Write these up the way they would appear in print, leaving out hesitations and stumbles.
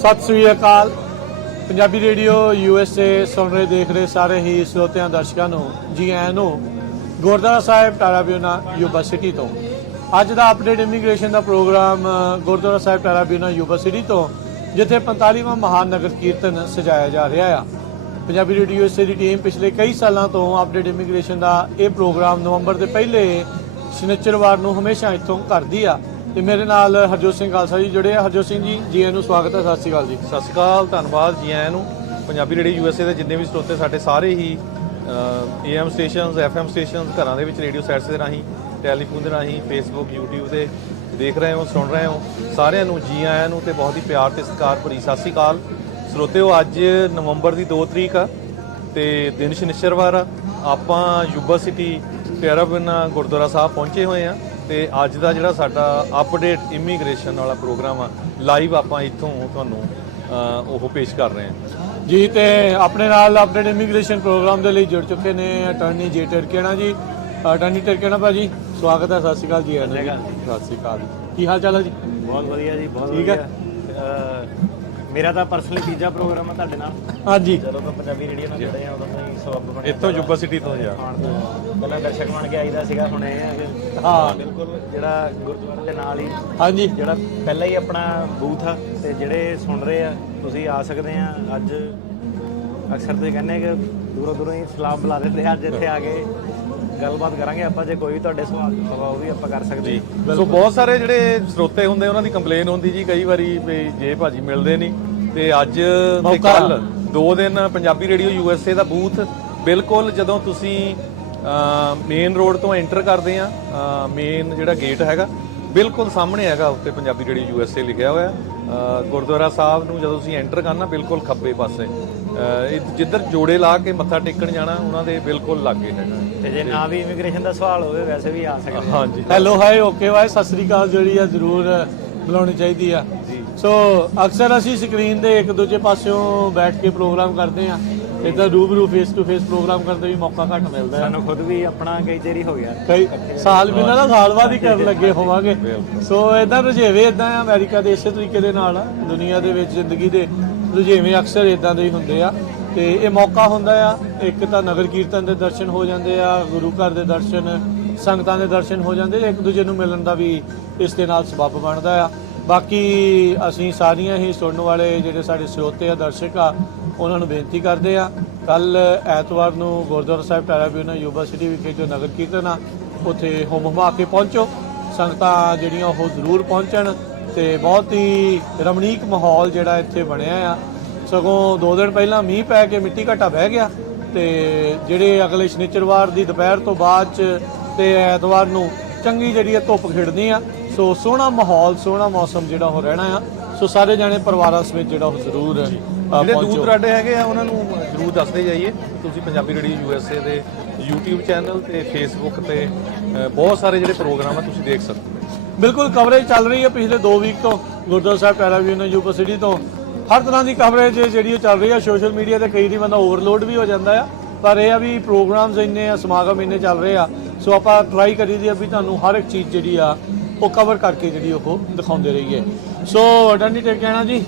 ਸਤਿ ਸ੍ਰੀ ਅਕਾਲ। Punjabi radio USA ਸੁਣ ਰਹੇ ਦੇਖ ਰਹੇ ਸਾਰੇ ਹੀ ਸਰੋਤਿਆਂ ਦਰਸ਼ਕਾਂ ਨੂੰ ਜੀ ਆਇਆਂ ਨੂੰ ਗੁਰਦੁਆਰਾ ਸਾਹਿਬ ਟਾਰਾਬਿਊਨਾ ਯੂਬਾ ਸਿਟੀ ਤੋਂ ਅੱਜ ਦਾ ਅਪਡੇਟ ਇਮੀਗ੍ਰੇਸ਼ਨ ਦਾ ਪ੍ਰੋਗਰਾਮ ਗੁਰਦੁਆਰਾ ਸਾਹਿਬ ਟਾਰਾਬਿਊਨਾ ਯੂਬਾ ਸਿਟੀ ਤੋਂ ਜਿੱਥੇ 45ਵਾਂ ਮਹਾਨ ਨਗਰ ਕੀਰਤਨ ਸਜਾਇਆ ਜਾ ਰਿਹਾ ਆ। ਪੰਜਾਬੀ ਰੇਡੀਓ USA ਦੀ ਟੀਮ ਪਿਛਲੇ ਕਈ ਸਾਲਾਂ ਤੋਂ ਅਪਡੇਟ ਇਮੀਗ੍ਰੇਸ਼ਨ ਦਾ ਇਹ ਪ੍ਰੋਗਰਾਮ ਨਵੰਬਰ ਦੇ ਪਹਿਲੇ ਸ਼ਨੀਚਰਵਾਰ ਨੂੰ ਹਮੇਸ਼ਾ ਇੱਥੋਂ ਕਰਦੀ ਆ। ਤੇ ਮੇਰੇ ਨਾਲ ਹਰਜੋਤ ਸਿੰਘ ਖਾਲਸਾ ਜੀ ਜੁੜੇ ਆ। ਹਰਜੋਤ ਸਿੰਘ ਜੀ ਜੀ ਆਇਆਂ ਨੂੰ ਸਵਾਗਤ ਹੈ। ਸਤਿ ਸ਼੍ਰੀ ਅਕਾਲ ਜੀ। ਸਤਿ ਸ਼੍ਰੀ ਅਕਾਲ, ਧੰਨਵਾਦ ਜੀ ਆਇਆਂ ਨੂੰ। ਪੰਜਾਬੀ ਰੇਡੀਓ USA ਦੇ ਜਿੰਨੇ ਵੀ ਸਰੋਤੇ ਸਾਡੇ ਸਾਰੇ ਹੀ AM ਸਟੇਸ਼ਨਸ FM ਸਟੇਸ਼ਨਸ ਘਰਾਂ ਦੇ ਵਿੱਚ ਰੇਡੀਓ ਸੈਟਸ ਦੇ ਰਾਹੀਂ ਟੈਲੀਫੋਨ ਦੇ ਰਾਹੀਂ ਫੇਸਬੁੱਕ YouTube ਤੇ ਦੇਖ ਰਹੇ ਹੋ ਸੁਣ ਰਹੇ ਹੋ ਸਾਰਿਆਂ ਨੂੰ ਜੀ ਆਇਆਂ ਨੂੰ ਤੇ ਬਹੁਤ ਹੀ ਪਿਆਰ ਤੇ ਸਤਿਕਾਰ ਭਰੀ ਸਤਿ ਸ਼੍ਰੀ ਅਕਾਲ। ਸਰੋਤਿਓ ਅੱਜ ਨਵੰਬਰ ਦੀ 2 ਤਰੀਕ ਆ ਤੇ ਦਿਨ ਸ਼ਨੀਚਰਵਾਰ ਆ। ਆਪਾਂ ਯੂਬਾ ਸਿਟੀ ਟਾਰਾਬਿਊਨਾ ਗੁਰਦੁਆਰਾ ਸਾਹਿਬ ਪਹੁੰਚੇ ਹੋਏ ਆ ਤੇ ਅੱਜ ਦਾ ਜਿਹੜਾ ਸਾਡਾ ਅਪਡੇਟ ਇਮੀਗ੍ਰੇਸ਼ਨ ਵਾਲਾ ਪ੍ਰੋਗਰਾਮ ਆ ਲਾਈਵ ਆਪਾਂ ਇੱਥੋਂ ਤੁਹਾਨੂੰ ਉਹ ਪੇਸ਼ ਕਰ ਰਹੇ ਹਾਂ ਜੀ। ਤੇ ਆਪਣੇ ਨਾਲ ਅਪਡੇਟ ਇਮੀਗ੍ਰੇਸ਼ਨ ਪ੍ਰੋਗਰਾਮ ਦੇ ਲਈ ਜੁੜ ਚੁੱਕੇ ਨੇ ਅਟਾਰਨੀ ਜੇ ਟਰਕੇਣਾ ਜੀ। ਅਟਾਰਨੀ ਟਰਕੇਣਾ ਭਾਜੀ ਸਵਾਗਤ ਹੈ। ਸਤਿ ਸ਼੍ਰੀ ਅਕਾਲ ਜੀ ਆਇਆਂ ਨੂੰ। ਸਤਿ ਸ਼੍ਰੀ ਅਕਾਲ। ਕੀ ਹਾਲ ਚਾਲ ਹੈ ਜੀ? ਬਹੁਤ ਵਧੀਆ ਜੀ, ਬਹੁਤ ਠੀਕ ਵਧੀਆ। ਮੇਰਾ ਤਾਂ ਪਰਸਨਲੀ ਤੀਜਾ ਪ੍ਰੋਗਰਾਮ ਹੈ ਤੁਹਾਡੇ ਨਾਲ। ਹਾਂਜੀ ਜਦੋਂ ਤੋਂ ਪੰਜਾਬੀ ਰੇਡੀਓ ਨਾਲ ਜੁੜੇ ਆ ਉਦੋਂ ਤੋਂ ਹੀ ਸਬੱਬ ਬਣਿਆ ਇੱਥੋਂ ਯੂਬਾ ਸਿਟੀ ਤੋਂ ਜਾ ਪਹਿਲਾਂ ਦਰਸ਼ਕ ਬਣ ਕੇ ਆਈਦਾ ਸੀਗਾ। ਹੁਣ ਇਹ ਹੈ ਕਿ ਹਾਂ ਬਿਲਕੁਲ ਜਿਹੜਾ ਗੁਰਦੁਆਰੇ ਦੇ ਨਾਲ ਹੀ ਹਾਂਜੀ ਜਿਹੜਾ ਪਹਿਲਾਂ ਹੀ ਆਪਣਾ ਬੂਥ ਆ ਤੇ ਜਿਹੜੇ ਸੁਣ ਰਹੇ ਆ ਤੁਸੀਂ ਆ ਸਕਦੇ ਆ। ਅੱਜ ਅਕਸਰ ਤੁਸੀਂ ਕਹਿੰਦੇ ਆ ਕਿ ਦੂਰੋਂ ਦੂਰੋਂ ਹੀ ਸਲਾਮ ਬੁਲਾ ਦਿੰਦੇ ਆ। ਅੱਜ ਇੱਥੇ ਆ ਕੇ ਗੱਲਬਾਤ ਕਰਾਂਗੇ ਆਪਾਂ। ਜੇ ਕੋਈ ਵੀ ਤੁਹਾਡੇ ਸਵਾਲ ਹੋਵੇ ਉਹ ਵੀ ਆਪਾਂ ਕਰ ਸਕਦੇ ਜੀ। ਸੋ ਬਹੁਤ ਸਾਰੇ ਜਿਹੜੇ ਸਰੋਤੇ ਹੁੰਦੇ ਉਹਨਾਂ ਦੀ ਕੰਪਲੇਨ ਹੁੰਦੀ ਜੀ ਕਈ ਵਾਰੀ ਵੀ ਜੇ ਭਾਜੀ ਮਿਲਦੇ ਨਹੀਂ ਤੇ ਅੱਜ ਤੇ ਕੱਲ 2 ਦਿਨ ਪੰਜਾਬੀ ਰੇਡੀਓ USA ਦਾ ਬੂਥ ਬਿਲਕੁਲ ਜਦੋਂ ਤੁਸੀਂ ਮੇਨ ਰੋਡ ਤੋਂ ਐਂਟਰ ਕਰਦੇ ਆ ਮੇਨ ਜਿਹੜਾ ਗੇਟ ਹੈਗਾ ਬਿਲਕੁਲ ਸਾਹਮਣੇ ਹੈਗਾ ਉੱਤੇ ਪੰਜਾਬੀ ਰੇਡੀਓ USA ਲਿਖਿਆ ਹੋਇਆ। ਗੁਰਦੁਆਰਾ ਸਾਹਿਬ ਨੂੰ ਜਦੋਂ ਤੁਸੀਂ ਐਂਟਰ ਕਰਨਾ ਬਿਲਕੁਲ ਖੱਬੇ ਪਾਸੇ ਜਿੱਧਰ ਜੋੜੇ ਲਾ ਕੇ ਮੱਥਾ ਟੇਕਣ ਜਾਣਾ ਉਹਨਾਂ ਦੇ ਬਿਲਕੁਲ ਲਾਗੇ ਹੈਗਾ। ਤੇ ਜੇ ਨਾ ਵੀ ਇਮੀਗ੍ਰੇਸ਼ਨ ਦਾ ਸਵਾਲ ਹੋਵੇ ਵੈਸੇ ਵੀ ਆ ਸਕਦੇ। ਹਾਂਜੀ hello hi okay Y Sat Sri ਅਕਾਲ ਜਿਹੜੀ ਆ ਜ਼ਰੂਰ ਬੁਲਾਉਣੀ ਚਾਹੀਦੀ ਆ। ਸੋ ਅਕਸਰ ਅਸੀਂ ਸਕਰੀਨ ਦੇ ਇੱਕ ਦੂਜੇ ਪਾਸਿਓਂ ਬੈਠ ਕੇ ਪ੍ਰੋਗਰਾਮ ਕਰਦੇ ਆ। ਇੱਦਾਂ ਰੂਬਰੂ ਫੇਸ ਟੂ ਫੇਸ ਪ੍ਰੋਗਰਾਮ ਕਰਦੇ ਵੀ ਮੌਕਾ ਘੱਟ ਮਿਲਦਾ ਹੈ। ਸਾਨੂੰ ਖੁਦ ਵੀ ਆਪਣਾ ਕਈ ਚਿਰ ਹੀ ਹੋ ਗਿਆ। ਕਈ ਸਾਲ ਵੀ ਨਾ ਸਾਲ ਬਾਅਦ ਹੀ ਕਰਨ ਲੱਗੇ ਹੋਵਾਂਗੇ। ਸੋ ਇਦਾਂ ਰੁਝੇਵੇਂ ਇਦਾਂ ਆ ਅਮਰੀਕਾ ਦੇ ਇਸੇ ਤਰੀਕੇ ਦੇ ਨਾਲ ਦੁਨੀਆ ਦੇ ਵਿੱਚ ਜ਼ਿੰਦਗੀ ਦੇ ਰੁਝੇਵੇਂ ਅਕਸਰ ਇਦਾਂ ਦੇ ਹੀ ਹੁੰਦੇ ਆ। ਤੇ ਇਹ ਮੌਕਾ ਹੁੰਦਾ ਆ ਇੱਕ ਤਾਂ ਨਗਰ ਕੀਰਤਨ ਦੇ ਦਰਸ਼ਨ ਹੋ ਜਾਂਦੇ ਆ, ਗੁਰੂ ਘਰ ਦੇ ਦਰਸ਼ਨ, ਸੰਗਤਾਂ ਦੇ ਦਰਸ਼ਨ ਹੋ ਜਾਂਦੇ, ਇੱਕ ਦੂਜੇ ਨੂੰ ਮਿਲਣ ਦਾ ਵੀ ਇਸ ਦੇ ਨਾਲ ਸਬੱਬ ਬਣਦਾ ਆ। ਬਾਕੀ ਅਸੀਂ ਸਾਰੀਆਂ ਹੀ ਸੁਣਨ ਵਾਲੇ ਜਿਹੜੇ ਸਾਡੇ ਸਰੋਤੇ ਆ ਦਰਸ਼ਕ ਆ ਉਹਨਾਂ ਨੂੰ ਬੇਨਤੀ ਕਰਦੇ ਆ ਕੱਲ ਐਤਵਾਰ ਨੂੰ ਗੁਰਦੁਆਰਾ ਸਾਹਿਬ ਟਾਰਾਬਿਊਨਾ ਯੂਬਾ ਸਿਟੀ ਵਿਖੇ ਜੋ ਨਗਰ ਕੀਰਤਨ ਆ ਉੱਥੇ ਹੁਮ ਹੁਮਾ ਕੇ ਪਹੁੰਚੋ। ਸੰਗਤਾਂ ਜਿਹੜੀਆਂ ਉਹ ਜ਼ਰੂਰ ਪਹੁੰਚਣ ਤੇ ਬਹੁਤ ਹੀ ਰਮਣੀਕ ਮਾਹੌਲ ਜਿਹੜਾ ਇੱਥੇ ਬਣਿਆ ਆ। ਸਗੋਂ 2 ਦਿਨ ਪਹਿਲਾਂ ਮੀਂਹ ਪੈ ਕੇ ਮਿੱਟੀ ਘਟਾ ਬਹਿ ਗਿਆ ਤੇ ਜਿਹੜੇ ਅਗਲੇ ਸ਼ਨੀਚਰਵਾਰ ਦੀ ਦੁਪਹਿਰ ਤੋਂ ਬਾਅਦ ਚ ਤੇ ਐਤਵਾਰ ਨੂੰ ਚੰਗੀ ਜਿਹੜੀ ਆ ਧੁੱਪ ਖਿੜਨੀ ਆ। ਸੋ ਸੋਹਣਾ ਮਾਹੌਲ ਸੋਹਣਾ ਮੌਸਮ ਜਿਹੜਾ ਉਹ ਰਹਿਣਾ ਆ। ਸੋ ਸਾਰੇ ਜਾਣੇ ਪਰਿਵਾਰਾਂ ਸਮੇਤ ਜਿਹੜਾ ਉਹ ਜ਼ਰੂਰ ਜਿਹੜੇ ਦੂਰ ਦਰਾਡੇ ਹੈਗੇ ਆ ਉਹਨਾਂ ਨੂੰ ਜ਼ਰੂਰ ਦੱਸਦੇ ਜਾਈਏ। ਤੁਸੀਂ ਪੰਜਾਬੀ ਰੇਡੀਓ USA ਦੇ YouTube ਚੈਨਲ ਤੇ Facebook ਤੇ ਬਹੁਤ ਸਾਰੇ ਜਿਹੜੇ ਪ੍ਰੋਗਰਾਮ ਆ ਤੁਸੀਂ ਦੇਖ ਸਕਦੇ ਹੋ। ਬਿਲਕੁਲ ਕਵਰੇਜ ਚੱਲ ਰਹੀ ਹੈ ਪਿਛਲੇ 2 ਵੀਕ ਤੋਂ ਗੁਰਦੁਆਰਾ ਸਾਹਿਬ ਟਾਰਾਬਿਊਨਾ ਯੂਬਾ ਸਿਟੀ ਤੋਂ ਹਰ ਤਰ੍ਹਾਂ ਦੀ ਕਵਰੇਜ ਜਿਹੜੀ ਚੱਲ ਰਹੀ ਹੈ। ਸੋਸ਼ਲ ਮੀਡੀਆ ਤੇ ਕਈ ਦੀ ਬੰਦਾ ਓਵਰਲੋਡ ਵੀ ਹੋ ਜਾਂਦਾ ਆ ਪਰ ਇਹ ਆ ਵੀ ਪ੍ਰੋਗਰਾਮਸ ਇੰਨੇ ਆ ਸਮਾਗਮ ਇੰਨੇ ਚੱਲ ਰਹੇ ਆ। ਸੋ ਆਪਾਂ ਟਰਾਈ ਕਰੀਦੀ ਆ ਵੀ ਤੁਹਾਨੂੰ ਹਰ ਇੱਕ ਚੀਜ਼ ਜਿਹੜੀ ਆ ਉਹ ਕਵਰ ਕਰਕੇ ਜਿਹੜੀ ਉਹ ਦਿਖਾਉਂਦੇ ਰਹੀਏ। ਸੋ ਅਟਾਰਨੀ ਟਰਕੇਣਾ ਜੀ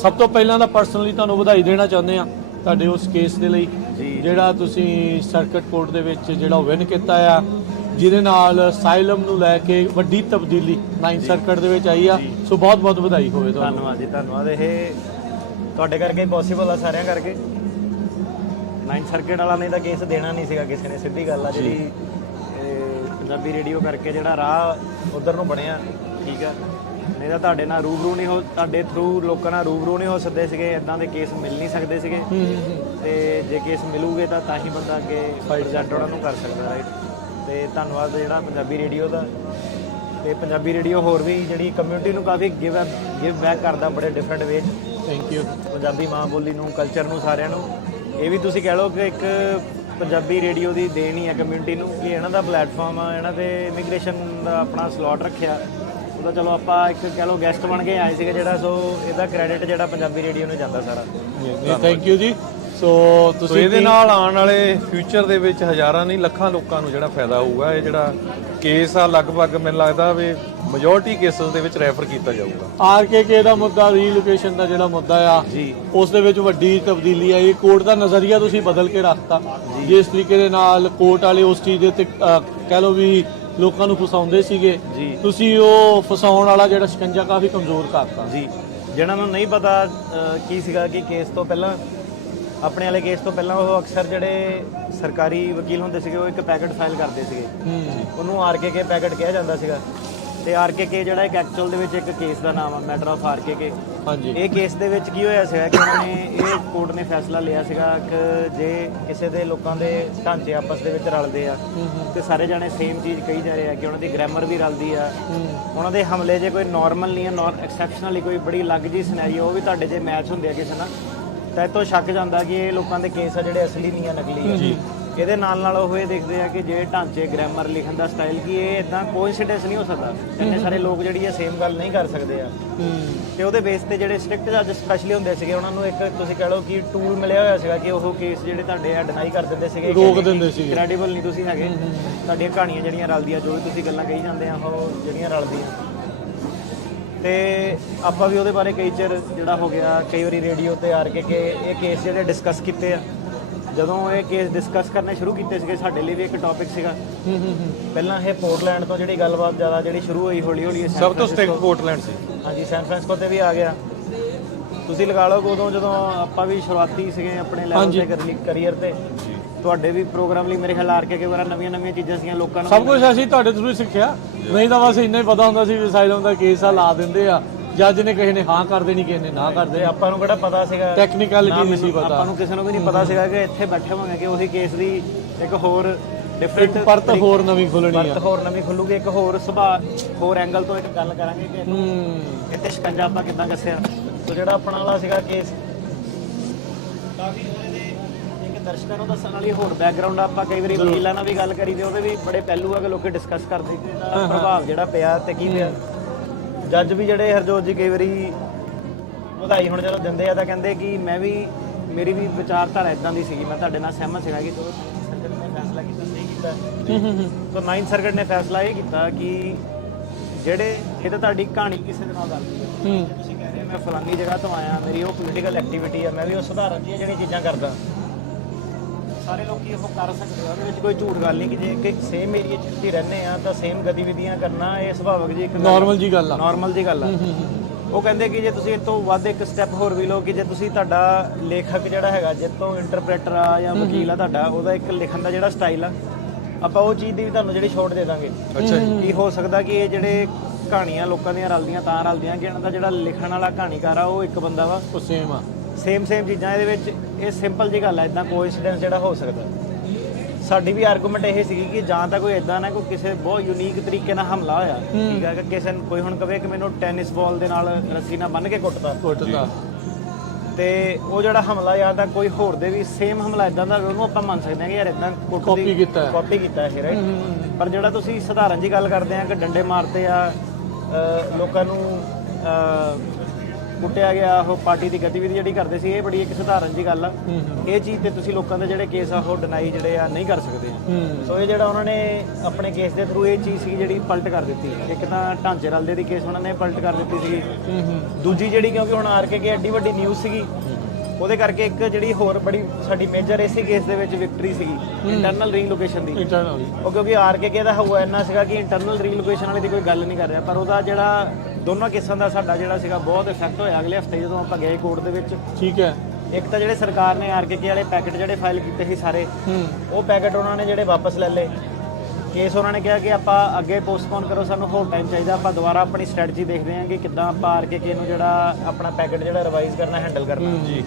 ਸਭ ਤੋਂ ਪਹਿਲਾਂ ਤਾਂ ਪਰਸਨਲੀ ਤੁਹਾਨੂੰ ਵਧਾਈ ਦੇਣਾ ਚਾਹੁੰਦੇ ਆ ਤੁਹਾਡੇ ਉਸ ਕੇਸ ਦੇ ਲਈ ਜਿਹੜਾ ਤੁਸੀਂ ਸਰਕਟ ਕੋਰਟ ਦੇ ਵਿੱਚ ਜਿਹੜਾ ਵਿਨ ਕੀਤਾ ਆ ਜਿਹਦੇ ਨਾਲ ਸਾਈਲਮ ਨੂੰ ਲੈ ਕੇ ਵੱਡੀ ਤਬਦੀਲੀ 9 ਸਰਕਟ ਦੇ ਵਿੱਚ ਆਈ ਆ। ਸੋ ਬਹੁਤ ਬਹੁਤ ਵਧਾਈ ਹੋਵੇ ਤੁਹਾਨੂੰ। ਧੰਨਵਾਦ ਜੀ, ਧੰਨਵਾਦ। ਇਹ ਤੁਹਾਡੇ ਕਰਕੇ ਪੋਸੀਬਲ ਆ, ਸਾਰਿਆਂ ਕਰਕੇ। 9 ਸਰਕਟ ਵਾਲਾ ਨੇ ਤਾਂ ਕੇਸ ਦੇਣਾ ਨਹੀਂ ਸੀਗਾ ਕਿਸੇ ਨੇ, ਸਿੱਧੀ ਗੱਲ ਆ। ਜਿਹੜੀ ਪੰਜਾਬੀ ਰੇਡੀਓ ਕਰਕੇ ਜਿਹੜਾ ਰਾਹ ਉਧਰ ਨੂੰ ਬਣਿਆ ਠੀਕ ਆ। ਨਹੀਂ ਤਾਂ ਤੁਹਾਡੇ ਨਾਲ ਰੂਬਰੂ ਨਹੀਂ ਹੋ, ਤੁਹਾਡੇ ਥਰੂ ਲੋਕਾਂ ਨਾਲ ਰੂਬਰੂ ਨਹੀਂ ਹੋ ਸਕਦੇ ਸੀਗੇ। ਇਦਾਂ ਦੇ ਕੇਸ ਮਿਲ ਨਹੀਂ ਸਕਦੇ ਸੀਗੇ ਤੇ ਜੇ ਕੇਸ ਮਿਲੂਗੇ ਤਾਂ ਹੀ ਬੰਦਾ ਅੱਗੇ ਪ੍ਰੈਜ਼ੈਂਟ ਉਹਨਾਂ ਨੂੰ ਕਰ ਸਕਦਾ ਰਾਈਟ। ਤੇ ਧੰਨਵਾਦ ਜਿਹੜਾ ਪੰਜਾਬੀ ਰੇਡੀਓ ਦਾ। ਤੇ ਪੰਜਾਬੀ ਰੇਡੀਓ ਹੋਰ ਵੀ ਜਿਹੜੀ ਕਮਿਊਨਿਟੀ ਨੂੰ ਕਾਫੀ ਗਿਵ ਬੈਕ ਕਰਦਾ ਬੜੇ different ways. Thank you. Punjabi ਮਾਂ ਬੋਲੀ ਨੂੰ, ਕਲਚਰ ਨੂੰ, ਸਾਰਿਆਂ ਨੂੰ। ਇਹ ਵੀ ਤੁਸੀਂ ਕਹਿ ਲਓ ਕਿ ਇੱਕ ਪੰਜਾਬੀ ਰੇਡੀਓ ਦੀ ਦੇਣ ਹੀ ਹੈ ਕਮਿਊਨਿਟੀ ਨੂੰ ਕਿ ਇਹਨਾਂ ਦਾ ਪਲੇਟਫਾਰਮ ਆ, ਇਹਨਾਂ ਤੇ ਇਮੀਗ੍ਰੇਸ਼ਨ ਦਾ ਆਪਣਾ ਸਲੋਟ ਰੱਖਿਆ। ਉਹਦਾ ਚਲੋ ਆਪਾਂ ਇੱਕ ਕਹਿ ਲਓ ਗੈਸਟ ਬਣ ਕੇ ਆਏ ਸੀਗੇ ਜਿਹੜਾ। ਸੋ ਇਹਦਾ ਕ੍ਰੈਡਿਟ ਜਿਹੜਾ ਪੰਜਾਬੀ ਰੇਡੀਓ ਨੂੰ ਜਾਂਦਾ ਸਾਰਾ। ਥੈਂਕ ਯੂ ਜੀ। ਸੋ ਤੁਸੀਂ ਇਹਦੇ ਨਾਲ ਆਉਣ ਵਾਲੇ ਫਿਊਚਰ ਦੇ ਵਿੱਚ ਹਜ਼ਾਰਾਂ ਨਹੀਂ ਲੱਖਾਂ ਲੋਕਾਂ ਨੂੰ ਜਿਹੜਾ ਫਾਇਦਾ ਹੋਊਗਾ। ਇਹ ਜਿਹੜਾ ਕੇਸ ਆ ਲਗਭਗ ਮੈਨੂੰ ਲੱਗਦਾ ਵੀ ਮੈਜੋਰਟੀ ਕੇਸਸ ਦੇ ਵਿੱਚ ਰੈਫਰ ਕੀਤਾ ਜਾਊਗਾ। ਆਰਕੇਕੇ ਦਾ ਮੁੱਦਾ, ਰੀਲੋਕੇਸ਼ਨ ਦਾ ਜਿਹੜਾ ਮੁੱਦਾ ਆ ਜੀ ਉਸ ਦੇ ਵਿੱਚ ਵੱਡੀ ਤਬਦੀਲੀ ਆਈ। ਕੋਰਟ ਦਾ ਨਜ਼ਰੀਆ ਤੁਸੀਂ ਬਦਲ ਕੇ ਰੱਖਤਾ। ਜਿਸ ਤਰੀਕੇ ਦੇ ਨਾਲ ਕੋਰਟ ਵਾਲੇ ਉਸ ਚੀਜ਼ ਦੇ ਉੱਤੇ ਕਹਿ ਲਓ ਵੀ ਲੋਕਾਂ ਨੂੰ ਫਸਾਉਂਦੇ ਸੀਗੇ, ਜੀ ਤੁਸੀਂ ਉਹ ਫਸਾਉਣ ਵਾਲਾ ਜਿਹੜਾ ਸ਼ਿਕੰਜਾ ਕਾਫੀ ਕਮਜ਼ੋਰ ਕਰਤਾ। ਜੀ ਜਿਹਨਾਂ ਨੂੰ ਨਹੀਂ ਪਤਾ ਕੀ ਸੀਗਾ ਕਿ ਕੇਸ ਤੋਂ ਪਹਿਲਾਂ, ਆਪਣੇ ਵਾਲੇ ਕੇਸ ਤੋਂ ਪਹਿਲਾਂ ਉਹ ਅਕਸਰ ਜਿਹੜੇ ਸਰਕਾਰੀ ਵਕੀਲ ਹੁੰਦੇ ਸੀਗੇ ਉਹ ਇੱਕ ਪੈਕੇਟ ਫਾਈਲ ਕਰਦੇ ਸੀਗੇ, ਉਹਨੂੰ ਆਰਕੇਕੇ ਪੈਕੇਟ ਕਿਹਾ ਜਾਂਦਾ ਸੀਗਾ। ਤੇ ਆਰਕੇਕੇ ਜਿਹੜਾ ਇੱਕ ਐਕਚੁਅਲ ਦੇ ਵਿੱਚ ਇੱਕ ਕੇਸ ਦਾ ਨਾਮ ਆ, ਮੈਟਰ ਆਫ ਆਰਕੇਕੇ। ਹਾਂਜੀ, ਇਹ ਕੇਸ ਦੇ ਵਿੱਚ ਕੀ ਹੋਇਆ ਸੀਗਾ ਕਿ ਉਹਨਾਂ ਨੇ, ਇਹ ਕੋਰਟ ਨੇ ਫੈਸਲਾ ਲਿਆ ਸੀਗਾ ਕਿ ਜੇ ਕਿਸੇ ਦੇ ਲੋਕਾਂ ਦੇ ਢਾਂਚੇ ਆਪਸ ਦੇ ਵਿੱਚ ਰਲਦੇ ਆ ਤੇ ਸਾਰੇ ਜਾਣੇ ਸੇਮ ਚੀਜ਼ ਕਹੀ ਜਾ ਰਹੇ ਆ ਕਿ ਉਹਨਾਂ ਦੀ ਗ੍ਰਾਮਰ ਵੀ ਰਲਦੀ ਆ, ਉਹਨਾਂ ਦੇ ਹਮਲੇ ਜੇ ਕੋਈ ਨਾਰਮਲ ਨਹੀਂ ਆ, ਐਕਸੈਪਸ਼ਨਲੀ ਕੋਈ ਬੜੀ ਅਲੱਗ ਜੀ ਸਿਨੈਰੀਓ ਉਹ ਵੀ ਤੁਹਾਡੇ ਜੇ ਮੈਚ ਹੁੰਦੇ ਆ ਕਿਸੇ ਨਾਲ, ਤਾਂ ਇਹ ਤੋਂ ਸ਼ੱਕ ਜਾਂਦਾ ਕਿ ਇਹ ਲੋਕਾਂ ਦੇ ਕੇਸ ਆ ਜਿਹੜੇ ਅਸਲੀ ਨਹੀਂ ਆ, ਨਕਲੀ ਆ। ਇਹਦੇ ਨਾਲ ਉਹ ਇਹ ਦੇਖਦੇ ਆ ਕਿ ਜਿਹੜੇ ਢਾਂਚੇ, ਗ੍ਰਾਮਰ, ਲਿਖਣ ਦਾ ਸਟਾਈਲ, ਕਿ ਇਹ ਇਦਾਂ ਕੋਇਨਸੀਡੈਂਸ ਨਹੀਂ ਹੋ ਸਕਦਾ, ਇੰਨੇ ਸਾਰੇ ਲੋਕ ਜਿਹੜੀ ਇਹ ਸੇਮ ਗੱਲ ਨਹੀਂ ਕਰ ਸਕਦੇ ਆ। ਤੇ ਉਹਦੇ ਬੇਸ ਤੇ ਜਿਹੜੇ ਸਟ੍ਰਿਕਟ ਜੱਜ ਸਪੈਸ਼ਲੀ ਹੁੰਦੇ ਸੀਗੇ ਉਹਨਾਂ ਨੂੰ ਇੱਕ ਤੁਸੀਂ ਕਹ ਲਓ ਕਿ ਟੂਲ ਮਿਲਿਆ ਹੋਇਆ ਸੀਗਾ ਕਿ ਉਹ ਕੇਸ ਜਿਹੜੇ ਤੁਹਾਡੇ ਆ ਡਿਨਾਈ ਕਰ ਦਿੰਦੇ ਸੀਗੇ, ਰੋਕ ਦਿੰਦੇ ਸੀਗੇ, ਕ੍ਰੈਡੀਬਲ ਨਹੀਂ ਤੁਸੀਂ ਹੈਗੇ, ਤੁਹਾਡੀਆਂ ਕਹਾਣੀਆਂ ਜਿਹੜੀਆਂ ਰਲਦੀਆਂ, ਜੋ ਵੀ ਤੁਸੀਂ ਗੱਲਾਂ ਕਹੀ ਜਾਂਦੇ ਆ ਉਹ ਜਿਹੜੀਆਂ ਰਲਦੀਆਂ। ਤੇ ਆਪਾਂ ਵੀ ਉਹਦੇ ਬਾਰੇ ਕਈ ਚਿਰ ਜਿਹੜਾ ਹੋ ਗਿਆ, ਕਈ ਵਾਰੀ ਰੇਡੀਓ ਤੇ ਆਰਕੇਕੇ ਇਹ ਕੇਸ ਜਿਹੜੇ ਡਿਸਕਸ ਕੀਤੇ ਆ। ਜਦੋਂ ਇਹ ਕੇਸ ਡਿਸਕਸ ਕਰਨੇ ਸ਼ੁਰੂ ਕੀਤੇ ਸੀਗੇ ਸਾਡੇ ਲਈ ਵੀ ਇੱਕ ਟੌਪਿਕ ਸੀਗਾ। ਪਹਿਲਾਂ ਇਹ ਪੋਰਟਲੈਂਡ ਤੋਂ ਜਿਹੜੀ ਗੱਲਬਾਤ ਜ਼ਿਆਦਾ ਜਿਹੜੀ ਸ਼ੁਰੂ ਹੋਈ, ਹੌਲੀ ਹੌਲੀ ਸਭ ਤੋਂ ਸਟ੍ਰਿਕਟ ਪੋਰਟਲੈਂਡ ਸੀ। ਹਾਂਜੀ, ਸੈਨ ਫਰਾਂਸਿਸਕੋ ਤੇ ਵੀ ਆ ਗਿਆ। ਤੁਸੀਂ ਲਗਾ ਲਓ ਉਦੋਂ ਜਦੋਂ ਆਪਾਂ ਵੀ ਸ਼ੁਰੂਆਤੀ ਸੀਗੇ ਆਪਣੇ ਲੈਵਲ ਤੇ ਕਰੀਅਰ ਤੇ, ਤੁਹਾਡੇ ਵੀ ਪ੍ਰੋਗਰਾਮ ਲਈ ਮੇਰੇ ਖਿਆਲ ਆਰਕੇਕੇ ਵਗੈਰਾ ਨਵੀਆਂ ਚੀਜ਼ਾਂ ਸੀਗੀਆਂ, ਲੋਕਾਂ ਨੂੰ ਸਭ ਕੁਝ ਅਸੀਂ ਤੁਹਾਡੇ ਥਰੂ ਹੀ ਸਿੱਖਿਆ। ਨਹੀਂ ਤਾਂ ਬਸ ਇੰਨਾ ਹੀ ਪਤਾ ਹੁੰਦਾ ਸੀ ਵੀ ਸਾਈਲੋਂ ਦਾ ਕੇਸ ਆ, ਲਾ ਦਿੰਦੇ ਆ, ਜੱਜ ਨੇ ਕਿਸੇ ਨੇ ਹਾਂ ਕਰ ਦੇਣੀ, ਕਿਸੇ ਨੇ ਨਾ ਕਰ ਦੇਣੀ। ਆਪਾਂ ਨੂੰ ਕਿਹੜਾ ਪਤਾ ਸੀਗਾ, ਟੈਕਨੀਕੈਲਿਟੀ ਨਹੀਂ ਸੀ ਪਤਾ, ਆਪਾਂ ਨੂੰ ਕਿਸੇ ਨੂੰ ਵੀ ਨਹੀਂ ਪਤਾ ਸੀਗਾ ਕਿ ਇੱਥੇ ਬੈਠੇ ਹੋਵਾਂਗੇ ਕਿ ਉਹੀ ਕੇਸ ਦੀ ਇੱਕ ਹੋਰ ਡਿਫਰੈਂਟ ਪਰਤ ਹੋਰ ਨਵੀਂ ਖੁੱਲਣੀ ਆ, ਪਰਤ ਹੋਰ ਨਵੀਂ ਖੁੱਲੂਗੀ, ਇੱਕ ਹੋਰ ਸੁਭਾਅ, ਹੋਰ ਐਂਗਲ ਤੋਂ ਇੱਕ ਗੱਲ ਕਰਾਂਗੇ ਕਿ ਇੱਥੇ ਸ਼ਿਕੰਜਾ ਆਪਾਂ ਕਿੱਦਾਂ ਕੱਸਿਆ। ਸੋ ਜਿਹੜਾ ਆਪਣਾ ਵਾਲਾ ਸੀਗਾ ਕੇਸ, ਕਾਫੀ ਉਹਦੇ ਇੱਕ ਦਰਸ਼ਕਾਂ ਨੂੰ ਦੱਸਣ ਵਾਲੀ ਹੋਰ ਬੈਕਗ੍ਰਾਉਂਡ, ਆਪਾਂ ਕਈ ਵਾਰੀ ਵਕੀਲਾਂ ਨਾਲ ਵੀ ਗੱਲ ਕਰੀ ਤੇ ਉਹਦੇ ਵੀ ਬੜੇ ਪਹਿਲੂ ਆ ਕਿ ਲੋਕੀ ਡਿਸਕਸ ਕਰਦੇ ਕਿ ਇਹਦਾ ਪ੍ਰਭਾਵ ਜਿਹੜਾ ਪਿਆ ਤੇ ਕੀ ਪਿਆ। ਜੱਜ ਵੀ ਜਿਹੜੇ ਹਰਜੋਤ ਜੀ ਕਈ ਵਾਰੀ ਵਧਾਈ ਹੁਣ ਜਦੋਂ ਦਿੰਦੇ ਆ ਤਾਂ ਕਹਿੰਦੇ ਕਿ ਮੈਂ ਵੀ, ਮੇਰੀ ਵੀ ਵਿਚਾਰਧਾਰਾ ਇਦਾਂ ਦੀ ਸੀਗੀ, ਮੈਂ ਤੁਹਾਡੇ ਨਾਲ ਸਹਿਮਤ ਸੀਗਾ ਕਿ ਜੋ ਸਰਕਟ ਨੇ ਫੈਸਲਾ ਕੀਤਾ ਸਹੀ ਕੀਤਾ। ਸੋ 9th ਸਰਕਟ ਨੇ ਫੈਸਲਾ ਇਹ ਕੀਤਾ ਕਿ ਜਿਹੜੇ ਇਹ ਤਾਂ ਤੁਹਾਡੀ ਕਹਾਣੀ ਕਿਸੇ ਦੇ ਨਾਲ ਕਰਦੀ ਹੈ, ਤੁਸੀਂ ਕਹਿ ਰਹੇ ਮੈਂ ਫਲਾਨੀ ਜਗ੍ਹਾ ਤੋਂ ਆਇਆ, ਮੇਰੀ ਉਹ ਪੋਲੀਟੀਕਲ ਐਕਟੀਵਿਟੀ ਆ, ਮੈਂ ਵੀ ਉਹ ਸੁਧਾਰਨ ਦੀਆਂ ਜਿਹੜੀਆਂ ਚੀਜ਼ਾਂ ਕਰਦਾ, ਸਾਰੇ ਲੋਕੀ ਉਹ ਕਰ ਸਕਦੇ ਆ, ਉਹਦੇ ਵਿੱਚ ਕੋਈ ਝੂਠ ਗੱਲ ਨਹੀਂ ਕਿ ਜੇ ਕਿ ਸੇਮ ਏਰੀਆ 'ਚ ਤੁਸੀਂ ਰਹਿੰਦੇ ਆ ਤਾਂ ਸੇਮ ਗਤੀਵਿਧੀਆਂ ਕਰਨਾ ਇਹ ਸੁਭਾਵਿਕ ਜੀ ਇੱਕ ਨਾਰਮਲ ਜੀ ਗੱਲ ਆ, ਨਾਰਮਲ ਜੀ ਗੱਲ ਆ। ਉਹ ਕਹਿੰਦੇ ਕਿ ਜੇ ਤੁਸੀਂ ਇਹ ਤੋਂ ਵੱਧ ਇੱਕ ਸਟੈਪ ਹੋਰ ਵੀ ਲਓ ਕਿ ਜੇ ਤੁਸੀਂ ਤੁਹਾਡਾ ਲੇਖਕ ਜਿਹੜਾ ਹੈਗਾ, ਜੇ ਤੋਂ ਇੰਟਰਪ੍ਰੇਟਰ ਆ ਜਾਂ ਵਕੀਲ ਆ ਤੁਹਾਡਾ, ਉਹਦਾ ਇੱਕ ਲਿਖਣ ਦਾ ਜਿਹੜਾ ਸਟਾਈਲ ਆ, ਆਪਾਂ ਉਹ ਚੀਜ਼ ਦੀ ਵੀ ਤੁਹਾਨੂੰ ਜਿਹੜੀ ਛੋਟ ਦੇ ਦਾਂਗੇ। ਅੱਛਾ ਜੀ, ਕੀ ਹੋ ਸਕਦਾ ਕਿ ਇਹ ਜਿਹੜੇ ਕਹਾਣੀਆਂ ਲੋਕਾਂ ਦੀਆਂ ਰਲਦੀਆਂ ਤਾਂ ਰਲਦੀਆਂ ਕਿ ਇਹਨਾਂ ਦਾ ਜਿਹੜਾ ਲਿਖਣ ਵਾਲਾ ਕਹਾਣੀਕਾਰ ਆ ਉਹ ਇੱਕ ਬੰਦਾ ਵਾ, ਉਹ ਸੇਮ ਆ, ਸੇਮ ਚੀਜ਼ਾਂ ਇਹਦੇ ਵਿੱਚ। ਇਹ ਸਿੰਪਲ ਜੀ ਗੱਲ ਆ, ਇਦਾਂ ਕੋਇਨਸੀਡੈਂਸ ਜਿਹੜਾ ਹੋ ਸਕਦਾ। ਸਾਡੀ ਵੀ ਆਰਗੂਮੈਂਟ ਇਹ ਸੀਗੀ ਕਿ ਜਾਂ ਤਾਂ ਕੋਈ ਇਦਾਂ ਨਾ ਕੋਈ ਕਿਸੇ ਬਹੁਤ ਯੂਨੀਕ ਤਰੀਕੇ ਨਾਲ ਹਮਲਾ ਹੋਇਆ, ਠੀਕ ਹੈ, ਕਿ ਕਿਸੇ ਨੂੰ ਕੋਈ ਹੁਣ ਕਵੇ ਕਿ ਮੈਨੂੰ ਟੈਨਿਸ ਬਾਲ ਦੇ ਨਾਲ ਰੱਸੀ ਨਾਲ ਬੰਨ੍ਹ ਕੇ ਕੁੱਟਦਾ, ਤੇ ਉਹ ਜਿਹੜਾ ਹਮਲਾ ਜਾਂ ਤਾਂ ਕੋਈ ਹੋਰ ਦੇ ਵੀ ਸੇਮ ਹਮਲਾ ਇਦਾਂ ਦਾ ਉਹਨੂੰ ਆਪਾਂ ਮੰਨ ਸਕਦੇ ਹਾਂ ਕਿ ਯਾਰ ਇਦਾਂ ਕਾਪੀ ਕੀਤਾ ਹੈ, ਰਾਈਟ। ਪਰ ਜਿਹੜਾ ਤੁਸੀਂ ਸਧਾਰਨ ਜੀ ਗੱਲ ਕਰਦੇ ਆ ਕਿ ਡੰਡੇ ਮਾਰਤੇ ਆ, ਲੋਕਾਂ ਨੂੰ ਕੁੱਟਿਆ ਗਿਆ, ਉਹ ਪਾਰਟੀ ਦੀ ਗਤੀਵਿਧੀ ਜਿਹੜੀ ਕਰਦੇ ਸੀ, ਇਹ ਬੜੀ ਇੱਕ ਸਧਾਰਨ ਜੀ ਗੱਲ ਆ। ਇਹ ਚੀਜ਼ ਤੇ ਤੁਸੀਂ ਲੋਕਾਂ ਦੇ ਜਿਹੜੇ ਕੇਸ ਆ ਉਹ ਡਿਨਾਈ ਜਿਹੜੇ ਆ ਨਹੀਂ ਕਰ ਸਕਦੇ। ਸੋ ਇਹ ਜਿਹੜਾ ਉਹਨਾਂ ਨੇ ਆਪਣੇ ਕੇਸ ਦੇ ਥਰੂ ਇਹ ਚੀਜ਼ ਸੀ ਜਿਹੜੀ ਪਲਟ ਕਰ ਦਿੱਤੀ। ਇੱਕ ਤਾਂ ਢਾਂਚੇ ਰਲਦੇ ਦੀ ਕੇਸ ਉਹਨਾਂ ਨੇ ਪਲਟ ਕਰ ਦਿੱਤੀ ਸੀ, ਦੂਜੀ ਜਿਹੜੀ ਕਿਉਂਕਿ ਹੁਣ ਆਰਕੇਕੇ ਐਡੀ ਵੱਡੀ ਨਿਊਜ਼ ਸੀਗੀ, ਉਹਦੇ ਕਰਕੇ ਇੱਕ ਜਿਹੜੀ ਹੋਰ ਬੜੀ ਸਾਡੀ ਮੇਜਰ ਇਸੇ ਕੇਸ ਦੇ ਵਿੱਚ ਵਿਕਟਰੀ ਸੀਗੀ ਇੰਟਰਨਲ ਰੀਲੋਕੇਸ਼ਨ ਦੀ। ਉਹ ਕਿਉਂਕਿ ਆਰਕੇਕੇ ਦਾ ਹਵਾ ਇੰਨਾ ਸੀਗਾ ਕਿ ਇੰਟਰਨਲ ਰੀਲੋਕੇਸ਼ਨ ਵਾਲੀ ਦੀ ਕੋਈ ਗੱਲ ਨਹੀਂ ਕਰ ਰਿਹਾ, ਪਰ ਉਹਦਾ ਜਿਹੜਾ ਦੋਨੋਂ ਕੇਸਾਂ ਦਾ ਸਾਡਾ ਜਿਹੜਾ ਸੀਗਾ ਬਹੁਤ ਇਫੈਕਟ ਹੋਇਆ ਅਗਲੇ ਹਫਤੇ ਜਦੋਂ ਆਪਾਂ ਗਏ ਕੋਰਟ ਦੇ ਵਿੱਚ। ਠੀਕ ਹੈ, ਇੱਕ ਤਾਂ ਜਿਹੜੇ ਸਰਕਾਰ ਨੇ ਆਰਕੇਕੇ ਵਾਲੇ ਪੈਕੇਟ ਜਿਹੜੇ ਫਾਈਲ ਕੀਤੇ ਸੀ ਸਾਰੇ, ਉਹ ਪੈਕੇਟ ਉਹਨਾਂ ਨੇ ਜਿਹੜੇ ਵਾਪਸ ਲੈ ਲਏ। ਕੇਸ ਉਹਨਾਂ ਨੇ ਕਿਹਾ ਕਿ ਆਪਾਂ ਅੱਗੇ ਪੋਸਟਪੋਨ ਕਰੋ, ਸਾਨੂੰ ਹੋਰ ਟਾਈਮ ਚਾਹੀਦਾ, ਆਪਾਂ ਦੁਬਾਰਾ ਆਪਣੀ ਸਟ੍ਰੈਟਜੀ ਦੇਖਦੇ ਹਾਂ ਕਿ ਕਿੱਦਾਂ ਆਪਾਂ ਆਰਕੇਕੇ ਨੂੰ ਜਿਹੜਾ ਆਪਣਾ ਪੈਕੇਟ ਜਿਹੜਾ ਰਿਵਾਈਜ਼ ਕਰਨਾ, ਹੈਂਡਲ ਕਰਨਾ। ਜੀ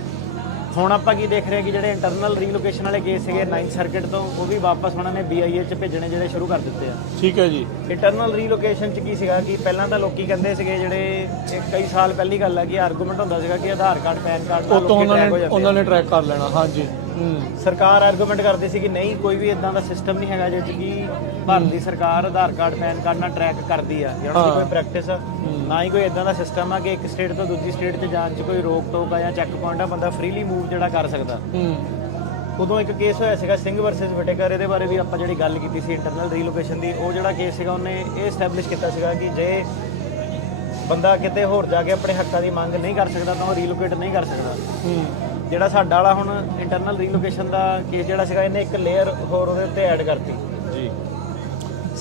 ਹੁਣ ਆਪਾਂ ਕੀ ਦੇਖ ਰਹੇ ਹਾਂ ਕਿ ਜਿਹੜੇ ਇੰਟਰਨਲ ਰੀਲੋਕੇਸ਼ਨ ਵਾਲੇ ਕੇਸ ਸੀਗੇ 9th ਸਰਕਟ ਤੋਂ, ਉਹ ਵੀ ਵਾਪਸ ਉਹਨਾਂ ਨੇ BIA 'ਚ ਭੇਜਣੇ ਜਿਹੜੇ ਸ਼ੁਰੂ ਕਰ ਦਿੱਤੇ ਆ। ਠੀਕ ਹੈ ਜੀ। ਇੰਟਰਨਲ ਰੀਲੋਕੇਸ਼ਨ 'ਚ ਕੀ ਸੀਗਾ ਕਿ ਪਹਿਲਾਂ ਤਾਂ ਲੋਕੀ ਕਹਿੰਦੇ ਸੀਗੇ, ਜਿਹੜੇ ਕਈ ਸਾਲ ਪਹਿਲੀ ਗੱਲ ਆ, ਕਿ ਆਰਗੂਮੈਂਟ ਹੁੰਦਾ ਸੀਗਾ ਕਿ ਆਧਾਰ ਕਾਰਡ, ਪੈਨ ਕਾਰਡ ਨਾਲ ਲੋਕੀ ਟਰੈਕ ਹੋ ਜਾਂਦੇ, ਉਹਨਾਂ ਨੇ ਟਰੈਕ ਕਰ ਲੈਣਾ। ਹਾਂਜੀ, ਸਰਕਾਰ ਆਰਗੂਮੈਂਟ ਕਰਦੀ ਸੀ ਕਿ ਨਹੀਂ, ਕੋਈ ਵੀ ਇਦਾਂ ਦਾ ਸਿਸਟਮ ਨਹੀਂ ਹੈਗਾ ਜਿਸ 'ਚ ਕਿ ਭਾਰਤ ਦੀ ਸਰਕਾਰ ਆਧਾਰ ਕਾਰਡ, ਪੈਨ ਕਾਰਡ ਨਾਲ ਟਰੈਕ ਕਰਦੀ ਆ, ਜਾਂ ਉਹਨਾਂ ਦੀ ਕੋਈ ਪ੍ਰੈਕਟਿਸ ਆ, ਨਾ ਹੀ ਕੋਈ ਇਦਾਂ ਦਾ ਸਿਸਟਮ ਆ ਕਿ ਇੱਕ ਸਟੇਟ ਤੋਂ ਦੂਜੀ ਸਟੇਟ 'ਚ ਜਾਣ 'ਚ ਕੋਈ ਰੋਕ ਟੋਕ ਆ ਜਾਂ ਚੈੱਕ ਪੁਆਇੰਟ ਆ, ਬੰਦਾ ਫ੍ਰੀਲੀ ਮੂਵ ਜਿਹੜਾ ਕਰ ਸਕਦਾ। ਉਦੋਂ ਇੱਕ ਕੇਸ ਹੋਇਆ ਸੀਗਾ ਸਿੰਘ ਵਰਸਸ ਵਿਟੇਕਰ, ਇਹਦੇ ਬਾਰੇ ਵੀ ਆਪਾਂ ਜਿਹੜੀ ਗੱਲ ਕੀਤੀ ਸੀ ਇੰਟਰਨਲ ਰੀਲੋਕੇਸ਼ਨ ਦੀ, ਉਹ ਜਿਹੜਾ ਕੇਸ ਸੀਗਾ ਉਹਨੇ ਇਹ ਐਸਟੈਬਲਿਸ਼ ਕੀਤਾ ਸੀਗਾ ਕਿ ਜੇ ਬੰਦਾ ਕਿਤੇ ਹੋਰ ਜਾ ਕੇ ਆਪਣੇ ਹੱਕਾਂ ਦੀ ਮੰਗ ਨਹੀਂ ਕਰ ਸਕਦਾ ਤਾਂ ਉਹ ਰੀਲੋਕੇਟ ਨਹੀਂ ਕਰ ਸਕਦਾ। ਜਿਹੜਾ ਸਾਡਾ ਵਾਲਾ ਹੁਣ ਇੰਟਰਨਲ ਰੀਲੋਕੇਸ਼ਨ ਦਾ ਕੇਸ ਜਿਹੜਾ ਸੀਗਾ, ਇਹਨੇ ਇੱਕ ਲੇਅਰ ਹੋਰ ਉਹਦੇ ਉੱਤੇ ਐਡ ਕਰਤੀ ਜੀ।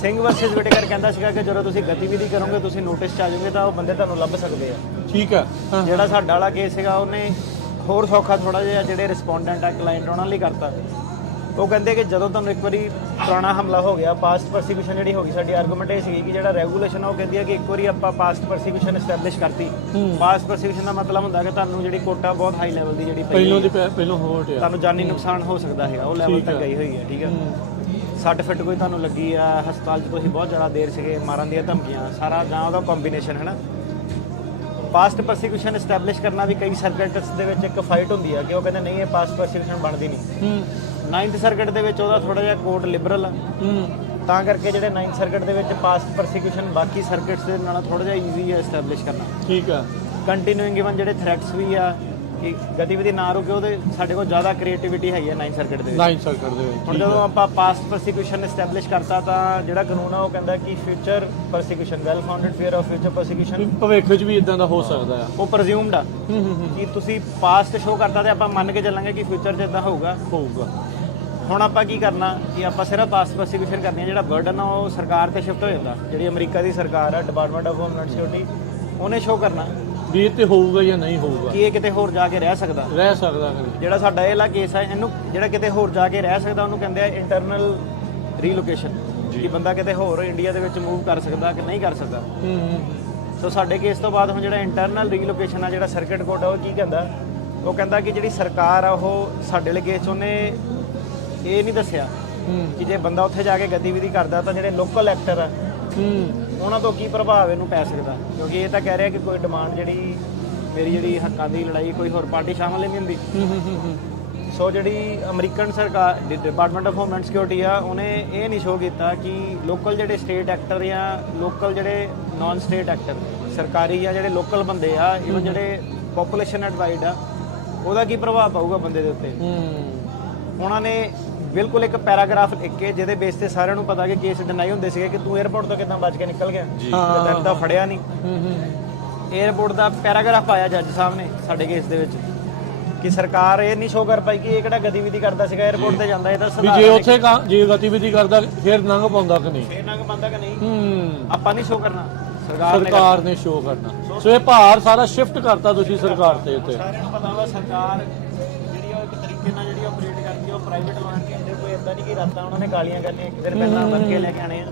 ਸਿੰਘ ਵਰਸਸ ਵਿਟੇਕਰ ਕਹਿੰਦਾ ਸੀਗਾ ਕਿ ਜਦੋਂ ਤੁਸੀਂ ਗਤੀਵਿਧੀ ਕਰੋਗੇ ਤੁਸੀਂ ਨੋਟਿਸ 'ਚ ਆ ਜਾਓਗੇ ਤਾਂ ਉਹ ਬੰਦੇ ਤੁਹਾਨੂੰ ਲੱਭ ਸਕਦੇ ਆ। ਠੀਕ ਹੈ। ਜਿਹੜਾ ਸਾਡਾ ਵਾਲਾ ਕੇਸ ਸੀਗਾ ਉਹਨੇ ਹੋਰ ਸੌਖਾ ਥੋੜਾ ਜਿਹਾ ਜਿਹੜੇ ਰਿਸਪੋਂਡੈਂਟ ਆ ਕਲਾਇੰਟ ਉਹਨਾਂ ਲਈ ਕਰਤਾ। ਉਹ ਕਹਿੰਦੇ ਕਿ ਜਦੋਂ ਤੁਹਾਨੂੰ ਇੱਕ ਵਾਰੀ ਪੁਰਾਣਾ ਹਮਲਾ ਹੋ ਗਿਆ, ਪਾਸਟ ਪਰਸੀਕਿਊਸ਼ਨ ਜਿਹੜੀ ਹੋ ਗਈ, ਸਾਡੀ ਆਰਗੂਮੈਂਟ ਇਹ ਸੀਗੀ ਕਿ ਜਿਹੜਾ ਰੈਗੂਲੇਸ਼ਨ ਆ ਉਹ ਕਹਿੰਦੀ ਹੈ ਕਿ ਇੱਕ ਵਾਰੀ ਆਪਾਂ ਪਾਸਟ ਪਰਸੀਕਿਊਸ਼ਨ ਐਸਟੈਬਲਿਸ਼ ਕਰਤੀ। ਪਾਸਟ ਪਰਸੀਕਿਊਸ਼ਨ ਦਾ ਮਤਲਬ ਹੁੰਦਾ ਕਿ ਤੁਹਾਨੂੰ ਜਿਹੜੀ ਕੋਟਾ ਬਹੁਤ ਹਾਈ ਲੈਵਲ ਦੀ ਜਿਹੜੀ ਪਹਿਲੋਂ ਹੋਟ ਆ, ਤੁਹਾਨੂੰ ਜਾਨੀ ਨੁਕਸਾਨ ਹੋ ਸਕਦਾ ਹੈਗਾ, ਉਹ ਲੈਵਲ ਤੱਕ ਗਈ ਹੋਈ ਹੈ। ਠੀਕ ਹੈ, 60 ਫਿੱਟ ਕੋਈ ਤੁਹਾਨੂੰ ਲੱਗੀ ਆ, ਹਸਪਤਾਲ 'ਚ ਤੁਸੀਂ ਬਹੁਤ ਜ਼ਿਆਦਾ ਦੇਰ ਸੀਗੇ, ਮਾਰਨ ਦੀਆਂ ਧਮਕੀਆਂ, ਸਾਰਾ ਜਾਂ ਉਹਦਾ ਕੰਬੀਨੇਸ਼ਨ ਹੈ ਨਾ। ਪਾਸਟ ਪਰਸੀਕਿਊਸ਼ਨ ਐਸਟੈਬਲਿਸ਼ ਕਰਨਾ ਵੀ ਕਈ ਸਰਕਟਸ ਦੇ ਵਿੱਚ ਇੱਕ ਫਾਈਟ ਹੁੰਦੀ ਆ ਕਿ ਉਹ ਕਹਿੰਦੇ ਨਹੀਂ ਇਹ ਪਾਸਟ ਪਰਸੀਕਿਊਸ਼ਨ ਬਣਦੀ ਨਹੀਂ। 9th ਸਰਕਟ ਦੇ ਵਿੱਚ ਉਹਦਾ ਥੋੜਾ ਜਿਹਾ ਕੋਰਟ ਲਿਬਰਲ ਆ, ਤਾਂ ਕਰਕੇ ਜਿਹੜੇ 9th ਸਰਕਟ ਦੇ ਵਿੱਚ ਪਾਸਟ ਪਰਸੀਕਿਊਸ਼ਨ ਬਾਕੀ ਸਰਕਟਸ ਦੇ ਨਾਲ ਥੋੜਾ ਜਿਹਾ ਈਜ਼ੀ ਹੈ ਐਸਟੈਬਲਿਸ਼ ਕਰਨਾ। ਠੀਕ ਆ। ਕੰਟੀਨਿਊਇੰਗ ਇਵਨ ਜਿਹੜੇ ਥ੍ਰੈਟਸ ਵੀ ਆ ਕਿ ਗਤੀਵਿਧੀ ਨਾ ਰੁਕੇ, ਉਹਦੇ ਸਾਡੇ ਕੋਲ ਜ਼ਿਆਦਾ ਕ੍ਰੀਏਟੀਵਿਟੀ ਹੈਗੀ ਹੈ 9th ਸਰਕਟ ਦੇ ਵਿੱਚ। 9th ਸਰਕਟ ਦੇ ਵਿੱਚ ਹੁਣ ਜਦੋਂ ਆਪਾਂ ਪਾਸਟ ਪਰਸੀਕਿਊਸ਼ਨ ਐਸਟੈਬਲਿਸ਼ ਕਰਤਾ ਤਾਂ ਜਿਹੜਾ ਕਾਨੂੰਨ ਆ ਉਹ ਕਹਿੰਦਾ ਕਿ future persecution, well founded fear of future persecution, ਭਵਿੱਖ 'ਚ ਵੀ ਇਦਾਂ ਦਾ ਹੋ ਸਕਦਾ ਆ, ਉਹ ਪ੍ਰਜ਼ਿਊਮਡ ਆ ਕਿ ਤੁਸੀਂ ਪਾਸਟ ਸ਼ੋ ਕਰਤਾ ਤੇ ਆਪਾਂ ਮੰਨ ਕੇ ਚੱਲਾਂਗੇ ਕਿ ਫਿਊਚਰ 'ਚ ਇਦਾਂ ਹੋਊਗਾ। ਹੁਣ ਆਪਾਂ ਕੀ ਕਰਨਾ ਕਿ ਆਪਾਂ ਸਿਰਫ ਪਾਸਟ ਪਰਸੀਕਿਊਸ਼ਨ ਕਰਨੀ ਹੈ, ਜਿਹੜਾ ਬਰਡਨ ਆ ਉਹ ਸਰਕਾਰ ਤੇ ਸ਼ਿਫਟ ਹੋ ਜਾਂਦਾ। ਜਿਹੜੀ ਅਮਰੀਕਾ ਦੀ ਸਰਕਾਰ ਆ, ਡਿਪਾਰਟਮੈਂਟ ਆਫ ਹੋਮਲੈਂਡ ਸਿਕਿਉਰਿਟੀ, ਉਹਨੇ ਸ਼ੋ ਕਰਨਾ ਵੀ ਇਹ ਤੇ ਹੋਊਗਾ ਜਾਂ ਨਹੀਂ ਹੋਊਗਾ, ਕਿ ਇਹ ਕਿਤੇ ਹੋਰ ਜਾ ਕੇ ਰਹਿ ਸਕਦਾ ਕਦੇ। ਜਿਹੜਾ ਸਾਡਾ ਇਹ ਵਾਲਾ ਕੇਸ ਆ, ਇਹਨੂੰ ਜਿਹੜਾ ਕਿਤੇ ਹੋਰ ਜਾ ਕੇ ਰਹਿ ਸਕਦਾ ਉਹਨੂੰ ਕਹਿੰਦੇ ਆ ਇੰਟਰਨਲ ਰੀਲੋਕੇਸ਼ਨ, ਕਿ ਬੰਦਾ ਕਿਤੇ ਹੋਰ ਇੰਡੀਆ ਦੇ ਵਿੱਚ ਮੂਵ ਕਰ ਸਕਦਾ ਕਿ ਨਹੀਂ ਕਰ ਸਕਦਾ। ਸੋ ਸਾਡੇ ਕੇਸ ਤੋਂ ਬਾਅਦ ਹੁਣ ਜਿਹੜਾ ਇੰਟਰਨਲ ਰੀਲੋਕੇਸ਼ਨ ਆ, ਜਿਹੜਾ ਸਰਕਟ ਕੋਰਟ ਆ ਉਹ ਕੀ ਕਹਿੰਦਾ, ਉਹ ਕਹਿੰਦਾ ਕਿ ਜਿਹੜੀ ਸਰਕਾਰ ਆ ਉਹ ਸਾਡੇ ਵਾਲੇ ਕੇਸ 'ਚ ਉਹਨੇ ਇਹ ਨਹੀਂ ਦੱਸਿਆ ਕਿ ਜੇ ਬੰਦਾ ਉੱਥੇ ਜਾ ਕੇ ਗਤੀਵਿਧੀ ਕਰਦਾ ਤਾਂ ਜਿਹੜੇ ਲੋਕਲ ਐਕਟਰ ਆ ਉਹਨਾਂ ਤੋਂ ਕੀ ਪ੍ਰਭਾਵ ਇਹਨੂੰ ਪੈ ਸਕਦਾ, ਕਿਉਂਕਿ ਇਹ ਤਾਂ ਕਹਿ ਰਿਹਾ ਕਿ ਕੋਈ ਡਿਮਾਂਡ ਜਿਹੜੀ ਮੇਰੀ ਜਿਹੜੀ ਹੱਕਾਂ ਦੀ ਲੜਾਈ ਕੋਈ ਹੋਰ ਪਾਰਟੀ ਸ਼ਾਮਲ ਨਹੀਂ ਹੁੰਦੀ। ਸੋ ਜਿਹੜੀ ਅਮਰੀਕਨ ਸਰਕਾਰ ਡਿਪਾਰਟਮੈਂਟ ਆਫ ਹੋਮਲੈਂਡ ਸਿਕਿਉਰਿਟੀ ਆ, ਉਹਨੇ ਇਹ ਨਹੀਂ ਸ਼ੋਅ ਕੀਤਾ ਕਿ ਲੋਕਲ ਜਿਹੜੇ ਸਟੇਟ ਐਕਟਰ ਜਾਂ ਲੋਕਲ ਜਿਹੜੇ ਨਾਨ ਸਟੇਟ ਐਕਟਰ, ਸਰਕਾਰੀ ਜਾਂ ਜਿਹੜੇ ਲੋਕਲ ਬੰਦੇ ਆ, ਇਵਨ ਜਿਹੜੇ ਪੋਪੂਲੇਸ਼ਨ ਐਡਵਾਈਡ ਆ, ਉਹਦਾ ਕੀ ਪ੍ਰਭਾਵ ਪਊਗਾ ਬੰਦੇ ਦੇ ਉੱਤੇ। ਉਹਨਾਂ ਨੇ ਬਿਲਕੁਲ ਇੱਕ ਪੈਰਾਗ੍ਰਾਫ ਲਿਖ ਕੇ ਜਿਹਦੇ ਬੇਸ ਤੇ ਸਾਰਿਆਂ ਨੂੰ ਪਤਾ ਕਿ ਕੇਸ ਡਿਨਾਈ ਹੁੰਦੇ ਸੀਗੇ ਕਿ ਤੂੰ 에ਅਰਪੋਰਟ ਤੋਂ ਕਿੱਦਾਂ ਬਚ ਕੇ ਨਿਕਲ ਗਿਆ, ਤੈਨੂੰ ਤਾਂ ਫੜਿਆ ਨਹੀਂ। 에ਅਰਪੋਰਟ ਦਾ ਪੈਰਾਗ੍ਰਾਫ ਆਇਆ ਜੱਜ ਸਾਹਿਬ ਨੇ ਸਾਡੇ ਕੇਸ ਦੇ ਵਿੱਚ ਕਿ ਸਰਕਾਰ ਇਹ ਨਹੀਂ ਸ਼ੋਅ ਕਰ ਪਾਈ ਕਿ ਇਹ ਕਿਹੜਾ ਗਤੀਵਿਧੀ ਕਰਦਾ ਸੀਗਾ 에ਅਰਪੋਰਟ ਤੇ ਜਾਂਦਾ, ਇਹਦਾ ਜੇ ਉੱਥੇ ਜੇ ਗਤੀਵਿਧੀ ਕਰਦਾ ਫਿਰ ਨੰਗ ਪਾਉਂਦਾ ਕਿ ਨਹੀਂ, ਫੇਰ ਨੰਗ ਪਾਉਂਦਾ ਕਿ ਨਹੀਂ, ਆਪਾਂ ਨਹੀਂ ਸ਼ੋਅ ਕਰਨਾ, ਸਰਕਾਰ ਨੇ ਸ਼ੋਅ ਕਰਨਾ। ਸੋ ਇਹ ਭਾਰ ਸਾਰਾ ਸ਼ਿਫਟ ਕਰਤਾ ਤੁਸੀਂ ਸਰਕਾਰ ਤੇ ਉੱਤੇ। ਸਾਰਿਆਂ ਨੂੰ ਪਤਾ ਹੋਗਾ ਸਰਕਾਰ ਜਿਹੜੀ ਉਹ ਇੱਕ ਤਰੀਕੇ ਨਾਲ ਜਿਹੜੀ ਆਪਰੇਟ ਕਰਦੀ, ਉਹ ਪ੍ਰਾਈਵੇਟ ਲੋਨ ਕਹਿੰਦੇ, ਕੋਈ ਇਦਾਂ ਨਹੀਂ ਕਿ ਰਾਤਾਂ ਉਹਨਾਂ ਨੇ ਗਾਲੀਆਂ ਕਰਨੀਆਂ, ਇੱਕ ਦਿਨ ਪਹਿਲਾਂ ਬਣ ਕੇ ਲੈ ਕੇ ਆਣੇ ਆ।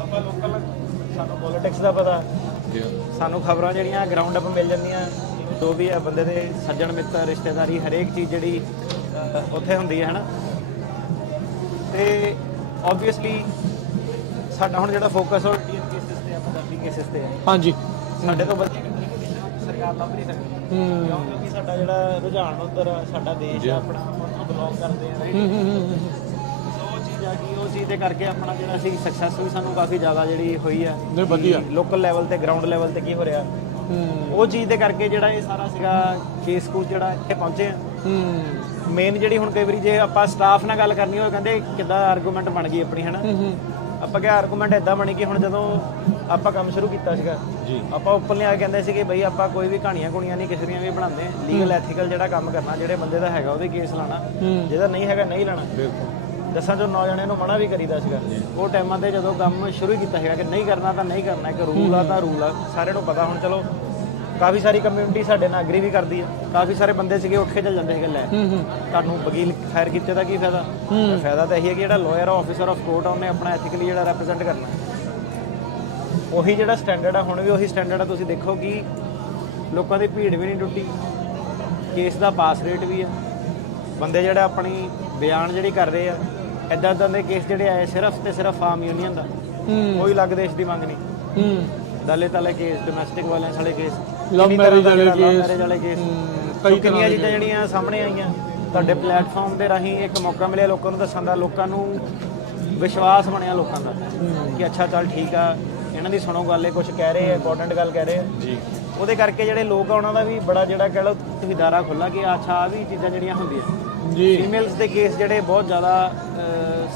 ਆਪਾਂ ਲੋਕਲ, ਸਾਨੂੰ ਪੋਲਿਟਿਕਸ ਦਾ ਪਤਾ, ਸਾਨੂੰ ਖਬਰਾਂ ਜਿਹੜੀਆਂ ਗਰਾਊਂਡ ਅਪ ਮਿਲ ਜਾਂਦੀਆਂ, ਜੋ ਵੀ ਹੈ ਬੰਦੇ ਦੇ ਸੱਜਣ ਮਿੱਤਰ ਰਿਸ਼ਤੇਦਾਰੀ ਹਰੇਕ ਚੀਜ਼ ਜਿਹੜੀ ਉੱਥੇ ਹੁੰਦੀ ਹੈ ਨਾ। ਤੇ ਆਬਵੀਅਸਲੀ ਸਾਡਾ ਹੁਣ ਜਿਹੜਾ ਫੋਕਸ ਉਹ ਇੰਡੀਅਨ ਕੇਸਿਸ ਤੇ ਆ, ਪੰਜਾਬੀ ਕੇਸਿਸ ਤੇ ਆ। ਹਾਂਜੀ, ਸਾਡੇ ਤੋਂ ਵਧੀਆ ਸਰਕਾਰ ਲੱਭ ਨਹੀਂ ਸਕਦੀ ਕਿਉਂਕਿ ਸਾਡਾ ਜਿਹੜਾ ਰੁਝਾਨ ਉੱਧਰ ਸਾਡਾ ਦੇਸ਼ ਆ ਆਪਣਾ, ਉਹਨੂੰ ਬਲੌਕ ਕਰਦੇ ਆ। ਉਹ ਚੀਜ਼ ਆ ਕਿ ਉਹ ਚੀਜ਼ ਦੇ ਕਰਕੇ ਆਪਣਾ ਜਿਹੜਾ ਅਸੀਂ ਸਕਸੈਸ ਵੀ ਸਾਨੂੰ ਕਾਫੀ ਜ਼ਿਆਦਾ ਜਿਹੜੀ ਹੋਈ ਆ ਵਧੀਆ ਲੋਕਲ ਲੈਵਲ ਤੇ ਗਰਾਊਂਡ ਲੈਵਲ ਤੇ ਕੀ ਹੋ ਰਿਹਾ, ਉਹ ਚੀਜ਼ ਦੇ ਕਰਕੇ ਜਿਹੜਾ ਇਹ ਸਾਰਾ ਸੀਗਾ ਕੇਸ ਕੂਸ ਜਿਹੜਾ ਇੱਥੇ ਪਹੁੰਚੇ ਆ। ਮੇਨ ਜਿਹੜੀ ਹੁਣ ਕਈ ਵਾਰੀ ਜੇ ਆਪਾਂ ਸਟਾਫ ਨਾਲ ਗੱਲ ਕਰਨੀ ਹੋਵੇ, ਕਹਿੰਦੇ ਕਿੱਦਾਂ ਆਰਗੂਮੈਂਟ ਬਣ ਗਈ ਆਪਣੀ, ਹਨਾ। ਆਪਾਂ ਕਿਹਾ ਆਰਗੂਮੈਂਟ ਇਦਾਂ ਬਣੀ ਕਿ ਹੁਣ ਜਦੋਂ ਆਪਾਂ ਕੰਮ ਸ਼ੁਰੂ ਕੀਤਾ ਸੀਗਾ, ਆਪਾਂ ਓਪਨਲੀ ਆ ਕੇ ਕਹਿੰਦੇ ਸੀ ਕਿ ਬਈ ਆਪਾਂ ਕੋਈ ਵੀ ਕਹਾਣੀਆਂ ਨਹੀਂ ਕਿਸੇ ਦੀਆਂ ਵੀ ਬਣਾਉਂਦੇ, ਲੀਗਲ ਐਥੀਕਲ ਜਿਹੜਾ ਕੰਮ ਕਰਨਾ, ਜਿਹੜੇ ਬੰਦੇ ਦਾ ਹੈਗਾ ਉਹਦੇ ਕੇਸ ਲਾਣਾ, ਜਿਹਦਾ ਨਹੀਂ ਹੈਗਾ ਨਹੀਂ ਲਾਣਾ। ਦੱਸਾਂ ਜੋ 9 ਜਣਿਆਂ ਨੂੰ ਮਨਾ ਵੀ ਕਰੀਦਾ ਸੀਗਾ ਉਹ ਟਾਈਮਾਂ ਤੇ ਜਦੋਂ ਕੰਮ ਸ਼ੁਰੂ ਕੀਤਾ ਸੀਗਾ ਕਿ ਨਹੀਂ ਕਰਨਾ ਤਾਂ ਨਹੀਂ ਕਰਨਾ, ਇੱਕ ਰੂਲ ਆ ਤਾਂ ਰੂਲ ਆ, ਸਾਰਿਆਂ ਨੂੰ ਪਤਾ। ਹੁਣ ਚਲੋ ਕਾਫੀ ਸਾਰੀ ਕਮਿਊਨਿਟੀ ਸਾਡੇ ਨਾਲ ਐਗਰੀ ਵੀ ਕਰਦੀ ਆ, ਕਾਫੀ ਸਾਰੇ ਬੰਦੇ ਸੀਗੇ ਉੱਠ ਕੇ ਚੱਲ ਜਾਂਦੇ ਸੀਗੇ, ਲੈ ਤੁਹਾਨੂੰ ਵਕੀਲ ਫਾਇਰ ਕੀਤੇ ਦਾ ਕੀ ਫਾਇਦਾ। ਫਾਇਦਾ ਤਾਂ ਇਹੀ ਹੈ ਕਿ ਜਿਹੜਾ ਲਾਇਰ ਆਫੀਸਰ ਆਫ ਕੋਰਟ ਆ ਉਹਨੇ ਆਪਣਾ ਐਥੀਕਲੀ ਜਿਹੜਾ ਰੈਪਰੈਜ਼ੈਂਟ ਕਰਨਾ। ਉਹੀ ਜਿਹੜਾ ਸਟੈਂਡਰਡ ਆ ਹੁਣ ਵੀ ਉਹੀ ਸਟੈਂਡਰਡ ਆ। ਤੁਸੀਂ ਦੇਖੋ ਕਿ ਲੋਕਾਂ ਦੀ ਭੀੜ ਵੀ ਨਹੀਂ ਟੁੱਟੀ, ਕੇਸ ਦਾ ਪਾਸ ਰੇਟ ਵੀ ਆ, ਬੰਦੇ ਜਿਹੜਾ ਆਪਣੀ ਬਿਆਨ ਜਿਹੜੀ ਕਰ ਰਹੇ ਆ, ਇੱਦਾਂ ਦੇ ਕੇਸ ਜਿਹੜੇ ਆਏ ਸਿਰਫ ਤੇ ਸਿਰਫ ਫਾਰਮ ਯੂਨੀਅਨ ਦਾ, ਕੋਈ ਅਲੱਗ ਦੇਸ਼ ਦੀ ਮੰਗ ਨਹੀਂ। ਦਲੇ ਤਲੇ ਕੇਸ, ਡੋਮੈਸਟਿਕ ਵਾਇਲੈਂਸ ਵਾਲੇ ਕੇਸ, ਲਵ ਮੈਰਿਜ ਵਾਲੇ ਕੇਸ, ਕਈ ਕਿੰਨੀਆਂ ਚੀਜ਼ਾਂ ਜਿਹੜੀਆਂ ਸਾਹਮਣੇ ਆਈਆਂ। ਤੁਹਾਡੇ ਪਲੇਟਫਾਰਮ ਦੇ ਰਾਹੀਂ ਇੱਕ ਮੌਕਾ ਮਿਲਿਆ ਲੋਕਾਂ ਨੂੰ ਦੱਸਣ ਦਾ, ਲੋਕਾਂ ਨੂੰ ਵਿਸ਼ਵਾਸ ਬਣਿਆ ਲੋਕਾਂ ਦਾ ਕਿ ਅੱਛਾ ਚੱਲ ਠੀਕ ਆ, ਇਹਨਾਂ ਦੀ ਸੁਣੋ ਗੱਲ, ਇਹ ਕੁਝ ਕਹਿ ਰਹੇ ਆ, ਇੰਪੋਰਟੈਂਟ ਗੱਲ ਕਹਿ ਰਹੇ ਆ ਜੀ। ਉਹਦੇ ਕਰਕੇ ਜਿਹੜੇ ਲੋਕ ਆ ਉਹਨਾਂ ਦਾ ਵੀ ਬੜਾ ਜਿਹੜਾ ਕਹਿ ਲਓ ਤੁਸੀਂ ਦਾਰਾ ਖੁੱਲ੍ਹਾ ਕਿ ਅੱਛਾ ਆ ਵੀ ਚੀਜ਼ਾਂ ਜਿਹੜੀਆਂ ਹੁੰਦੀਆਂ। ਜੀ ਫੀਮੇਲਸ ਦੇ ਕੇਸ ਜਿਹੜੇ ਬਹੁਤ ਜ਼ਿਆਦਾ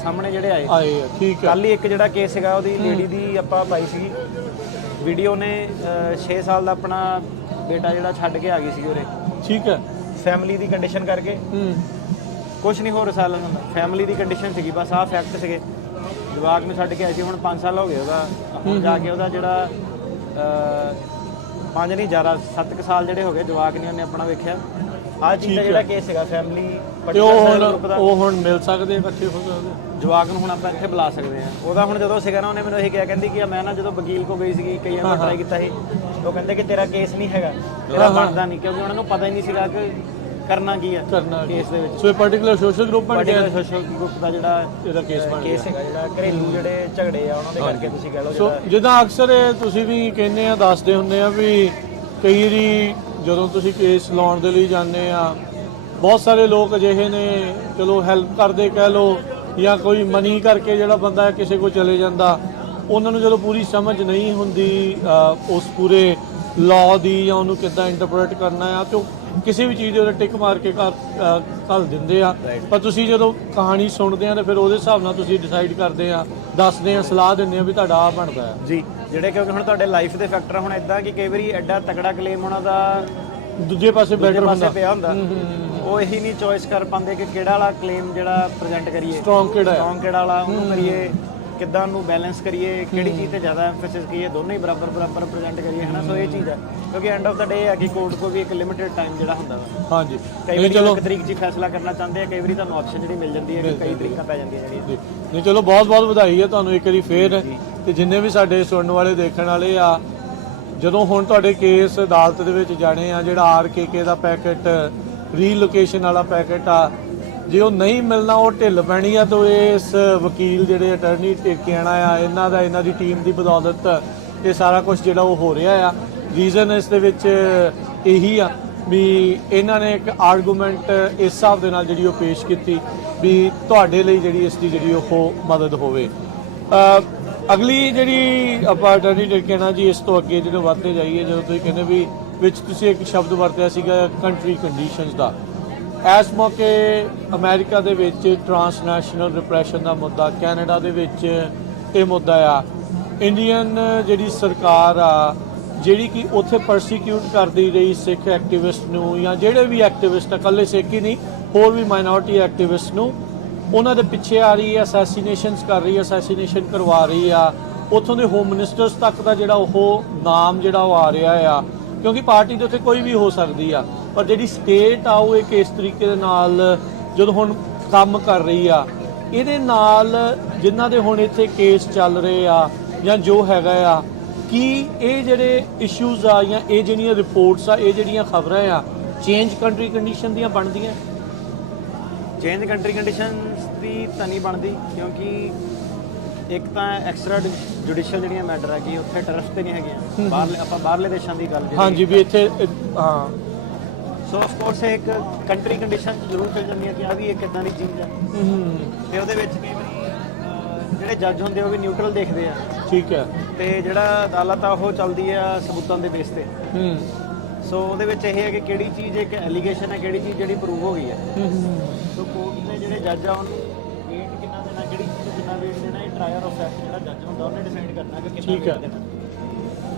ਸਾਹਮਣੇ ਜਿਹੜੇ ਆਏ। ਠੀਕ ਹੈ। ਕੱਲ ਹੀ ਇੱਕ ਜਿਹੜਾ ਕੇਸ ਹੈਗਾ ਉਹਦੀ ਲੇਡੀ ਦੀ ਆਪਾਂ ਪਾਈ ਸੀਗੀ ਵੀਡੀਓ, ਨੇ 6 ਸਾਲ ਦਾ ਆਪਣਾ ਬੇਟਾ ਜਿਹੜਾ ਛੱਡ ਕੇ ਆ ਗਈ ਸੀ ਉਰੇ। ਠੀਕ ਹੈ। ਫੈਮਿਲੀ ਦੀ ਕੰਡੀਸ਼ਨ ਕਰਕੇ ਕੁਝ ਨਹੀਂ ਹੋਰ ਸਾਲ ਫੈਮਿਲੀ ਦੀ ਕੰਡੀਸ਼ਨ ਸੀਗੀ, ਬਸ ਆਹ ਫੈਕਟ ਸੀਗੇ। ਜਵਾਕ ਨੂੰ ਛੱਡ ਕੇ ਆਈ ਸੀ, ਹੁਣ 5 ਸਾਲ ਹੋ ਗਏ ਉਹਦਾ। ਹੁਣ ਜਾ ਕੇ ਉਹਦਾ ਜਿਹੜਾ 5 ਨਹੀਂ ਜ਼ਿਆਦਾ 7 ਸਾਲ ਜਿਹੜੇ ਹੋ ਗਏ, ਜਵਾਕ ਨਹੀਂ ਉਹਨੇ ਆਪਣਾ ਵੇਖਿਆ। ਆਹ ਚੀਜ਼ ਦਾ ਜਿਹੜਾ ਕੇਸ ਹੈਗਾ ਫੈਮਿਲੀ ਉਹ ਹੁਣ ਮਿਲ ਸਕਦੇ ਇਕੱਠੇ ਹੋ ਸਕਦੇ ਜਵਾਕ ਨੂੰ, ਹੁਣ ਆਪਾਂ ਇੱਥੇ ਬੁਲਾ ਸਕਦੇ ਆ। ਉਹਦਾ ਹੁਣ ਜਦੋਂ ਸੀਗਾ ਨਾ, ਉਹਨੇ ਮੈਨੂੰ ਇਹ ਕਿਹਾ, ਕਹਿੰਦੀ ਕਿ ਮੈਂ ਨਾ ਜਦੋਂ ਵਕੀਲ ਕੋ ਗਈ ਸੀਗੀ, ਕਈਆਂ ਨੂੰ ਟਰਾਈ ਕੀਤਾ ਸੀ, ਉਹ ਕਹਿੰਦੇ ਕਿ ਤੇਰਾ ਕੇਸ ਨਹੀਂ ਹੈਗਾ, ਤੇਰਾ ਬਣਦਾ ਨਹੀਂ, ਕਿਉਂਕਿ ਉਹਨਾਂ ਨੂੰ ਪਤਾ ਹੀ ਨਹੀਂ ਸੀਗਾ ਕਿ ਕਰਨਾ ਕੀ ਹੈ ਕੇਸ ਦੇ ਵਿੱਚ। ਸੋ ਇਹ ਪਾਰਟਿਕੂਲਰ ਸੋਸ਼ਲ ਗਰੁੱਪ ਦਾ ਜਿਹੜਾ ਇਹਦਾ ਕੇਸ ਹੈਗਾ, ਜਿਹੜਾ ਘਰੇਲੂ ਜਿਹੜੇ ਝਗੜੇ ਆ ਉਹਨਾਂ ਦੇ ਕਰਕੇ ਤੁਸੀਂ ਕਹਿ ਲਓ। ਸੋ ਜਿੱਦਾਂ ਅਕਸਰ ਇਹ ਤੁਸੀਂ ਵੀ ਕਹਿੰਦੇ ਆ, ਦੱਸਦੇ ਹੁੰਦੇ ਆ ਵੀ ਕਈ ਵਾਰੀ ਜਦੋਂ ਤੁਸੀਂ ਕੇਸ ਲਾਉਣ ਦੇ ਲਈ ਜਾਂਦੇ ਆ, ਬਹੁਤ ਸਾਰੇ ਲੋਕ ਅਜਿਹੇ ਨੇ, ਚਲੋ ਹੈਲਪ ਕਰਦੇ ਕਹਿ ਲਓ, ਜਾਂ ਕੋਈ ਮਨੀ ਕਰਕੇ ਜਿਹੜਾ ਬੰਦਾ ਕਿਸੇ ਕੋਲ ਚਲੇ ਜਾਂਦਾ, ਉਹਨਾਂ ਨੂੰ ਜਦੋਂ ਪੂਰੀ ਸਮਝ ਨਹੀਂ ਹੁੰਦੀ ਉਸ ਪੂਰੇ ਲਾਅ ਦੀ, ਜਾਂ ਉਹਨੂੰ ਕਿੱਦਾਂ ਇੰਟਰਪ੍ਰੀਟ ਕਰਨਾ ਆ, ਤੇ ਕਿਸੇ ਵੀ ਚੀਜ਼ ਦੇ ਉੱਤੇ ਟਿਕ ਮਾਰ ਕੇ ਘੱਲ ਦਿੰਦੇ ਆ। ਪਰ ਤੁਸੀਂ ਜਦੋਂ ਕਹਾਣੀ ਸੁਣਦੇ ਆ, ਤਾਂ ਫਿਰ ਉਹਦੇ ਹਿਸਾਬ ਨਾਲ ਤੁਸੀਂ ਡਿਸਾਈਡ ਕਰਦੇ ਆ, ਦੱਸਦੇ ਆ, ਸਲਾਹ ਦਿੰਦੇ ਆ ਵੀ ਤੁਹਾਡਾ ਆ ਬਣਦਾ ਆ ਜੀ। ਜਿਹੜੇ ਕਿਉਂਕਿ ਹੁਣ ਤੁਹਾਡੇ ਲਾਈਫ ਦੇ ਫੈਕਟਰ ਹੁਣ ਇਦਾਂ ਕਿ ਕਈ ਵਾਰੀ ਐਡਾ ਤਕੜਾ ਕਲੇਮ ਉਹਨਾਂ ਦਾ ਦੂਜੇ ਪਾਸੇ ਬੈਟਰ ਹੁੰਦਾ ਪਿਆ ਹੁੰਦਾ, ਉਹ ਇਹੀ ਨਹੀਂ ਚੋਇਸ ਕਰ ਪਾਉਂਦੇ ਕਿ ਕਿਹੜਾ ਵਾਲਾ ਕਲੇਮ ਜਿਹੜਾ ਪ੍ਰੈਜ਼ੈਂਟ ਕਰੀਏ, ਸਟਰੋਂਗ ਕਿਹੜਾ ਵਾਲਾ ਉਹਨੂੰ ਕਰੀਏ, ਕਿੱਦਾਂ ਉਹਨੂੰ ਬੈਲੈਂਸ ਕਰੀਏ, ਕਿਹੜੀ ਚੀਜ਼ ਤੇ ਜ਼ਿਆਦਾ ਐਮਫੈਸਿਸ ਕਰੀਏ, ਦੋਨੋਂ ਹੀ ਬਰਾਬਰ ਪ੍ਰੈਜ਼ੈਂਟ ਕਰੀਏ, ਹਨਾ। ਸੋ ਇਹ ਚੀਜ਼ ਹੈ, ਕਿਉਂਕਿ ਐਂਡ ਆਫ ਦਾ ਡੇ ਹੈ ਕਿ ਕੋਰਟ ਕੋ ਵੀ ਇੱਕ ਲਿਮਿਟਿਡ ਟਾਈਮ ਜਿਹੜਾ ਹੁੰਦਾ ਵਾ। ਹਾਂਜੀ, ਕਈ ਵਾਰੀ ਇੱਕ ਤਰੀਕ 'ਚ ਫੈਸਲਾ ਕਰਨਾ ਚਾਹੁੰਦੇ ਆ, ਕਈ ਵਾਰੀ ਤੁਹਾਨੂੰ ਆਪਸ਼ਨ ਜਿਹੜੀ ਮਿਲ ਜਾਂਦੀ ਹੈ ਕਿ ਕਈ ਤਰੀਕਾਂ ਪੈ ਜਾਂਦੀਆਂ ਜਿਹੜੀਆਂ। ਨਹੀਂ, ਚਲੋ ਬਹੁਤ ਬਹੁਤ ਵਧਾਈ ਹੈ ਤੁਹਾਨੂੰ ਇੱਕ ਵਾਰੀ ਫੇਰ। ਤੇ ਜਿੰਨੇ ਵੀ ਸਾਡੇ ਸੁਣਨ ਵਾਲੇ ਦੇਖਣ ਵਾਲੇ ਆ, ਜਦੋਂ ਹੁਣ ਤੁਹਾਡੇ ਕੇਸ ਅਦਾਲਤ ਦੇ ਵਿੱਚ ਜਾਣੇ ਆ, ਜਿਹੜਾ RKK ਦਾ ਪੈਕੇਟ, ਰੀਲੋਕੇਸ਼ਨ ਵਾਲਾ ਪੈਕੇਟ ਆ, ਜੇ ਉਹ ਨਹੀਂ ਮਿਲਣਾ, ਉਹ ਢਿੱਲ ਪੈਣੀ ਆ। ਤਾਂ ਇਸ ਵਕੀਲ ਜਿਹੜੇ ਅਟਰਨੀ ਟੇਕਿਆਣਾ ਆ, ਇਹਨਾਂ ਦੀ ਟੀਮ ਦੀ ਬਦੌਲਤ ਇਹ ਸਾਰਾ ਕੁਝ ਜਿਹੜਾ ਉਹ ਹੋ ਰਿਹਾ ਆ। ਰੀਜ਼ਨ ਇਸ ਦੇ ਵਿੱਚ ਇਹੀ ਆ ਵੀ ਇਹਨਾਂ ਨੇ ਇੱਕ ਆਰਗੂਮੈਂਟ ਇਸ ਹਿਸਾਬ ਦੇ ਨਾਲ ਜਿਹੜੀ ਉਹ ਪੇਸ਼ ਕੀਤੀ ਵੀ ਤੁਹਾਡੇ ਲਈ ਜਿਹੜੀ ਇਸ ਦੀ ਜਿਹੜੀ ਉਹ ਮਦਦ ਹੋਵੇ। ਅਗਲੀ ਜਿਹੜੀ ਆਪਾਂ ਅਟਰਨੀ ਟੇਕਿਆਣਾ ਜੀ, ਇਸ ਤੋਂ ਅੱਗੇ ਜਦੋਂ ਵੱਧਦੇ ਜਾਈਏ, ਜਦੋਂ ਤੁਸੀਂ ਕਹਿੰਦੇ ਵੀ ਵਿੱਚ ਤੁਸੀਂ ਇੱਕ ਸ਼ਬਦ ਵਰਤਿਆ ਸੀਗਾ ਕੰਟਰੀ ਕੰਡੀਸ਼ਨਸ ਦਾ, ਇਸ ਮੌਕੇ ਅਮਰੀਕਾ ਦੇ ਵਿੱਚ ਟਰਾਂਸਨੈਸ਼ਨਲ ਰਿਪਰੈਸ਼ਨ ਦਾ ਮੁੱਦਾ, ਕੈਨੇਡਾ ਦੇ ਵਿੱਚ ਇਹ ਮੁੱਦਾ ਆ। ਇੰਡੀਅਨ ਜਿਹੜੀ ਸਰਕਾਰ ਆ, ਜਿਹੜੀ ਕਿ ਉੱਥੇ ਪਰਸੀਕਿਊਟ ਕਰਦੀ ਰਹੀ ਸਿੱਖ ਐਕਟਿਵਿਸਟ ਨੂੰ, ਜਾਂ ਜਿਹੜੇ ਵੀ ਐਕਟਿਵਿਸਟ ਆ, ਇਕੱਲੇ ਸਿੱਖ ਹੀ ਨਹੀਂ, ਹੋਰ ਵੀ ਮਾਈਨੋਰਿਟੀ ਐਕਟਿਵਿਸਟ ਨੂੰ, ਉਹਨਾਂ ਦੇ ਪਿੱਛੇ ਆ ਰਹੀ ਹੈ, ਅਸੈਸੀਨੇਸ਼ਨਸ ਕਰ ਰਹੀ ਹੈ, ਅਸੈਸੀਨੇਸ਼ਨ ਕਰਵਾ ਰਹੀ ਆ। ਉੱਥੋਂ ਦੇ ਹੋਮ ਮਿਨਿਸਟਰਸ ਤੱਕ ਦਾ ਜਿਹੜਾ ਉਹ ਨਾਮ ਜਿਹੜਾ ਉਹ ਆ ਰਿਹਾ ਆ, ਕਿਉਂਕਿ ਪਾਰਟੀ ਦੇ ਉੱਤੇ ਕੋਈ ਵੀ ਹੋ ਸਕਦੀ ਆ, ਪਰ ਜਿਹੜੀ ਸਟੇਟ ਆ ਉਹ ਇੱਕ ਇਸ ਤਰੀਕੇ ਦੇ ਨਾਲ ਜਦੋਂ ਹੁਣ ਕੰਮ ਕਰ ਰਹੀ ਆ, ਇਹਦੇ ਨਾਲ ਜਿਨ੍ਹਾਂ ਦੇ ਹੁਣ ਇੱਥੇ ਕੇਸ ਚੱਲ ਰਹੇ ਆ ਜਾਂ ਜੋ ਹੈਗਾ ਆ, ਕੀ ਇਹ ਜਿਹੜੇ ਇਸ਼ੂਜ਼ ਆ ਜਾਂ ਇਹ ਜਿਹੜੀਆਂ ਰਿਪੋਰਟਸ ਆ, ਇਹ ਜਿਹੜੀਆਂ ਖਬਰਾਂ ਆ, ਚੇਂਜ ਕੰਟਰੀ ਕੰਡੀਸ਼ਨ ਦੀਆਂ ਬਣਦੀਆਂ? ਚੇਂਜ ਕੰਟਰੀ ਕੰਡੀਸ਼ਨਸ ਦੀ ਤਾਂ ਨਹੀਂ ਬਣਦੀ, ਕਿਉਂਕਿ ਇੱਕ ਤਾਂ ਐਕਸਟਰਾ ਜੁਡੀਸ਼ੀਅਲ ਜਿਹੜੀਆਂ ਮੈਟਰ ਹੈ ਕਿ ਉੱਥੇ ਟਰਫ ਤੇ ਨਹੀਂ ਹੈਗੀਆਂ। ਆਪਾਂ ਬਾਹਰਲੇ ਦੇਸ਼ਾਂ ਦੀ ਗੱਲ ਹਾਂਜੀ ਵੀ ਇੱਥੇ ਹਾਂ। ਸੋ ਆਫ ਕੋਰਸ ਇੱਕ ਕੰਟਰੀ ਕੰਡੀਸ਼ਨ ਜ਼ਰੂਰ ਚੱਲ ਜਾਂਦੀ ਹੈ ਕਿ ਆ ਵੀ ਇੱਕ ਇਦਾਂ ਦੀ ਚੀਜ਼ ਹੈ, ਤੇ ਉਹਦੇ ਵਿੱਚ ਕਈ ਵਾਰੀ ਜਿਹੜੇ ਜੱਜ ਹੁੰਦੇ ਉਹ ਵੀ ਨਿਊਟਰਲ ਦੇਖਦੇ ਆ। ਠੀਕ ਹੈ। ਤੇ ਜਿਹੜਾ ਅਦਾਲਤ ਆ ਉਹ ਚੱਲਦੀ ਆ ਸਬੂਤਾਂ ਦੇ ਬੇਸ ਤੇ। ਸੋ ਉਹਦੇ ਵਿੱਚ ਇਹ ਹੈ ਕਿ ਕਿਹੜੀ ਚੀਜ਼ ਇੱਕ ਐਲੀਗੇਸ਼ਨ ਹੈ, ਕਿਹੜੀ ਚੀਜ਼ ਜਿਹੜੀ ਪ੍ਰੂਵ ਹੋ ਗਈ ਹੈ। ਸੋ ਕੋਰਟ ਦੇ ਜਿਹੜੇ ਜੱਜ ਆ ਉਹਨੂੰ ਵੇਟ ਕਿੰਨਾ ਦੇਣਾ, ਕਿਹੜੀ ਚੀਜ਼ ਨੂੰ ਕਿੰਨਾ ਵੇਟ ਦੇਣਾ, ਇਹ ਟ੍ਰਾਇਲ ਆਫ ਫੈਕਟ ਜਿਹੜਾ ਜੱਜ ਹੁੰਦਾ ਉਹਨੇ ਡਿਸਾਈਡ ਕਰਨਾ ਕਿ ਕਿੰਨਾ ਵੇਟ ਦੇਣਾ।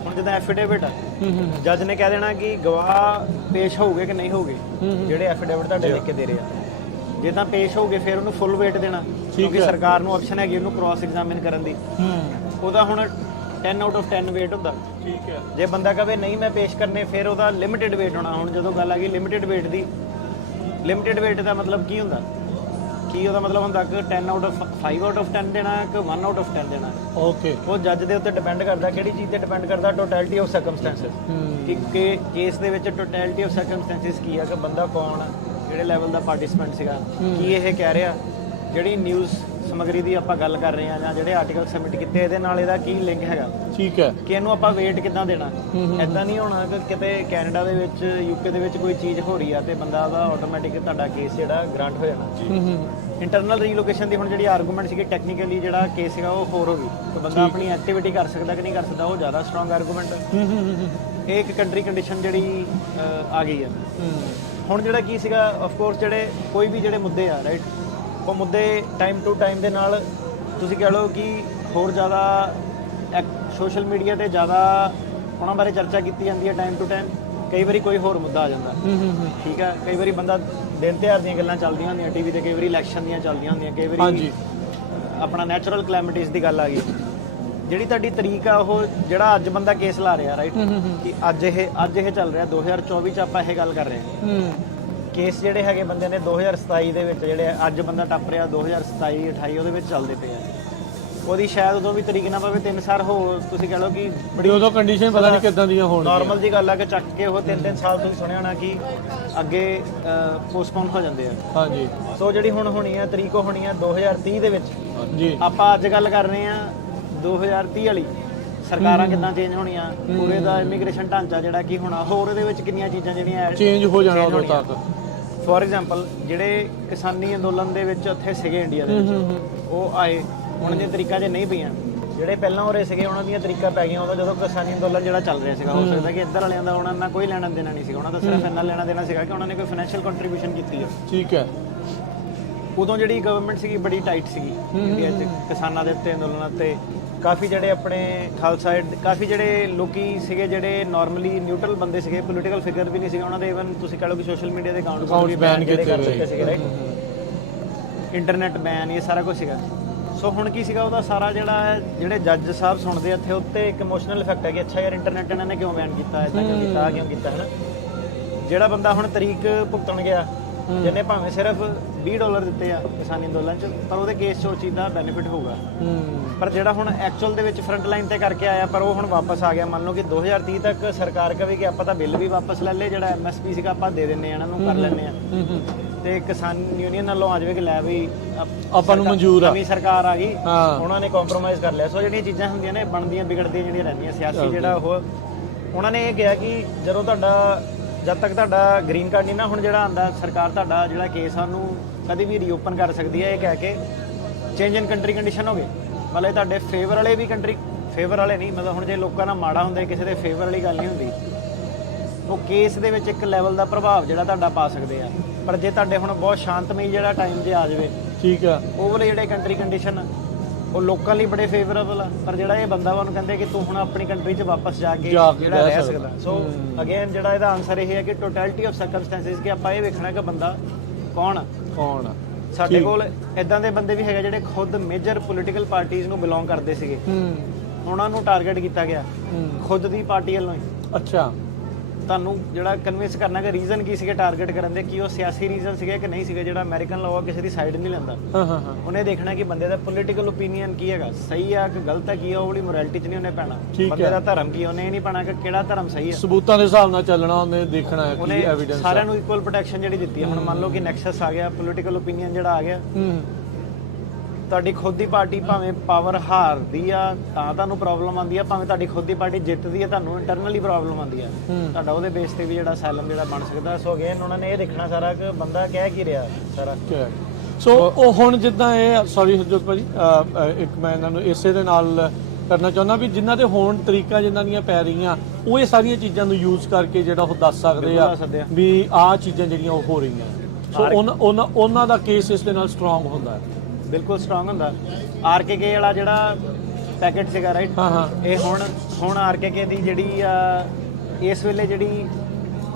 ਹੁਣ ਜਿੱਦਾਂ ਐਫੀਡੇਵਿਟ ਆ, ਜੱਜ ਨੇ ਕਹਿ ਦੇਣਾ ਕਿ ਗਵਾਹ ਪੇਸ਼ ਹੋਊਗੇ ਕਿ ਨਹੀਂ ਹੋਊਗੇ, ਜਿਹੜੇ ਐਫੀਡੇਵਿਟ ਤੁਹਾਡੇ ਲਿਖ ਕੇ ਦੇ ਰਹੇ ਆ। ਜੇ ਤਾਂ ਪੇਸ਼ ਹੋਊਗੇ ਫਿਰ ਉਹਨੂੰ ਫੁੱਲ ਵੇਟ ਦੇਣਾ, ਕਿਉਂਕਿ ਸਰਕਾਰ ਨੂੰ ਆਪਸ਼ਨ ਹੈਗੀ ਉਹਨੂੰ ਕ੍ਰਾਸ ਐਗਜ਼ਾਮਿਨ ਕਰਨ ਦੀ। ਉਹਦਾ ਹੁਣ 10 ਆਊਟ ਆਫ 10 ਵੇਟ ਹੁੰਦਾ। ਠੀਕ ਹੈ। ਜੇ ਬੰਦਾ ਕਹੇ ਨਹੀਂ ਮੈਂ ਪੇਸ਼ ਕਰਨੇ, ਫਿਰ ਉਹਦਾ ਲਿਮਿਟਿਡ ਵੇਟ ਹੋਣਾ। ਹੁਣ ਜਦੋਂ ਗੱਲ ਆ ਗਈ ਲਿਮਿਟਿਡ ਵੇਟ ਦੀ, ਲਿਮਿਟਿਡ ਵੇਟ ਦਾ ਮਤਲਬ ਕੀ ਹੁੰਦਾ? ਕੀ ਉਹਦਾ ਮਤਲਬ ਹੁੰਦਾ ਕਿ 10 ਆਊਟ ਆਫ 5 ਆਊਟ ਆਫ 10 ਦੇਣਾ ਕਿ 1 ਆਊਟ ਆਫ 10 ਦੇਣਾ? ਓਕੇ। ਉਹ ਜੱਜ ਦੇ ਉੱਤੇ ਡਿਪੈਂਡ ਕਰਦਾ, ਕਿਹੜੀ ਚੀਜ਼ ਤੇ ਡਿਪੈਂਡ ਕਰਦਾ? Totality of circumstances. ਕਿ ਕੇਸ ਦੇ ਵਿੱਚ ਟੋਟੈਲਿਟੀ ਆਫ ਸਰਕਮਸਟੈਂਸਸ ਕੀ ਆ, ਕਿ ਬੰਦਾ ਕੌਣ ਆ, ਜਿਹੜੇ ਲੈਵਲ ਦਾ ਪਾਰਟਿਸਿਪੈਂਟ ਸੀਗਾ, ਕੀ ਇਹ ਕਹਿ ਰਿਹਾ, ਜਿਹੜੀ ਨਿਊਜ਼ ਸਮਗਰੀ ਦੀ ਆਪਾਂ ਗੱਲ ਕਰ ਰਹੇ ਆ ਜਾਂ ਜਿਹੜੇ ਆਰਟੀਕਲ ਸਬਮਿਟ ਕੀਤੇ ਇਹਦੇ ਨਾਲ ਇਹਦਾ ਕੀ ਲਿੰਕ ਹੈਗਾ। ਠੀਕ ਹੈ। ਕਿ ਇਹਨੂੰ ਆਪਾਂ ਵੇਟ ਕਿੱਦਾਂ ਦੇਣਾ? ਐਦਾਂ ਨਹੀਂ ਹੋਣਾ ਕਿ ਕਿਤੇ ਕੈਨੇਡਾ ਦੇ ਵਿੱਚ, ਯੂਕੇ ਦੇ ਵਿੱਚ ਕੋਈ ਚੀਜ਼ ਹੋ ਰਹੀ ਆ ਤੇ ਬੰਦਾ ਦਾ ਆਟੋਮੈਟਿਕ ਤੁਹਾਡਾ ਕੇਸ ਜਿਹੜਾ ਗ੍ਰਾਂਟ ਹੋ ਜਾਣਾ। ਇੰਟਰਨਲ ਰੀਲੋਕੇਸ਼ਨ ਦੀ ਹੁਣ ਜਿਹੜੀ ਆਰਗੂਮੈਂਟ ਸੀਗੀ, ਟੈਕਨੀਕਲੀ ਜਿਹੜਾ ਕੇਸ ਸੀਗਾ ਉਹ ਹੋਰ ਹੋ ਗਈ, ਤੇ ਬੰਦਾ ਆਪਣੀ ਐਕਟੀਵਿਟੀ ਕਰ ਸਕਦਾ ਕਿ ਨਹੀਂ ਕਰ ਸਕਦਾ, ਉਹ ਜ਼ਿਆਦਾ ਸਟਰੋਂਗ ਆਰਗੂਮੈਂਟ। ਇਹ ਇੱਕ ਕੰਟਰੀ ਕੰਡੀਸ਼ਨ ਜਿਹੜੀ ਆ ਗਈ ਆ। ਹੁਣ ਜਿਹੜਾ ਕੀ ਸੀਗਾ ਆਫ ਕੋਰਸ ਜਿਹੜੇ ਕੋਈ ਵੀ ਜਿਹੜੇ ਮੁੱਦੇ ਆ ਰਾਈਟ, ਉਹ ਮੁੱਦੇ ਟਾਈਮ ਟੂ ਟਾਈਮ ਦੇ ਨਾਲ ਤੁਸੀਂ ਕਹਿ ਲਓ ਕਿ ਹੋਰ ਜ਼ਿਆਦਾ ਸੋਸ਼ਲ ਮੀਡੀਆ ਤੇ ਜ਼ਿਆਦਾ ਉਹਨਾਂ ਬਾਰੇ ਚਰਚਾ ਕੀਤੀ ਜਾਂਦੀ ਹੈ ਟਾਈਮ ਟੂ ਟਾਈਮ। ਕਈ ਵਾਰੀ ਕੋਈ ਹੋਰ ਮੁੱਦਾ ਆ ਜਾਂਦਾ, ਠੀਕ ਹੈ, ਕਈ ਵਾਰੀ ਬੰਦਾ ਦਿਨ ਤਿਉਹਾਰ ਦੀਆਂ ਗੱਲਾਂ ਚੱਲਦੀਆਂ ਹੁੰਦੀਆਂ ਟੀਵੀ ਤੇ, ਕਈ ਵਾਰੀ ਇਲੈਕਸ਼ਨ ਦੀਆਂ ਚੱਲਦੀਆਂ ਹੁੰਦੀਆਂ, ਕਈ ਵਾਰੀ ਆਪਣਾ ਨੈਚੁਰਲ ਕਲੈਮਿਟੀਜ਼ ਦੀ ਗੱਲ ਆ ਗਈ। ਜਿਹੜੀ ਤੁਹਾਡੀ ਤਰੀਕ ਆ ਉਹ ਜਿਹੜਾ ਅੱਜ ਬੰਦਾ ਕੇਸ ਲਾ ਰਿਹਾ ਰਾਈਟ, ਕਿ ਅੱਜ ਇਹ ਚੱਲ ਰਿਹਾ 2024 ਚ ਆਪਾਂ ਇਹ ਗੱਲ ਕਰ ਰਹੇ ਹਾਂ। ਕੇਸ ਜਿਹੜੇ ਹੈਗੇ ਬੰਦੇ ਨੇ 2027 ਦੇ ਵਿੱਚ ਜਿਹੜੇ ਅੱਜ ਬੰਦਾ ਟੱਪ ਰਿਹਾ 2027 28 ਉਹਦੇ ਵਿੱਚ ਚੱਲਦੇ ਪਏ ਆ। ਉਹਦੀ ਸ਼ਾਇਦ ਉਦੋਂ ਵੀ ਤਰੀਕ ਨਾ ਪਵੇ 3 ਸਾਲ ਹੋ, ਤੁਸੀਂ ਕਹ ਲਓ ਕਿ ਬੜੀ ਉਦੋਂ ਕੰਡੀਸ਼ਨ ਪਤਾ ਨਹੀਂ ਕਿੱਦਾਂ ਦੀਆਂ ਹੋਣ। ਨਾਰਮਲ ਜੀ ਗੱਲ ਆ ਕਿ ਚੱਕ ਕੇ ਉਹ 3 ਸਾਲ ਤੁਸੀਂ ਸੁਣਿਆ ਹੋਣਾ ਕਿ ਅੱਗੇ ਪੋਸਟਪੋਨ ਹੋ ਜਾਂਦੇ ਆ। ਹਾਂਜੀ। ਸੋ ਜਿਹੜੀ ਹੁਣ ਹੋਣੀ ਆ ਤਰੀਕ ਉਹ ਹੋਣੀ ਆ 2030 ਦੇ ਵਿੱਚ ਜੀ। ਆਪਾਂ ਅੱਜ ਗੱਲ ਕਰ ਰਹੇ ਆ 2030 ਵਾਲੀ। ਸਰਕਾਰਾਂ ਕਿੱਦਾਂ ਚੇਂਜ ਹੋਣੀਆਂ, ਪੂਰੇ ਦਾ ਇਮੀਗ੍ਰੇਸ਼ਨ ਢਾਂਚਾ ਜਿਹੜਾ ਕੀ ਹੋਣਾ, ਹੋਰ ਉਹਦੇ ਵਿੱਚ ਕਿੰਨੀਆਂ ਚੀਜ਼ਾਂ ਜਿਹੜੀਆਂ ਚੇਂਜ ਹੋ ਜਾਣਾ ਉਦੋਂ ਤੱਕ। ਫੋਰ ਐਗਜ਼ਾਮਪਲ ਜਿਹੜੇ ਕਿਸਾਨੀ ਅੰਦੋਲਨ ਦੇ ਵਿੱਚ ਉੱਥੇ ਸੀਗੇ ਇੰਡੀਆ ਦੇ ਵਿੱਚ, ਉਹ ਆਏ, ਉਹਨਾਂ ਦੀਆਂ ਤਰੀਕਾਂ ਜੇ ਨਹੀਂ ਪਈਆਂ। ਜਿਹੜੇ ਪਹਿਲਾਂ ਹੋ ਰਹੇ ਸੀਗੇ ਉਹਨਾਂ ਦੀਆਂ ਤਰੀਕਾਂ ਪੈ ਗਈਆਂ ਉਦੋਂ ਜਦੋਂ ਕਿਸਾਨੀ ਅੰਦੋਲਨ ਜਿਹੜਾ ਚੱਲ ਰਿਹਾ ਸੀਗਾ। ਹੋ ਸਕਦਾ ਕਿ ਇੱਧਰ ਵਾਲਿਆਂ ਦਾ ਉਹਨਾਂ ਨਾਲ ਕੋਈ ਲੈਣਾ ਦੇਣਾ ਨਹੀਂ ਸੀਗਾ, ਉਹਨਾਂ ਦਾ ਸਿਰਫ ਇੰਨਾ ਲੈਣਾ ਦੇਣਾ ਸੀਗਾ ਕਿ ਉਹਨਾਂ ਨੇ ਕੋਈ ਫਾਈਨੈਂਸ਼ੀਅਲ ਕੰਟਰੀਬਿਊਸ਼ਨ ਕੀਤੀ ਹੈ। ਠੀਕ ਹੈ। ਉਦੋਂ ਜਿਹੜੀ ਗਵਰਨਮੈਂਟ ਸੀਗੀ ਬੜੀ ਟਾਈਟ ਸੀਗੀ ਇੰਡੀਆ 'ਚ ਕਿਸਾਨਾਂ ਦੇ ਉੱਤੇ, ਅੰਦੋਲਨਾਂ ਤੇ। ਕਾਫੀ ਜਿਹੜੇ ਆਪਣੇ ਖਾਲਸਾ ਕਾਫੀ ਜਿਹੜੇ ਲੋਕੀ ਸੀਗੇ ਜਿਹੜੇ ਨਾਰਮਲੀ ਨਿਊਟਰਲ ਬੰਦੇ ਸੀਗੇ, ਪੋਲੀਟੀਕਲ ਫਿਗਰ ਵੀ ਨਹੀਂ ਸੀਗੇ, ਉਹਨਾਂ ਦੇ ਇਵਨ ਤੁਸੀਂ ਕਹ ਲਓ ਕਿ ਸੋਸ਼ਲ ਮੀਡੀਆ ਦੇ ਅਕਾਊਂਟ ਵੀ ਬੈਨ ਕੀਤੇ ਸੀਗੇ ਰਾਈਟ, ਇੰਟਰਨੈਟ ਬੈਨ, ਇਹ ਸਾਰਾ ਕੁਝ ਸੀਗਾ। ਸੋ ਹੁਣ ਕੀ ਸੀਗਾ ਉਹਦਾ ਸਾਰਾ ਜਿਹੜੇ ਜੱਜ ਸਾਹਿਬ ਸੁਣਦੇ ਇੱਥੇ ਉੱਤੇ ਇੱਕ ਇਮੋਸ਼ਨਲ ਇਫੈਕਟ ਹੈ ਕਿ ਅੱਛਾ ਯਾਰ ਇੰਟਰਨੈਟ ਇਹਨਾਂ ਨੇ ਕਿਉਂ ਬੈਨ ਕੀਤਾ, ਇਦਾਂ ਕਿਉਂ ਕੀਤਾ, ਕਿਉਂ ਕੀਤਾ, ਹੈ ਨਾ। ਜਿਹੜਾ ਬੰਦਾ ਹੁਣ ਤਰੀਕ ਭੁਗਤਣ ਗਿਆ, ਜਿਹਨੇ ਭਾਵੇਂ ਸਿਰਫ $20 ਦਿੱਤੇ ਆ ਕਿਸਾਨੀ ਅੰਦੋਲਨ 'ਚ, ਪਰ ਉਹਦੇ ਕੇਸ 'ਚ ਉਹ ਚੀਜ਼ ਦਾ ਬੈਨੀਫਿਟ ਹੋਊਗਾ। ਪਰ ਜਿਹੜਾ ਹੁਣ ਐਕਚੁਅਲ ਦੇ ਵਿੱਚ ਫਰੰਟ ਲਾਈਨ ਤੇ ਕਰਕੇ ਆਇਆ, ਪਰ ਉਹ ਹੁਣ ਵਾਪਸ ਆ ਗਿਆ। ਮੰਨ ਲਓ ਕਿ 2030 ਤੱਕ ਸਰਕਾਰ ਕਹੇ ਕਿ ਆਪਾਂ ਤਾਂ ਬਿੱਲ ਵੀ ਵਾਪਸ ਲੈ ਲਏ, ਜਿਹੜਾ MSP ਸੀਗਾ ਆਪਾਂ ਦੇ ਦਿੰਨੇ ਆ ਇਹਨਾਂ ਨੂੰ, ਕਰ ਲੈਂਦੇ ਆ, ਤੇ ਕਿਸਾਨ ਯੂਨੀਅਨ ਵੱਲੋਂ ਆ ਜਾਵੇ ਕਿ ਲੈ ਵੀ ਆਪਾਂ ਨੂੰ ਮਨਜ਼ੂਰ ਆ, ਨਵੀਂ ਸਰਕਾਰ ਆ ਗਈ, ਉਹਨਾਂ ਨੇ ਕੰਪਰੋਮਾਈਜ਼ ਕਰ ਲਿਆ। ਸੋ ਜਿਹੜੀਆਂ ਚੀਜ਼ਾਂ ਹੁੰਦੀਆਂ ਨੇ ਬਣਦੀਆਂ ਵਿਗੜਦੀਆਂ ਜਿਹੜੀਆਂ ਰਹਿੰਦੀਆਂ ਸਿਆਸੀ, ਜਿਹੜਾ ਉਹ ਉਹਨਾਂ ਨੇ ਇਹ ਕਿਹਾ ਕਿ ਜਦੋਂ ਜਦ ਤੱਕ ਤੁਹਾਡਾ ਗ੍ਰੀਨ ਕਾਰਡ ਨਹੀਂ ਨਾ ਹੁਣ ਜਿਹੜਾ ਆਂਦਾ, ਸਰਕਾਰ ਤੁਹਾਡਾ ਜਿਹੜਾ ਕੇਸ ਆ ਉਹਨੂੰ ਕਦੇ ਵੀ ਰੀਓਪਨ ਕਰ ਸਕਦੀ ਹੈ, ਇਹ ਕਹਿ ਕੇ ਚੇਂਜ ਇਨ ਕੰਟਰੀ ਕੰਡੀਸ਼ਨ ਹੋ ਗਏ। ਮਤਲਬ ਤੁਹਾਡੇ ਫੇਵਰ ਵਾਲੇ ਵੀ ਕੰਟਰੀ, ਫੇਵਰ ਵਾਲੇ ਨਹੀਂ, ਮਤਲਬ ਹੁਣ ਜੇ ਲੋਕਾਂ ਨਾਲ ਮਾੜਾ ਹੁੰਦਾ ਕਿਸੇ ਦੇ ਫੇਵਰ ਵਾਲੀ ਗੱਲ ਨਹੀਂ ਹੁੰਦੀ, ਉਹ ਕੇਸ ਦੇ ਵਿੱਚ ਇੱਕ ਲੈਵਲ ਦਾ ਪ੍ਰਭਾਵ ਜਿਹੜਾ ਤੁਹਾਡਾ ਪਾ ਸਕਦੇ ਆ। ਪਰ ਜੇ ਤੁਹਾਡੇ ਹੁਣ ਬਹੁਤ ਸ਼ਾਂਤਮਈ ਜਿਹੜਾ ਟਾਈਮ ਜੇ ਆ ਜਾਵੇ, ਠੀਕ ਆ, ਉਹ ਵਾਲੇ ਜਿਹੜੇ ਕੰਟਰੀ ਕੰਡੀਸ਼ਨ ਉਹ ਲੋਕਾਂ ਲਈ ਬੜੇ ਫੇਵਰੇਬਲ ਆ। ਪਰ ਜਿਹੜਾ ਇਹ ਬੰਦਾ ਵਾ ਉਹਨੂੰ ਕਹਿੰਦੇ ਕਿ ਤੂੰ ਹੁਣ ਆਪਣੀ ਕੰਟਰੀ 'ਚ ਵਾਪਸ ਜਾ ਕੇ ਜਿਹੜਾ ਰਹਿ ਸਕਦਾ। ਸੋ ਅਗੇਨ ਜਿਹੜਾ ਇਹਦਾ ਆਨਸਰ ਇਹ ਹੈ ਕਿ ਟੋਟੈਲਿਟੀ ਆਫ ਸਰਕਮਸਟੈਂਸਿਸ, ਕਿ ਆਪਾਂ ਇਹ ਵੇਖਣਾ ਕਿ ਬੰਦਾ ਕੌਣ ਆ। ਸਾਡੇ ਕੋਲ ਇਦਾਂ ਦੇ ਬੰਦੇ ਵੀ ਹੈਗੇ ਜਿਹੜੇ ਖੁਦ ਮੇਜਰ ਪੋਲੀਟੀਕਲ ਪਾਰਟੀਆਂ ਨੂੰ ਬਿਲੋਂਗ ਕਰਦੇ ਸੀਗੇ, ਉਹਨਾਂ ਨੂੰ ਟਾਰਗੇਟ ਕੀਤਾ ਗਿਆ ਖੁਦ ਦੀ ਪਾਰਟੀ ਵੱਲੋਂ ਹੀ। ਅੱਛਾ, ਤੁਹਾਨੂੰ ਜਿਹੜਾ ਕਨਵਿੰਸ ਕਰਨਾ ਕਿ ਰੀਜ਼ਨ ਕੀ ਸੀਗੇ ਟਾਰਗੇਟ ਕਰਨ ਦੇ, ਕੀ ਉਹ ਸਿਆਸੀ ਰੀਜ਼ਨ ਸੀਗੇ ਕਿ ਨਹੀਂ ਸੀਗੇ। ਜਿਹੜਾ ਅਮਰੀਕਨ ਲਾਅ ਕਿਸੇ ਦੀ ਸਾਈਡ ਨਹੀਂ ਲੈਂਦਾ, ਉਹਨੇ ਦੇਖਣਾ ਕਿ ਬੰਦੇ ਦਾ ਪੋਲੀਟੀਕਲ ਓਪੀਨੀਅਨ ਕੀ ਹੈਗਾ, ਸਹੀ ਆ ਕਿ ਗਲਤ ਹੈ, ਕੀ ਆ, ਉਹ ਵਾਲੀ ਮੋਰੈਲਿਟੀ 'ਚ ਨਹੀਂ ਉਹਨੇ ਪੈਣਾ। ਬੰਦੇ ਦਾ ਧਰਮ ਕੀ, ਉਹਨੇ ਇਹ ਨਹੀਂ ਪਾਣਾ ਕਿ ਕਿਹੜਾ ਧਰਮ ਸਹੀ ਹੈ, ਸਬੂਤਾਂ ਦੇ ਹਿਸਾਬ ਨਾਲ ਚੱਲਣਾ ਉਹਨੇ ਦੇਖਣਾ ਹੈ ਕਿ ਉਹਨੇ ਐਵੀਡੈਂਸ। ਸਾਰਿਆਂ ਨੂੰ ਇਕੁਅਲ ਪ੍ਰੋਟੈਕਸ਼ਨ ਜਿਹੜੀ ਦਿੱਤੀ ਹੈ। ਹੁਣ ਮੰਨ ਲਓ ਕਿ ਨੈਕਸਸ ਆ ਗਿਆ, ਪੋਲੀਟੀਕਲ ਓਪੀਨੀਅਨ ਜਿਹੜਾ ਆ ਗਿਆ, ਤੁਹਾਡੀ ਖੁਦ ਦੀ ਪਾਰਟੀ ਭਾਵੇਂ ਪਾਵਰ ਹਾਰਦੀ ਆ ਤਾਂ ਤੁਹਾਨੂੰ ਪ੍ਰੋਬਲਮ ਆਉਂਦੀ ਆ, ਭਾਵੇਂ ਤੁਹਾਡੀ ਖੁਦ ਦੀ ਪਾਰਟੀ ਜਿੱਤਦੀ ਆ ਤੁਹਾਨੂੰ ਇੰਟਰਨਲੀ ਪ੍ਰੋਬਲਮ ਆਉਂਦੀ ਆ, ਤੁਹਾਡਾ ਉਹਦੇ ਬੇਸ ਤੇ ਵੀ ਜਿਹੜਾ ਅਸਾਈਲਮ ਜਿਹੜਾ ਬਣ ਸਕਦਾ। ਸੋ ਅਗੇਨ ਉਹਨਾਂ ਨੇ ਇਹ ਦੇਖਣਾ ਸਾਰਾ ਕਿ ਬੰਦਾ ਕਹਿ ਕੀ ਰਿਹਾ ਸਾਰਾ। ਸੋ ਉਹ ਹੁਣ ਜਿੱਦਾਂ ਇਹ, ਸੌਰੀ ਹਰਜੋਤ ਭਾਜੀ, ਇੱਕ ਮੈਂ ਇਹਨਾਂ ਨੂੰ ਇਸੇ ਦੇ ਨਾਲ ਕਰਨਾ ਚਾਹੁੰਦਾ ਵੀ ਜਿਨ੍ਹਾਂ ਦੇ ਹੁਣ ਤਰੀਕਾਂ ਜਿਨ੍ਹਾਂ ਦੀਆਂ ਪੈ ਰਹੀਆਂ, ਉਹ ਇਹ ਸਾਰੀਆਂ ਚੀਜ਼ਾਂ ਨੂੰ ਯੂਜ਼ ਕਰਕੇ ਜਿਹੜਾ ਉਹ ਦੱਸ ਸਕਦੇ ਆ ਵੀ ਆਹ ਚੀਜ਼ਾਂ ਜਿਹੜੀਆਂ ਉਹ ਹੋ ਰਹੀਆਂ। ਸੋ ਉਹਨਾਂ ਦਾ ਕੇਸ ਇਸ ਦੇ ਨਾਲ ਸਟਰੋਂਗ ਹੁੰਦਾ ਹੈ, ਬਿਲਕੁਲ ਸਟਰੋਂਗ ਹੁੰਦਾ। ਆਰਕੇਕੇ ਵਾਲਾ ਜਿਹੜਾ ਪੈਕੇਟ ਸੀਗਾ ਰਾਈਟ, ਇਹ ਹੁਣ ਆਰਕੇਕੇ ਦੀ ਜਿਹੜੀ ਇਸ ਵੇਲੇ ਜਿਹੜੀ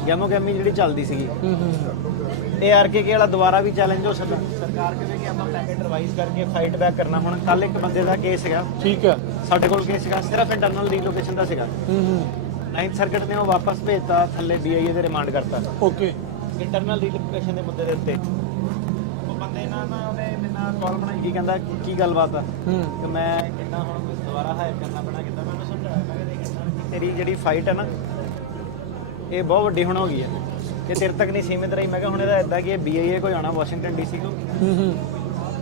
ਗੈਮੋਗੈਮੀ ਜਿਹੜੀ ਚੱਲਦੀ ਸੀਗੀ, ਇਹ ਆਰਕੇਕੇ ਵਾਲਾ ਦੁਬਾਰਾ ਵੀ ਚੈਲੰਜ ਹੋ ਸਕਦਾ। ਸਰਕਾਰ ਕਹੇ ਕਿ ਆਪਾਂ ਪੈਕੇਟ ਰਿਵਾਈਜ਼ ਕਰਕੇ ਫਾਈਟ ਬੈਕ ਕਰਨਾ। ਹੁਣ ਕੱਲ ਇੱਕ ਬੰਦੇ ਦਾ ਕੇਸ ਸੀਗਾ, ਠੀਕ ਹੈ, ਸਾਡੇ ਕੋਲ ਕੇਸ ਸੀਗਾ, ਸਿਰਫ ਇੰਟਰਨਲ ਰੀਲੋਕੇਸ਼ਨ ਦਾ ਸੀਗਾ। 9th ਸਰਕਟ ਨੇ ਉਹ ਵਾਪਸ ਭੇਜਤਾ ਥੱਲੇ, BIA ਦੇ ਰਿਮਾਂਡ ਕਰਤਾ। ਓਕੇ, ਇੰਟਰਨਲ ਰੀਲੋਕੇਸ਼ਨ ਦੇ ਮੁੱਦੇ ਦੇ ਉੱਤੇ ਉਹ ਬੰਦੇ ਨਾਲ ਉਹਨੇ ਮੇਰੇ ਨਾਲ ਕਾਲ ਬਣਾਈ, ਕੀ ਕਹਿੰਦਾ ਕੀ ਗੱਲਬਾਤ ਆ ਕਿ ਮੈਂ ਕਿੰਨਾ ਹੁਣ ਦੁਬਾਰਾ ਹਾਇਰ ਕਰਨਾ ਪੈਣਾ, ਕਿੱਦਾਂ ਮੈਂ ਸਮਝਾਇਆ ਕਿ ਤੇਰੀ ਜਿਹੜੀ ਫਾਈਟ ਹੈ ਨਾ ਇਹ ਬਹੁਤ ਵੱਡੀ ਹੁਣ ਹੋ ਗਈ ਹੈ, ਇਹ ਤੇਰੇ ਤੱਕ ਨਹੀਂ ਸੀਮਿਤ ਰਹੀ। ਮੈਂ ਕਿਹਾ ਹੁਣ ਇਹਦਾ ਇਦਾਂ ਕਿ ਇਹ BIA ਕੋਈ ਆਉਣਾ ਵਾਸ਼ਿੰਗਟਨ DC ਤੋਂ,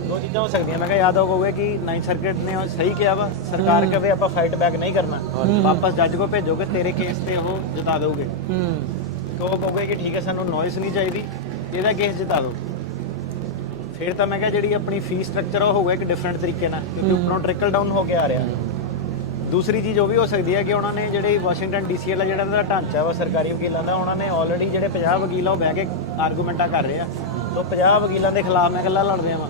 ਦੋ ਚੀਜ਼ਾਂ ਹੋ ਸਕਦੀਆਂ। ਮੈਂ ਕਿਹਾ ਯਾਦ ਹੋਵੇ ਕਿ 9th ਸਰਕਟ ਨੇ ਸਹੀ ਕਿਹਾ ਵਾ, ਸਰਕਾਰ ਕਹੇ ਆਪਾਂ ਫਾਈਟ ਬੈਕ ਨਹੀਂ ਕਰਨਾ, ਵਾਪਸ ਜੱਜ ਕੋ ਭੇਜੋਗੇ, ਤੇਰੇ ਕੇਸ ਤੇ ਉਹ ਜਿਤਾ ਦੋਗੇ। ਤਾਂ ਉਹ ਕਹੋਗੇ ਕਿ ਠੀਕ ਹੈ ਸਾਨੂੰ ਨੋਇਸ ਨਹੀਂ ਚਾਹੀਦੀ, ਇਹਦਾ ਕੇਸ ਜਿਤਾ ਦਿਓ। ਫਿਰ ਤਾਂ ਮੈਂ ਕਿਹਾ ਜਿਹੜੀ ਆਪਣੀ ਫੀਸ ਸਟਰਕਚਰ ਉਹ ਹੋਊਗਾ ਇੱਕ ਡਿਫਰੈਂਟ ਤਰੀਕੇ ਨਾਲ, ਕਿਉਂਕਿ ਉੱਪਰੋਂ ਟ੍ਰਿਕਲ ਡਾਊਨ ਹੋ ਕੇ ਆ ਰਿਹਾ। ਦੂਸਰੀ ਚੀਜ਼ ਉਹ ਵੀ ਹੋ ਸਕਦੀ ਹੈ ਕਿ ਉਹਨਾਂ ਨੇ ਜਿਹੜੇ ਵਾਸ਼ਿੰਗਟਨ ਡੀਸੀ ਵਾਲਾ ਜਿਹੜਾ ਦਾ ਢਾਂਚਾ ਵਾ ਸਰਕਾਰੀ ਵਕੀਲਾਂ ਦਾ, ਉਹਨਾਂ ਨੇ ਆਲਰੇਡੀ ਜਿਹੜੇ 50 ਵਕੀਲ ਆ ਉਹ ਬਹਿ ਕੇ ਆਰਗੂਮੈਂਟਾਂ ਕਰ ਰਹੇ ਆ। ਤੋਂ 50 ਵਕੀਲਾਂ ਦੇ ਖਿਲਾਫ ਮੈਂ ਇਕੱਲਾ ਲੜ ਰਿਹਾ ਵਾਂ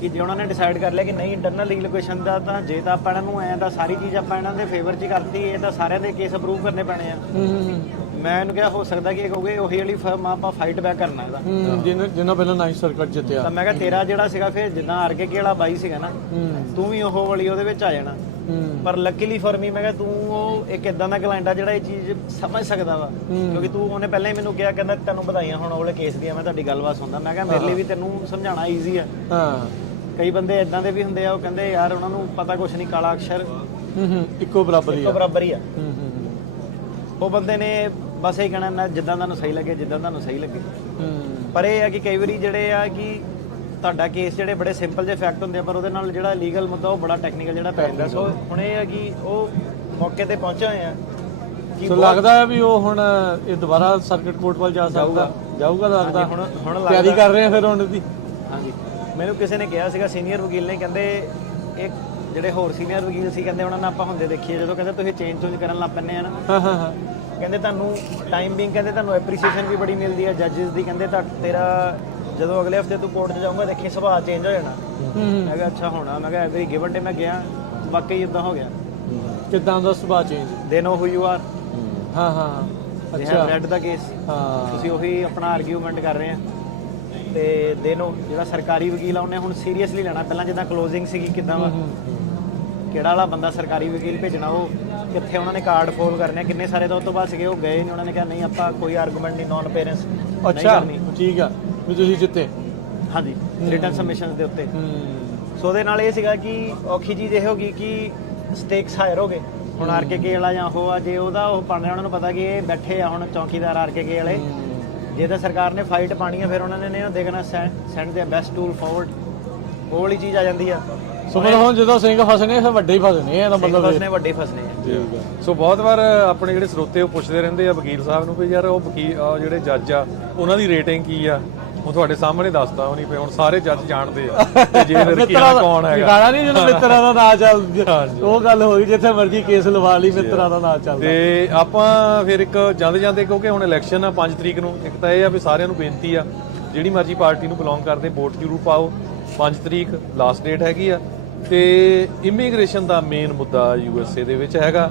ਕਿ ਜੇ ਉਹਨਾਂ ਨੇ ਡਿਸਾਈਡ ਕਰ ਲਿਆ ਕਿ ਨਹੀਂ ਇੰਟਰਨਲ ਲੀਗਲ ਦਾ, ਤਾਂ ਜੇ ਤਾਂ ਆਪਾਂ ਇਹਨਾਂ ਨੂੰ ਐਂ ਤਾਂ ਸਾਰੀ ਚੀਜ਼ ਆਪਾਂ ਇਹਨਾਂ ਦੇ ਫੇਵਰ 'ਚ ਹੀ ਕਰਤੀ, ਇਹ ਤਾਂ ਸਾਰਿਆਂ ਦੇ ਕੇਸ ਅਪਰੂਵ ਕਰਨੇ ਪੈਣੇ ਆ। ਮੈਂ ਇਹਨੂੰ ਕਿਹਾ ਹੋ ਸਕਦਾ ਕਿ ਇਹ ਕਹੋਗੇ ਉਹੀ ਵਾਲੀ ਫਰਮ ਆਪਾਂ ਫਾਈਟ ਬੈਕ ਕਰਨਾ ਇਹਦਾ, ਜਿੰਨਾ ਪਹਿਲਾਂ 9th ਸਰਕਟ ਜਿੱਤਿਆ। ਤਾਂ ਮੈਂ ਕਿਹਾ ਤੇਰਾ ਜਿਹੜਾ ਸੀਗਾ ਫਿਰ ਜਿੱਦਾਂ ਆਰਕੇ ਵਾਲਾ ਬਾਈ ਸੀਗਾ ਨਾ, ਤੂੰ ਵੀ ਉਹ ਵਾਲੀ ਉਹਦੇ ਵਿੱਚ ਆ ਜਾਣਾ। ਪਰ ਲੱਕੀਲੀ ਫॉर ਮੀ ਮੈਂ ਕਿਹਾ ਤੂੰ ਉਹ ਇੱਕ ਇਦਾਂ ਦਾ ਕਲਾਇੰਟ ਆ ਜਿਹੜਾ ਇਹ ਚੀਜ਼ ਸਮਝ ਸਕਦਾ ਵਾ, ਕਿਉਂਕਿ ਤੂੰ ਉਹਨੇ ਪਹਿਲਾਂ ਹੀ ਮੈਨੂੰ ਕਿਹਾ, ਕਹਿੰਦਾ ਤੈਨੂੰ ਵਧਾਈਆਂ ਹੁਣ ਉਹਲੇ ਕੇਸ ਦੀਆਂ, ਮੈਂ ਤੁਹਾਡੀ ਗੱਲਬਾਤ ਸੁਣਦਾ। ਮੈਂ ਕਿਹਾ ਮੇਰੇ ਲਈ ਵੀ ਤੈਨੂੰ ਸਮਝਾਉਣਾ ਈਜ਼ੀ ਆ। ਕਈ ਬੰਦੇ ਇਦਾਂ ਦੇ ਵੀ ਹੁੰਦੇ ਆ, ਉਹ ਕਹਿੰਦੇ ਯਾਰ ਉਹਨਾਂ ਨੂੰ ਪਤਾ ਕੁਛ ਨਹੀਂ, ਕਾਲਾ ਅਕਸ਼ਰ ਇੱਕੋ ਬਰਾਬਰ ਹੀ ਆ। ਉਹ ਬੰਦੇ ਨੇ ਬਸ ਇਹ ਕਹਿਣਾ ਨਾ ਜਿੱਦਾਂ ਤੁਹਾਨੂੰ ਸਹੀ ਲੱਗੇ, ਜਿੱਦਾਂ ਤੁਹਾਨੂੰ ਸਹੀ ਲੱਗੇ। ਪਰ ਇਹ ਆ ਕਿ ਕਈ ਵਾਰੀ ਜਿਹੜੇ ਆ ਕਿ ਤੁਹਾਡਾ ਕੇਸ ਜਿਹੜੇ ਬੜੇ ਸਿੰਪਲ ਜਿਹੇ ਫੈਕਟ ਹੁੰਦੇ ਆ, ਪਰ ਉਹਦੇ ਨਾਲ ਜਿਹੜਾ ਲੀਗਲ ਮੁੱਦਾ ਉਹ ਬੜਾ ਟੈਕਨੀਕਲ ਜਿਹੜਾ ਪੈ ਜਾਂਦਾ। ਸੋ ਹੁਣ ਇਹ ਆ ਕਿ ਉਹ ਮੌਕੇ ਤੇ ਪਹੁੰਚੇ ਹੋਏ ਆ ਕਿ ਸੋ ਲੱਗਦਾ ਹੈ ਵੀ ਉਹ ਹੁਣ ਇਹ ਦੁਬਾਰਾ ਸਰਕਟ ਕੋਰਟ ਵੱਲ ਜਾ ਸਕਦਾ, ਜਾਊਗਾ ਲੱਗਦਾ। ਹੁਣ ਤਿਆਰੀ ਕਰ ਰਹੇ ਆ ਫਿਰ ਹੁਣ ਦੀ। ਹਾਂਜੀ, ਮੈਨੂੰ ਕਿਸੇ ਨੇ ਕਿਹਾ ਸੀਗਾ ਸੀਨੀਅਰ ਵਕੀਲ ਨੇ, ਕਹਿੰਦੇ ਇੱਕ ਜਿਹੜੇ ਹੋਰ ਸੀਨੀਅਰ ਵਕੀਲ ਸੀ, ਕਹਿੰਦੇ ਉਹਨਾਂ ਨਾਲ ਆਪਾਂ ਹੁੰਦੇ ਦੇਖੀਏ, ਜਦੋਂ ਕਹਿੰਦੇ ਤੁਸੀਂ ਚੇਂਜ ਕਰਨ ਲੱਗ ਪੈਂਦੇ ਆ ਨਾ, ਕਹਿੰਦੇ ਤੁਹਾਨੂੰ ਟਾਈਮ ਬਿੰਗ, ਕਹਿੰਦੇ ਤੁਹਾਨੂੰ ਐਪਰੀਸੀਏਸ਼ਨ ਵੀ ਬੜੀ ਮਿਲਦੀ ਹੈ ਜੱਜਿਸ ਦੀ। ਕਹਿੰਦੇ ਤੇਰਾ ਜਦੋਂ ਅਗਲੇ ਹਫਤੇ ਤੂੰ ਕੋਰਟ 'ਚ ਜਾਊਂਗਾ ਦੇਖੀ ਸੁਭਾਅ ਚੇਂਜ ਹੋ ਜਾਣਾ। ਮੈਂ ਕਿਹਾ ਅੱਛਾ ਹੋਣਾ। ਮੈਂ ਕਿਹਾ ਐਵਰੀ ਗਿਵਨ ਡੇ ਮੈਂ ਗਿਆ, ਵਾਕਈ ਇਦਾਂ ਹੋ ਗਿਆ। ਕਿੱਦਾਂ ਦਾ ਸੁਭਾਅ ਚੇਂਜ? ਦੇ ਨੋ ਹੂ ਯੂ ਆਰ। ਅੱਛਾ, ਰੈਡ ਦਾ ਕੇਸ, ਤੁਸੀਂ ਉਹੀ ਆਪਣਾ ਆਰਗੂਮੈਂਟ ਕਰ ਰਹੇ ਆ। ਤੇ ਦੇ ਨੋ ਜਿਹੜਾ ਸਰਕਾਰੀ ਵਕੀਲ ਆ ਉਹਨੇ ਹੁਣ ਸੀਰੀਅਸਲੀ ਲੈਣਾ। ਪਹਿਲਾਂ ਜਿੱਦਾਂ ਕਲੋਜ਼ਿੰਗ ਸੀਗੀ, ਕਿੱਦਾਂ ਵਾ ਕਿਹੜਾ ਵਾਲਾ ਬੰਦਾ ਸਰਕਾਰੀ ਵਕੀਲ ਭੇਜਣਾ, ਉਹ ਕਿੱਥੇ ਉਹਨਾਂ ਨੇ ਕਾਰਡ ਫੋਲ ਕਰਨੇ, ਕਿੰਨੇ ਸਾਰੇ ਤਾਂ ਉਸ ਤੋਂ ਬਾਅਦ ਸੀਗੇ ਉਹ ਗਏ ਨਹੀਂ। ਉਹਨਾਂ ਨੇ ਕਿਹਾ ਨਹੀਂ ਆਪਾਂ ਕੋਈ ਆਰਗੂਮੈਂਟ ਨਹੀਂ, ਨੌਨ ਅਪੀਅਰੈਂਸ ਅੱਛਾ ਠੀਕ ਆ ਵੀ ਤੁਸੀਂ ਜਿੱਤੇ। ਹਾਂਜੀ, ਰਿਟਨ ਸਬਮਿਸ਼ਨਸ ਦੇ ਉੱਤੇ। ਸੋ ਉਹਦੇ ਨਾਲ ਇਹ ਸੀਗਾ ਕਿ ਔਖੀ ਚੀਜ਼ ਇਹ ਹੋ ਗਈ ਕਿ ਸਟੇਕਸ ਹਾਇਰ ਹੋ ਗਏ। ਹੁਣ ਆਰਕੇ ਵਾਲਾ ਜਾਂ ਉਹ ਆ, ਜੇ ਉਹਦਾ ਉਹ ਬਣ ਰਿਹਾ, ਉਹਨਾਂ ਨੂੰ ਪਤਾ ਕਿ ਇਹ ਬੈਠੇ ਆ ਹੁਣ ਚੌਕੀਦਾਰ ਆਰਕੇ ਵਾਲੇ, ਜੇ ਤਾਂ ਸਰਕਾਰ ਨੇ ਫਾਈਟ ਪਾਣੀ ਆ ਫਿਰ ਉਹਨਾਂ ਨੇ ਦੇਖਣਾ ਸੈਂਡ ਦੇ ਬੈਸਟ ਟੂਲ ਫਾਰਵਰਡ, ਉਹ ਵਾਲੀ ਚੀਜ਼ ਆ ਜਾਂਦੀ ਆ। ਸੋ ਮਤਲਬ ਹੁਣ ਜਦੋਂ ਸਿੰਘ ਫਸਣੇ ਫਿਰ ਵੱਡੇ ਹੀ ਫਸਣੇ ਆ, ਮਤਲਬ ਫਸਣੇ ਵੱਡੇ ਫਸਣੇ ਆ। ਸੋ ਬਹੁਤ ਵਾਰ ਆਪਣੇ ਜਿਹੜੇ ਸਰੋਤੇ ਉਹ ਪੁੱਛਦੇ ਰਹਿੰਦੇ ਆ ਵਕੀਲ ਸਾਹਿਬ ਨੂੰ ਵੀ ਯਾਰ ਉਹ ਵਕੀਲ ਜਿਹੜੇ ਜੱਜ ਆ ਉਹਨਾਂ ਦੀ ਰੇਟਿੰਗ ਕੀ ਆ। ਉਹ ਤੁਹਾਡੇ ਸਾਹਮਣੇ ਦੱਸਦਾ ਉਹ ਨਹੀਂ ਪਏ, ਹੁਣ ਸਾਰੇ ਜੱਜ ਜਾਣਦੇ ਆ ਤੇ ਜੇ ਵਕੀਲ ਕੌਣ ਹੈਗਾ। ਗਾਣਾ ਨਹੀਂ ਜਦੋਂ ਮਿੱਤਰਾਂ ਦਾ ਨਾਂ ਚੱਲ, ਉਹ ਗੱਲ ਹੋਈ ਜਿੱਥੇ ਮਰਜ਼ੀ ਕੇਸ ਲਵਾ ਲਈ, ਮਿੱਤਰਾਂ ਦਾ ਨਾਂ ਚੱਲਦਾ। ਤੇ ਆਪਾਂ ਫਿਰ ਇੱਕ ਜਾਂਦੇ ਕਿਉਂਕਿ ਹੁਣ ਇਲੈਕਸ਼ਨ ਆ 5 ਤਰੀਕ ਨੂੰ, ਇੱਕ ਤਾਂ ਇਹ ਆ ਵੀ ਸਾਰਿਆਂ ਨੂੰ ਬੇਨਤੀ ਆ ਜਿਹੜੀ ਮਰਜ਼ੀ ਪਾਰਟੀ ਨੂੰ ਬਿਲੋਂਗ ਕਰਦੇ ਵੋਟ ਜ਼ਰੂਰ ਪਾਓ। 5 ਤਰੀਕ ਲਾਸਟ ਡੇਟ ਹੈਗੀ ਆ। ਤੇ ਇਮੀਗ੍ਰੇਸ਼ਨ ਦਾ ਮੇਨ ਮੁੱਦਾ USA ਦੇ ਵਿੱਚ ਹੈਗਾ।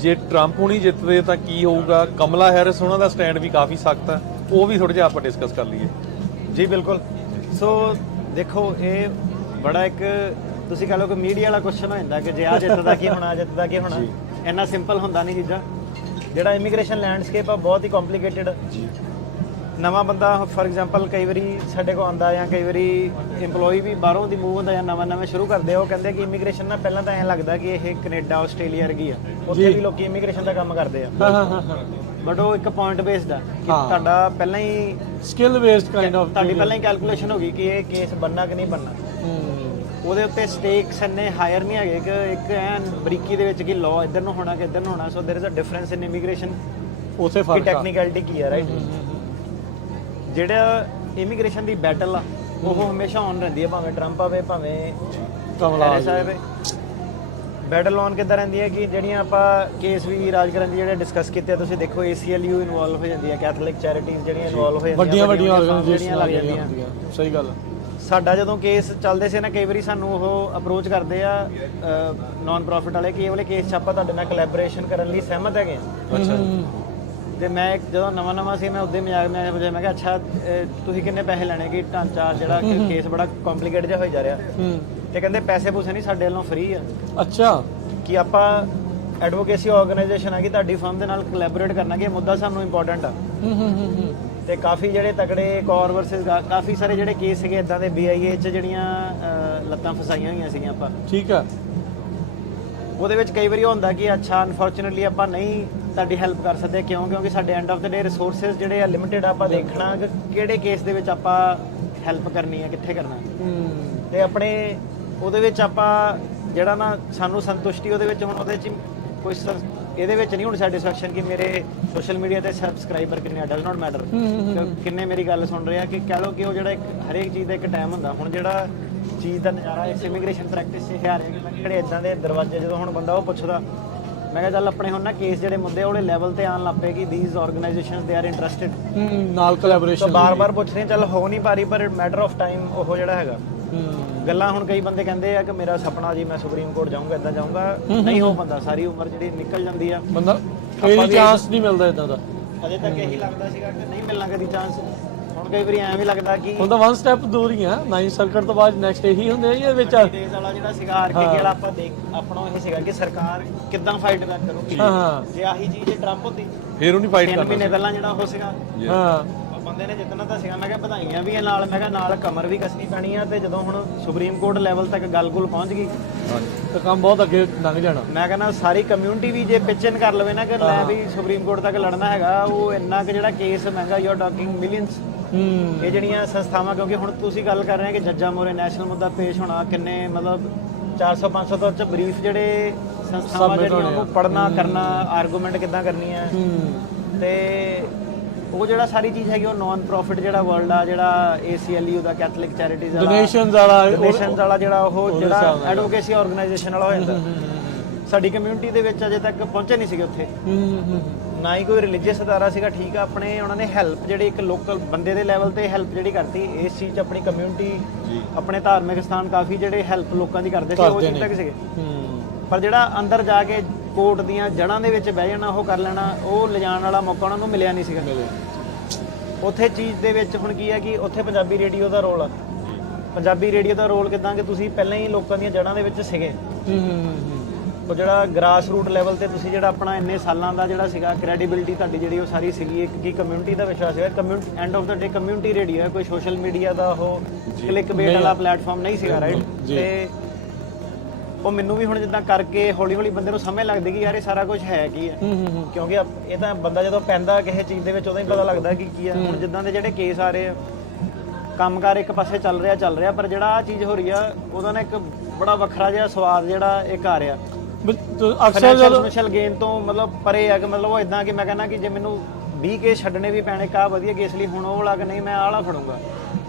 ਜੇ ਟਰੰਪ ਹੁਣੀ ਜਿੱਤਦੇ ਤਾਂ ਕੀ ਹੋਊਗਾ। ਕਮਲਾ ਹੈਰਿਸ ਉਹਨਾਂ ਦਾ ਸਟੈਂਡ ਵੀ ਕਾਫੀ ਸਖਤ ਆ, ਉਹ ਵੀ ਥੋੜਾ ਜਿਹਾ ਆਪਾਂ ਡਿਸਕਸ ਕਰ ਲਈਏ। ਜੀ ਬਿਲਕੁਲ। ਸੋ ਦੇਖੋ ਇਹ ਬੜਾ ਇੱਕ ਤੁਸੀਂ ਕਹ ਲਓ ਕਿ ਮੀਡੀਆ ਵਾਲਾ ਕੁਐਸਚਨ ਹੋ ਜਾਂਦਾ ਕਿ ਜੇ ਆ ਜਿੱਤਦਾ ਕੀ ਹੋਣਾ, ਜਿੱਤਦਾ ਕੀ ਹੋਣਾ। ਇੰਨਾ ਸਿੰਪਲ ਹੁੰਦਾ ਨਹੀਂ ਚੀਜ਼ਾਂ। ਜਿਹੜਾ ਇਮੀਗ੍ਰੇਸ਼ਨ ਲੈਂਡਸਕੇਪ ਆ ਬਹੁਤ ਹੀ ਕੰਪਲਿਕੇਟਡ। ਨਵਾਂ ਬੰਦਾ ਫॉर ਐਗਜ਼ਾਮਪਲ ਕਈ ਵਾਰੀ ਸਾਡੇ ਕੋਲ ਆਉਂਦਾ, ਜਾਂ ਕਈ ਵਾਰੀ EMPLOYE ਵੀ ਬਾਹਰੋਂ ਦੀ ਮੂਵ ਹੁੰਦਾ ਜਾਂ ਨਵਾਂ ਸ਼ੁਰੂ ਕਰਦੇ ਆ, ਉਹ ਕਹਿੰਦੇ ਕਿ ਇਮੀਗ੍ਰੇਸ਼ਨ ਨਾ ਪਹਿਲਾਂ ਤਾਂ ਐਂ ਲੱਗਦਾ ਕਿ ਇਹ ਕੈਨੇਡਾ ਆਸਟ੍ਰੇਲੀਆ ਵਰਗੀ ਆ, ਉੱਥੇ ਵੀ ਲੋਕੀ ਇਮੀਗ੍ਰੇਸ਼ਨ ਦਾ ਕੰਮ ਕਰਦੇ ਆ। ਬਟ ਉਹ ਇੱਕ ਪੁਆਇੰਟ ਬੇਸਡ ਆ ਕਿ ਤੁਹਾਡਾ ਪਹਿਲਾਂ ਹੀ ਸਕਿੱਲ ਬੇਸਡ ਕਾਈਂਡ ਆਫ, ਤੁਹਾਡੀ ਪਹਿਲਾਂ ਹੀ ਕੈਲਕੂਲੇਸ਼ਨ ਹੋ ਗਈ ਕਿ ਇਹ ਕੇਸ ਬਣਨਾ ਕਿ ਨਹੀਂ ਬਣਨਾ। ਉਹਦੇ ਉੱਤੇ ਸਟੇਕਸ ਇੰਨੇ ਹਾਇਰ ਨਹੀਂ ਹੈਗੇ ਕਿ ਇੱਕ ਐਨ ਬਰੀਕੀ ਦੇ ਵਿੱਚ ਕਿ ਲਾਅ ਇੱਧਰ ਨੂੰ ਹੋਣਾ ਕਿ ਇੱਧਰ ਨੂੰ ਹੋਣਾ। So there is a difference in immigration. ਉਸੇ ਫਰਕ ਆ, ਟੈਕਨੀਕੈਲਿਟੀ ਕੀ ਆ, ਰਾਈਟ। ਜਿਹੜਾ ਇਮੀਗ੍ਰੇਸ਼ਨ ਦੀ ਬੈਟਲ ਆ ਉਹ ਹਮੇਸ਼ਾ ਔਨ ਰਹਿੰਦੀ ਹੈ, ਭਾਵੇਂ ਟਰੰਪ ਆਵੇ ਭਾਵੇਂ ਕਮਲਾ ਆਵੇ। ਬੈਟਲ ਔਨ ਕਿੱਦਾਂ ਰਹਿੰਦੀ ਹੈ ਕਿ ਜਿਹੜੀਆਂ ਆਪਾਂ ਕੇਸ ਵੀ ਰਾਜ ਕਰਨ ਦੀ ਜਿਹੜੇ ਡਿਸਕਸ ਕੀਤੇ, ਤੁਸੀਂ ਦੇਖੋ ACLU ਇਨਵੋਲਵ ਹੋ ਜਾਂਦੀ ਹੈ, ਕੈਥੋਲਿਕ ਚੈਰਿਟੀਜ਼ ਜਿਹੜੀਆਂ ਇਨਵੋਲਵ ਹੋ ਜਾਂਦੀਆਂ, ਵੱਡੀਆਂ ਆਰਗੇਨਾਈਜੇਸ਼ਨਾਂ ਲੱਗ ਜਾਂਦੀਆਂ। ਸਹੀ ਗੱਲ। ਸਾਡਾ ਜਦੋਂ ਕੇਸ ਚੱਲਦੇ ਸੀ ਨਾ, ਕਈ ਵਾਰੀ ਸਾਨੂੰ ਉਹ ਅਪਰੋਚ ਕਰਦੇ ਆ ਨਾਨ ਪ੍ਰੋਫਿਟ ਵਾਲੇ ਕਿ ਇਹ ਵਾਲੇ ਕੇਸ 'ਚ ਆਪਾਂ ਤੁਹਾਡੇ ਨਾਲ ਕੋਲੈਬੋਰੇਸ਼ਨ ਕਰਨ ਲਈ ਸਹਿਮਤ ਹੈਗੇ ਆ। ਅੱਛਾ। ਤੇ ਮੈਂ ਜਦੋਂ ਨਵਾਂ ਸੀ, ਮੈਂ ਉਹਦੇ ਮਜ਼ਾਕ ਮੈਂ ਕਿਹਾ ਅੱਛਾ ਤੁਸੀਂ ਕਿੰਨੇ ਪੈਸੇ ਲੈਣੇ ਕਿ ਢਾਂਚਾ ਜਿਹੜਾ ਕੇਸ ਬੜਾ ਕੰਪਲਿਕੇਟ ਜਿਹਾ ਹੋਈ ਜਾ ਰਿਹਾ। ਤੇ ਕਹਿੰਦੇ ਪੈਸੇ ਪੂਸੇ ਨਹੀਂ, ਸਾਡੇ ਵੱਲੋਂ ਫ੍ਰੀ ਆ। ਅੱਛਾ, ਕਿ ਆਪਾਂ ਐਡਵੋਕੇਸੀ ਆਰਗੇਨਾਈਜੇਸ਼ਨ ਆ ਕਿ ਤੁਹਾਡੀ ਫਰਮ ਦੇ ਨਾਲ ਕੋਲੈਬੋਰੇਟ ਕਰਨਾ ਕਿ ਇਹ ਮੁੱਦਾ ਸਾਨੂੰ ਇੰਪੋਰਟੈਂਟ ਆ। ਤੇ ਕਾਫੀ ਜਿਹੜੇ ਤਕੜੇ ਕੌਰ ਵਰਸਸ ਕਾਫੀ ਸਾਰੇ ਜਿਹੜੇ ਕੇਸ ਸੀਗੇ ਇਦਾਂ ਦੇ BIA 'ਚ ਜਿਹੜੀਆਂ ਲੱਤਾਂ ਫਸਾਈਆਂ ਹੋਈਆਂ ਸੀਗੀਆਂ ਆਪਾਂ। ਠੀਕ ਆ। ਉਹਦੇ ਵਿੱਚ ਕਈ ਵਾਰੀ ਹੁੰਦਾ ਕਿ ਅੱਛਾ ਅਨਫੋਰਚੂਨੇਟਲੀ ਆਪਾਂ ਨਹੀਂ ਤੁਹਾਡੀ ਹੈਲਪ ਕਰ ਸਕਦੇ, ਕਿਉਂਕਿ ਸਾਡੇ end of the day resources ਜਿਹੜੇ ਆ ਲਿਮਿਟਿਡ। ਆਪਾਂ ਦੇਖਣਾ ਕਿ ਕਿਹੜੇ ਕੇਸ ਦੇ ਵਿੱਚ ਆਪਾਂ ਹੈਲਪ ਕਰਨੀ ਹੈ, ਕਿੱਥੇ ਕਰਨਾ। ਤੇ ਆਪਣੇ ਉਹਦੇ ਵਿੱਚ ਆਪਾਂ ਜਿਹੜਾ ਨਾ ਸਾਨੂੰ ਸੰਤੁਸ਼ਟੀ ਉਹਦੇ ਵਿੱਚ ਹੁਣ ਉਹਦੇ 'ਚ ਕੋਈ ਇਹਦੇ ਵਿੱਚ ਨਹੀਂ ਹੁਣ ਸੈਟੀਸਫੈਕਸ਼ਨ ਕਿ ਮੇਰੇ ਸੋਸ਼ਲ ਮੀਡੀਆ ਤੇ ਸਬਸਕ੍ਰਾਈਬਰ ਕਿੰਨੇ ਆ, ਡਜ਼ ਨਾਟ ਮੈਟਰ ਕਿੰਨੇ ਮੇਰੀ ਗੱਲ ਸੁਣ ਰਹੇ ਆ। ਕਿ ਕਹਿ ਲਓ ਕਿ ਉਹ ਜਿਹੜਾ ਇੱਕ ਹਰੇਕ ਚੀਜ਼ ਦਾ ਇੱਕ ਟਾਈਮ ਹੁੰਦਾ। ਹੁਣ ਜਿਹੜਾ ਚੀਜ਼ ਦਾ ਨਜ਼ਾਰਾ ਇਸ ਇਮੀਗ੍ਰੇਸ਼ਨ ਪ੍ਰੈਕਟਿਸ 'ਚ ਇਹ ਆ ਰਿਹਾ ਕਿ ਮੈਂ ਜਿਹੜੇ ਇਦਾਂ ਦੇ ਦਰਵਾਜ਼ੇ ਜਦੋਂ ਹੁਣ ਬੰਦਾ ਉਹ ਪੁੱਛਦਾ, ਮੈਂ ਕਿਹਾ ਚੱਲ ਆਪਣੇ ਹੁਣ ਨਾ ਕੇਸ ਜਿਹੜੇ ਮੁੱਦੇ ਉਹਦੇ ਲੈਵਲ ਤੇ ਆਉਣ ਲੱਗ ਪਏ ਕਿ these organisations they are interested ਨਾਲ ਤਾਂ ਕੋਲੈਬੋਰੇਸ਼ਨ ਬਾਰ-ਬਾਰ ਪੁੱਛ ਰਹੇ ਚੱਲ ਹੋ ਨਹੀਂ ਪਾ ਰਹੀ, ਪਰ ਮੈਟਰ ਆਫ ਟਾਈਮ ਉਹ ਜਿਹੜਾ ਹੈਗਾ ਗੱਲਾਂ ਹੁਣ ਕਈ ਬੰਦੇ ਕਹਿੰਦੇ ਆ ਕਿ ਮੇਰਾ ਸੁਪਨਾ ਜੀ ਮੈਂ ਸੁਪਰੀਮ ਕੋਰਟ ਜਾਊਂਗਾ, ਇਦਾਂ ਜਾਊਂਗਾ, ਨਹੀਂ ਹੋ ਪਾਉਂਦਾ, ਸਾਰੀ ਉਮਰ ਜਿਹੜੀ ਨਿਕਲ ਜਾਂਦੀ ਆ, ਬੰਦਾ ਕੋਈ ਚਾਂਸ ਨਹੀਂ ਮਿਲਦਾ ਇਦਾਂ ਦਾ। ਅਜੇ ਤੱਕ ਇਹੀ ਲੱਗਦਾ ਸੀਗਾ ਕਿ ਨਹੀਂ ਮਿਲਣਾ ਕਦੀ ਚਾਂਸ, ਹੁਣ ਕਈ ਵਾਰੀ ਐਂ ਵੀ ਲੱਗਦਾ ਕਿ ਹੁਣ ਤਾਂ ਵਨ ਸਟੈਪ ਦੂਰ ਹੀ ਆ, 9 ਸਰਕਟ ਤੋਂ ਬਾਅਦ ਨੈਕਸਟ ਇਹੀ ਹੁੰਦੇ ਆ ਇਹ ਵਿੱਚ। ਡੇਜ਼ ਵਾਲਾ ਜਿਹੜਾ ਸੀਗਾ ਆਰਕੇ ਵਾਲਾ ਆਪਾਂ ਆਪਣਾ ਇਹ ਸੀਗਾ ਕਿ ਸਰਕਾਰ ਕਿੱਦਾਂ ਫਾਈਟ ਬੈਕ ਕਰੂਗੀ। ਹਾਂ ਜੇ ਆਹੀ ਚੀਜ਼ ਜੇ ਟਰੰਪ ਹੁੰਦੀ ਫੇਰ ਉਹਨੇ ਫਾਈਟ 3 ਮਹੀਨੇ ਪਹਿਲਾਂ ਜਿਹੜਾ ਉਹ ਸੀਗਾ ਹਾਂ ਬੰਦੇ ਨੇ ਜਿੱਤਣਾ ਤਾਂ ਸੀਗਾ, ਮੈਂ ਕਿਹਾ ਵਧਾਈਆਂ ਵੀ ਇਹ ਨਾਲ, ਮੈਂ ਕਿਹਾ ਨਾਲ ਕਮਰ ਵੀ ਕੱਸਣੀ ਪੈਣੀ ਆ, ਤੇ ਜਦੋਂ ਹੁਣ ਸੁਪਰੀਮ ਕੋਰਟ ਲੈਵਲ ਤੱਕ ਗੱਲ-ਗੁਲ ਪਹੁੰਚ ਗਈ ਤਾਂ ਕੰਮ ਬਹੁਤ ਅੱਗੇ ਲੰਘ ਜਾਣਾ। ਮੈਂ ਕਹਿੰਦਾ ਸਾਰੀ ਕਮਿਊਨਿਟੀ ਵੀ ਜੇ ਪਿਚਨ ਕਰ ਲਵੇ ਨਾ ਕਿ ਲੈ ਵੀ ਸੁਪਰੀਮ ਕੋਰਟ ਤੱਕ ਲੜਨਾ ਹੈਗਾ, ਉਹ ਇੰਨਾ ਕਿ ਜਿਹੜਾ ਕੇਸ ਮਹਿੰਗਾ, ਯੂ ਆਰ ਟਾਕਿੰਗ ਮਿਲੀਅਨਸ। ਇਹ ਜਿਹੜੀਆਂ ਸੰਸਥਾਵਾਂ, ਕਿਉਂਕਿ ਹੁਣ ਤੁਸੀਂ ਗੱਲ ਕਰ ਰਹੇ ਹੋ ਕਿ ਜੱਜਾਂ ਮੋਰੇ ਨੈਸ਼ਨਲ ਮੁੱਦਾ ਪੇਸ਼ ਹੋਣਾ, ਕਿੰਨੇ ਮਤਲਬ 400-500 ਤੋਂ ਚ ਬਰੀਫ ਜਿਹੜੇ ਸੰਸਥਾਵਾਂ ਜਿਹੜੀਆਂ ਉਹ ਪੜਨਾ ਕਰਨਾ, ਆਰਗੂਮੈਂਟ ਕਿੱਦਾਂ ਕਰਨੀ ਹੈ, ਤੇ ਉਹ ਜਿਹੜਾ ਸਾਰੀ ਚੀਜ਼ ਹੈਗੀ ਉਹ ਨਾਨ ਪ੍ਰੋਫਿਟ ਜਿਹੜਾ ਵਰਲਡ ਆ, ਜਿਹੜਾ ACLU ਦਾ ਕੈਥੋਲਿਕ ਚੈਰਿਟੀਜ਼ ਵਾਲਾ, ਡੋਨੇਸ਼ਨਸ ਵਾਲਾ ਜਿਹੜਾ ਉਹ ਜਿਹੜਾ ਐਡਵੋਕੇਸੀ ਆਰਗੇਨਾਈਜੇਸ਼ਨ ਵਾਲਾ ਹੋ ਜਾਂਦਾ, ਸਾਡੀ ਕਮਿਊਨਿਟੀ ਦੇ ਵਿੱਚ ਅਜੇ ਤੱਕ ਪਹੁੰਚੇ ਨਹੀਂ ਸੀਗੇ ਉੱਥੇ, ਨਾ ਹੀ ਕੋਈ ਰਿਲੀਜੀਅਸ ਅਦਾਰਾ ਸੀਗਾ। ਠੀਕ ਆ, ਆਪਣੇ ਉਹਨਾਂ ਨੇ ਹੈਲਪ ਜਿਹੜੀ ਇੱਕ ਲੋਕਲ ਬੰਦੇ ਦੇ ਲੈਵਲ ਤੇ ਹੈਲਪ ਜਿਹੜੀ ਕਰਤੀ, ਇਸ ਚੀਜ਼ 'ਚ ਆਪਣੀ ਕਮਿਊਨਿਟੀ, ਆਪਣੇ ਧਾਰਮਿਕ ਸਥਾਨ ਕਾਫੀ ਜਿਹੜੇ ਹੈਲਪ ਲੋਕਾਂ ਦੀ ਕਰਦੇ ਸੀ, ਉਹ ਚੀਜ਼ ਤੱਕ ਸੀਗੇ। ਪਰ ਜਿਹੜਾ ਅੰਦਰ ਜਾ ਕੇ ਕੋਰਟ ਦੀਆਂ ਜੜ੍ਹਾਂ ਦੇ ਵਿੱਚ ਬਹਿ ਜਾਣਾ, ਉਹ ਕਰ ਲੈਣਾ, ਉਹ ਲਿਜਾਣ ਵਾਲਾ ਮੌਕਾ ਉਹਨਾਂ ਨੂੰ ਮਿਲਿਆ ਨਹੀਂ ਸੀਗਾ ਉੱਥੇ ਚੀਜ਼ ਦੇ ਵਿੱਚ। ਹੁਣ ਕੀ ਹੈ ਕਿ ਉੱਥੇ ਪੰਜਾਬੀ ਰੇਡੀਓ ਦਾ ਰੋਲ ਆ, ਪੰਜਾਬੀ ਰੇਡੀਓ ਦਾ ਰੋਲ ਕਿਦਾਂ ਕਿ ਤੁਸੀਂ ਪਹਿਲਾਂ ਹੀ ਲੋਕਾਂ ਦੀਆਂ ਜੜ੍ਹਾਂ ਦੇ ਵਿੱਚ ਸੀਗੇ, ਉਹ ਜਿਹੜਾ ਗ੍ਰਾਸ ਰੂਟ ਲੈਵਲ ਤੇ ਤੁਸੀਂ ਜਿਹੜਾ ਆਪਣਾ ਇੰਨੇ ਸਾਲਾਂ ਦਾ ਜਿਹੜਾ ਸੀਗਾ ਕ੍ਰੈਡੀਬਿਲਿਟੀ ਤੁਹਾਡੀ ਜਿਹੜੀ ਉਹ ਸਾਰੀ ਸੀਗੀ, ਇੱਕ ਕੀ ਕਮਿਊਨਿਟੀ ਦਾ ਵਿਸ਼ਵਾਸ ਸੀਗਾ। Community end of the day community radio ਹੈ, ਕੋਈ ਸੋਸ਼ਲ ਮੀਡੀਆ ਦਾ ਉਹ ਕਲਿੱਕ ਬੇਟ ਵਾਲਾ ਪਲੇਟਫਾਰਮ ਨਹੀਂ ਸੀਗਾ, ਰਾਈਟ। ਤੇ ਉਹ ਮੈਨੂੰ ਵੀ ਹੁਣ ਜਿੱਦਾਂ ਕਰਕੇ ਹੌਲੀ ਹੌਲੀ ਬੰਦੇ ਨੂੰ ਸਮਝ ਲੱਗਦੀ ਕਿ ਯਾਰ ਇਹ ਸਾਰਾ ਕੁਝ ਹੈ ਕੀ ਹੈ, ਕਿਉਂਕਿ ਇਹ ਤਾਂ ਬੰਦਾ ਜਦੋਂ ਪੈਂਦਾ ਕਿਸੇ ਚੀਜ਼ ਦੇ ਵਿੱਚ ਉਦੋਂ ਹੀ ਪਤਾ ਲੱਗਦਾ ਕਿ ਕੀ ਹੈ। ਹੁਣ ਜਿੱਦਾਂ ਦੇ ਜਿਹੜੇ ਕੇਸ ਆ ਰਹੇ ਆ, ਕੰਮਕਾਰ ਇੱਕ ਪਾਸੇ ਚੱਲ ਰਿਹਾ, ਪਰ ਜਿਹੜਾ ਆ ਚੀਜ਼ ਹੋ ਰਹੀ ਆ ਉਹਦਾ ਨਾ ਇੱਕ ਬੜਾ ਵੱਖਰਾ ਜਿਹਾ ਸਵਾਦ ਜਿਹੜਾ ਇੱਕ ਆ ਰਿਹਾ ਅਕਸਰ ਸੋਸ਼ਲ ਗੇਮ ਤੋਂ, ਮਤਲਬ ਪਰੇ ਆ ਕਿ ਮਤਲਬ ਉਹ ਇਦਾਂ ਕਿ ਮੈਂ ਕਹਿੰਦਾ ਕਿ ਜੇ ਮੈਨੂੰ 20 ਕੇਸ ਛੱਡਣੇ ਵੀ ਪੈਣੇ ਕਾ ਵਧੀਆ ਕੇਸ ਲਈ, ਹੁਣ ਉਹ ਲੱਗ ਨਹੀਂ ਮੈਂ ਆਹ ਵਾਲਾ ਫੜੂੰਗਾ।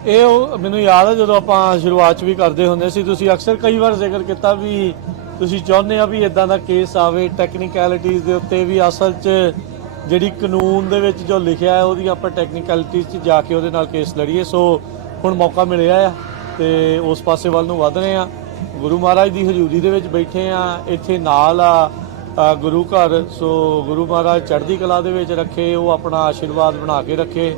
ਇਹ ਉਹ ਮੈਨੂੰ ਯਾਦ ਹੈ ਜਦੋਂ ਆਪਾਂ ਸ਼ੁਰੂਆਤ 'ਚ ਵੀ ਕਰਦੇ ਹੁੰਦੇ ਸੀ, ਤੁਸੀਂ ਅਕਸਰ ਕਈ ਵਾਰ ਜ਼ਿਕਰ ਕੀਤਾ ਵੀ ਤੁਸੀਂ ਚਾਹੁੰਦੇ ਆ ਵੀ ਇਦਾਂ ਦਾ ਕੇਸ ਆਵੇ ਟੈਕਨੀਕੈਲਿਟੀਜ਼ ਦੇ ਉੱਤੇ ਵੀ, ਅਸਲ 'ਚ ਜਿਹੜੀ ਕਾਨੂੰਨ ਦੇ ਵਿੱਚ ਜੋ ਲਿਖਿਆ ਹੈ ਉਹਦੀ ਆਪਾਂ ਟੈਕਨੀਕੈਲਿਟੀਜ਼ 'ਚ ਜਾ ਕੇ ਉਹਦੇ ਨਾਲ ਕੇਸ ਲੜੀਏ। ਸੋ ਹੁਣ ਮੌਕਾ ਮਿਲਿਆ ਆ ਤੇ ਉਸ ਪਾਸੇ ਵੱਲ ਨੂੰ ਵਧ ਰਹੇ ਆ। ਗੁਰੂ ਮਹਾਰਾਜ ਦੀ ਹਜ਼ੂਰੀ ਦੇ ਵਿੱਚ ਬੈਠੇ ਆ, ਇੱਥੇ ਨਾਲ ਆ ਗੁਰੂ ਘਰ, ਸੋ ਗੁਰੂ ਮਹਾਰਾਜ ਚੜ੍ਹਦੀ ਕਲਾ ਦੇ ਵਿੱਚ ਰੱਖੇ, ਉਹ ਆਪਣਾ ਆਸ਼ੀਰਵਾਦ ਬਣਾ ਕੇ ਰੱਖੇ,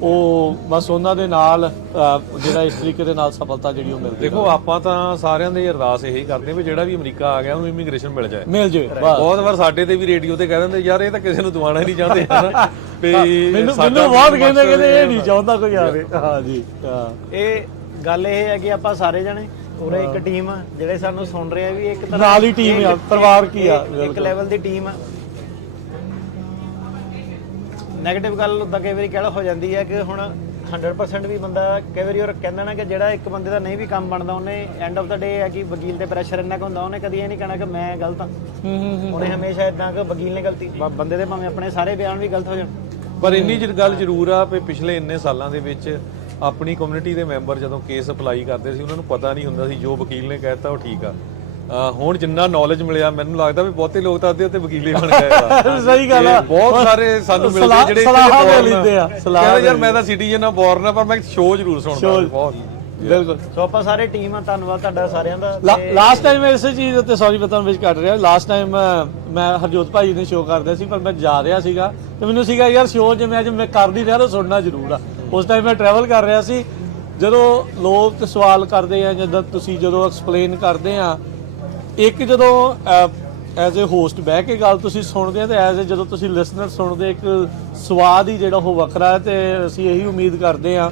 ਉਹ ਬਸ ਉਹਨਾਂ ਦੇ ਨਾਲ ਜਿਹੜਾ ਇਸ ਤਰੀਕੇ ਦੇ ਨਾਲ ਸਫਲਤਾ ਜਿਹੜੀ ਉਹ ਮਿਲਦੀ। ਦੇਖੋ ਆਪਾਂ ਤਾਂ ਸਾਰਿਆਂ ਦੇ ਅਰਦਾਸ ਇਹੀ ਕਰਦੇ ਵੀ ਜਿਹੜਾ ਵੀ ਅਮਰੀਕਾ ਆ ਗਿਆ ਉਹਨੂੰ ਇਮੀਗ੍ਰੇਸ਼ਨ ਮਿਲ ਜਾਵੇ। ਬਹੁਤ ਵਾਰ ਸਾਡੇ ਤੇ ਵੀ ਰੇਡੀਓ ਤੇ ਕਹਿ ਦਿੰਦੇ ਯਾਰ ਇਹ ਤਾਂ ਕਿਸੇ ਨੂੰ ਦਵਾਉਣਾ ਹੀ ਨਹੀਂ ਚਾਹੁੰਦੇ ਹਨਾ, ਵੀ ਮੈਨੂੰ ਬਹੁਤ ਕਹਿੰਦੇ ਇਹ ਨਹੀਂ ਚਾਹੁੰਦਾ ਕੋਈ ਆਵੇ। ਹਾਂ ਜੀ, ਇਹ ਗੱਲ ਇਹ ਹੈ ਕਿ ਆਪਾਂ ਸਾਰੇ ਜਣੇ ਪੂਰੇ ਇੱਕ ਟੀਮ ਆ ਜਿਹੜੇ ਸਾਨੂੰ ਸੁਣ ਰਹੇ ਆ, ਵੀ ਇੱਕ ਤਰ੍ਹਾਂ ਨਾਲ ਹੀ ਟੀਮ ਆ, ਪਰਿਵਾਰ ਕੀ ਆ, ਇੱਕ ਲੈਵਲ ਦੀ ਟੀਮ ਆ। ਨੈਗੇਟਿਵ ਗੱਲ ਉਦਾਂ ਕਈ ਵਾਰੀ ਕਹਿ ਹੋ ਜਾਂਦੀ ਹੈ ਕਿ ਹੁਣ 100% ਵੀ ਬੰਦਾ ਕਈ ਵਾਰੀ ਉਹ ਕਹਿੰਦਾ ਨਾ ਕਿ ਜਿਹੜਾ ਇੱਕ ਬੰਦੇ ਦਾ ਨਹੀਂ ਵੀ ਕੰਮ ਬਣਦਾ, ਉਹਨੇ ਐਂਡ ਆਫ ਦਾ ਡੇ ਹੈ ਕਿ ਵਕੀਲ ਤੇ ਪ੍ਰੈਸ਼ਰ ਇੰਨਾ ਕੁ ਹੁੰਦਾ, ਉਹਨੇ ਕਦੀ ਇਹ ਨਹੀਂ ਕਹਿਣਾ ਕਿ ਮੈਂ ਗਲਤ ਹਾਂ, ਉਹਨੇ ਹਮੇਸ਼ਾ ਇਦਾਂ ਕਿ ਵਕੀਲ ਨੇ ਗਲਤੀ, ਬੰਦੇ ਦੇ ਭਾਵੇਂ ਆਪਣੇ ਸਾਰੇ ਬਿਆਨ ਵੀ ਗਲਤ ਹੋ ਜਾਣ। ਪਰ ਇੰਨੀ ਗੱਲ ਜ਼ਰੂਰ ਆ ਵੀ ਪਿਛਲੇ ਇੰਨੇ ਸਾਲਾਂ ਦੇ ਵਿੱਚ ਆਪਣੀ ਕਮਿਊਨਿਟੀ ਦੇ ਮੈਂਬਰ ਜਦੋਂ ਕੇਸ ਅਪਲਾਈ ਕਰਦੇ ਸੀ ਉਹਨਾਂ ਨੂੰ ਪਤਾ ਨਹੀਂ ਹੁੰਦਾ ਸੀ ਜੋ ਵਕੀਲ ਨੇ ਕਹਿਤਾ ਉਹ ਠੀਕ ਆ। ਹੁਣ ਜਿੰਨਾ ਨੌਲੇਜ ਮਿਲਿਆ ਮੈਨੂੰ ਲੱਗਦਾ ਵੀ ਬਹੁਤੇ ਲੋਕ ਤਾਂ ਅੱਧੇ ਉੱਤੇ ਵਕੀਲੇ ਬਣ ਗਏ ਆ। ਸਹੀ ਗੱਲ ਆ, ਬਹੁਤ ਸਾਰੇ ਸਾਨੂੰ ਮਿਲਦੇ ਜਿਹੜੇ ਸਲਾਹ ਦੇ ਲੈਂਦੇ ਆ, ਸਲਾਹ ਯਾਰ ਮੈਂ ਤਾਂ ਸਿਟੀਜ਼ਨ ਆ, ਬੋਰਨ ਆ, ਪਰ ਮੈਂ ਸ਼ੋਅ ਜ਼ਰੂਰ ਸੁਣਦਾ ਬਹੁਤ। ਬਿਲਕੁਲ। ਸੋ ਆਪਾਂ ਸਾਰੇ ਟੀਮ ਆ, ਧੰਨਵਾਦ ਤੁਹਾਡਾ ਸਾਰਿਆਂ ਦਾ। ਲਾਸਟ ਟਾਈਮ ਮੈਂ ਇਸੇ ਚੀਜ਼ ਉੱਤੇ ਸੌਰੀ ਬਤਨ ਵਿੱਚ ਕੱਟ ਰਿਹਾ, ਲਾਸਟ ਟਾਈਮ ਮੈਂ ਹਰਜੋਤ ਭਾਈ ਨੇ ਸ਼ੋਅ ਕਰਦੇ ਸੀ, ਪਰ ਮੈਂ ਜਾ ਰਿਹਾ ਸੀਗਾ ਤੇ ਮੈਨੂੰ ਸੀਗਾ ਯਾਰ ਸ਼ੋਅ ਜਿਵੇਂ ਅੱਜ ਮੈਂ ਕਰ ਨਹੀਂ ਰਿਹਾ ਤਾਂ ਸੁਣਨਾ ਜ਼ਰੂਰ ਆ। ਉਸ ਟਾਈਮ ਮੈਂ ਟਰੈਵਲ ਕਰ ਰਿਹਾ ਸੀ, ਜਦੋਂ ਲੋਕ ਸਵਾਲ ਕਰਦੇ ਆ, ਜਦੋਂ ਤੁਸੀਂ ਜਦੋਂ ਐਕਸਪਲੇਨ ਕਰਦੇ ਆ, ਇੱਕ ਜਦੋਂ ਐਜ਼ ਏ ਹੋਸਟ ਬਹਿ ਕੇ ਗੱਲ ਤੁਸੀਂ ਸੁਣਦੇ ਆ ਤੇ ਐਜ਼ ਏ ਜਦੋਂ ਤੁਸੀਂ ਲਿਸਨਰ ਸੁਣਦੇ, ਇੱਕ ਸਵਾਦ ਹੀ ਜਿਹੜਾ ਉਹ ਵੱਖਰਾ ਹੈ। ਤੇ ਅਸੀਂ ਇਹੀ ਉਮੀਦ ਕਰਦੇ ਆ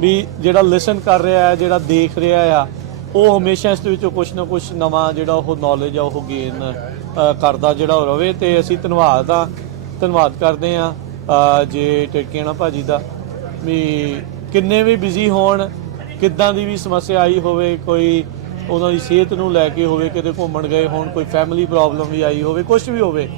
ਵੀ ਜਿਹੜਾ ਲਿਸਨ ਕਰ ਰਿਹਾ ਹੈ, ਜਿਹੜਾ ਦੇਖ ਰਿਹਾ ਆ, ਉਹ ਹਮੇਸ਼ਾ ਇਸ ਦੇ ਵਿੱਚੋਂ ਕੁਛ ਨਾ ਕੁਛ ਨਵਾਂ ਜਿਹੜਾ ਉਹ ਨੌਲੇਜ ਆ ਉਹ ਗੇਨ ਕਰਦਾ ਜਿਹੜਾ ਉਹ ਰਵੇ। ਤੇ ਅਸੀਂ ਧੰਨਵਾਦ ਕਰਦੇ ਆ ਜੇ ਟਿਕਿਆਣਾ ਭਾਜੀ ਦਾ, ਵੀ ਕਿੰਨੇ ਵੀ ਬਿਜ਼ੀ ਹੋਣ, ਕਿੱਦਾਂ ਦੀ ਵੀ ਸਮੱਸਿਆ ਆਈ ਹੋਵੇ, ਕੋਈ ਉਹਨਾਂ ਦੀ ਸਿਹਤ ਨੂੰ ਲੈ ਕੇ ਹੋਵੇ, ਕਿਤੇ ਘੁੰਮਣ ਗਏ ਹੋਣ, ਕੋਈ ਫੈਮਿਲੀ ਪ੍ਰੋਬਲਮ ਵੀ ਆਈ ਹੋਵੇ, ਕੁਝ ਵੀ ਹੋਵੇ,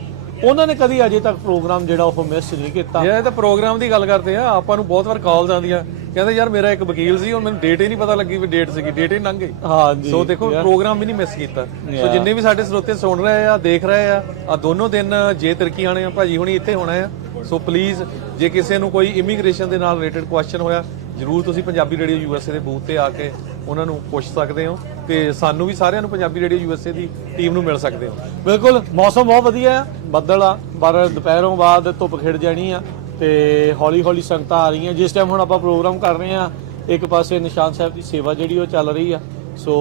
ਉਹਨਾਂ ਨੇ ਕਦੀ ਅਜੇ ਤੱਕ ਪ੍ਰੋਗਰਾਮ ਜਿਹੜਾ ਉਹ ਮਿਸ ਨਹੀਂ ਕੀਤਾ। ਇਹ ਤਾਂ ਪ੍ਰੋਗਰਾਮ ਦੀ ਗੱਲ ਕਰਦੇ ਆ, ਆਪਾਂ ਨੂੰ ਬਹੁਤ ਵਾਰ ਕਾਲਸ ਆਉਂਦੀਆਂ, ਕਹਿੰਦੇ ਯਾਰ ਮੇਰਾ ਇੱਕ ਵਕੀਲ ਸੀ, ਹੁਣ ਮੈਨੂੰ ਡੇਟ ਹੀ ਨਹੀਂ ਪਤਾ ਲੱਗੀ ਵੀ ਡੇਟ ਸੀਗੀ, ਡੇਟ ਹੀ ਲੰਘ ਗਈ। ਹਾਂਜੀ ਸੋ ਦੇਖੋ ਪ੍ਰੋਗਰਾਮ ਵੀ ਨਹੀਂ ਮਿਸ ਕੀਤਾ। ਸੋ ਜਿੰਨੇ ਵੀ ਸਾਡੇ ਸਰੋਤੇ ਸੁਣ ਰਹੇ ਆ, ਦੇਖ ਰਹੇ ਆ ਦੋਨੋਂ ਦਿਨ ਜੇ ਤੁਰਕੀ ਆਣੇ ਆ, ਭਾਜੀ ਹੁਣੀ ਇੱਥੇ ਹੋਣਾ ਆ। ਸੋ ਪਲੀਜ਼ ਜੇ ਕਿਸੇ ਨੂੰ ਕੋਈ ਇਮੀਗ੍ਰੇਸ਼ਨ ਦੇ ਨਾਲ ਰਿਲੇਟਡ ਕੁਐਸਚਨ ਹੋਇਆ, ਜਰੂਰ ਤੁਸੀਂ ਪੰਜਾਬੀ ਰੇਡੀਓ USA ਦੇ ਬੂਥ ਤੇ ਆ ਕੇ ਉਹਨਾਂ ਨੂੰ ਪੁੱਛ ਸਕਦੇ ਹੋ, ਤੇ ਸਾਨੂੰ ਵੀ ਸਾਰਿਆਂ ਨੂੰ ਪੰਜਾਬੀ ਰੇਡੀਓ USA ਦੀ ਟੀਮ ਨੂੰ ਮਿਲ ਸਕਦੇ ਹੋ। ਬਿਲਕੁਲ ਮੌਸਮ ਬਹੁਤ ਵਧੀਆ ਆ, ਬੱਦਲ ਆ, ਪਰ ਦੁਪਹਿਰੋਂ ਬਾਅਦ ਧੁੱਪ ਖਿੜ ਜਾਣੀ ਆ ਤੇ ਹੌਲੀ ਹੌਲੀ ਸੰਗਤਾਂ ਆ ਰਹੀਆਂ। ਜਿਸ ਟਾਈਮ ਹੁਣ ਆਪਾਂ ਪ੍ਰੋਗਰਾਮ ਕਰ ਰਹੇ ਆ, ਇੱਕ ਪਾਸੇ ਨਿਸ਼ਾਨ ਸਾਹਿਬ ਦੀ ਸੇਵਾ ਜਿਹੜੀ ਉਹ ਚੱਲ ਰਹੀ ਆ, ਸੋ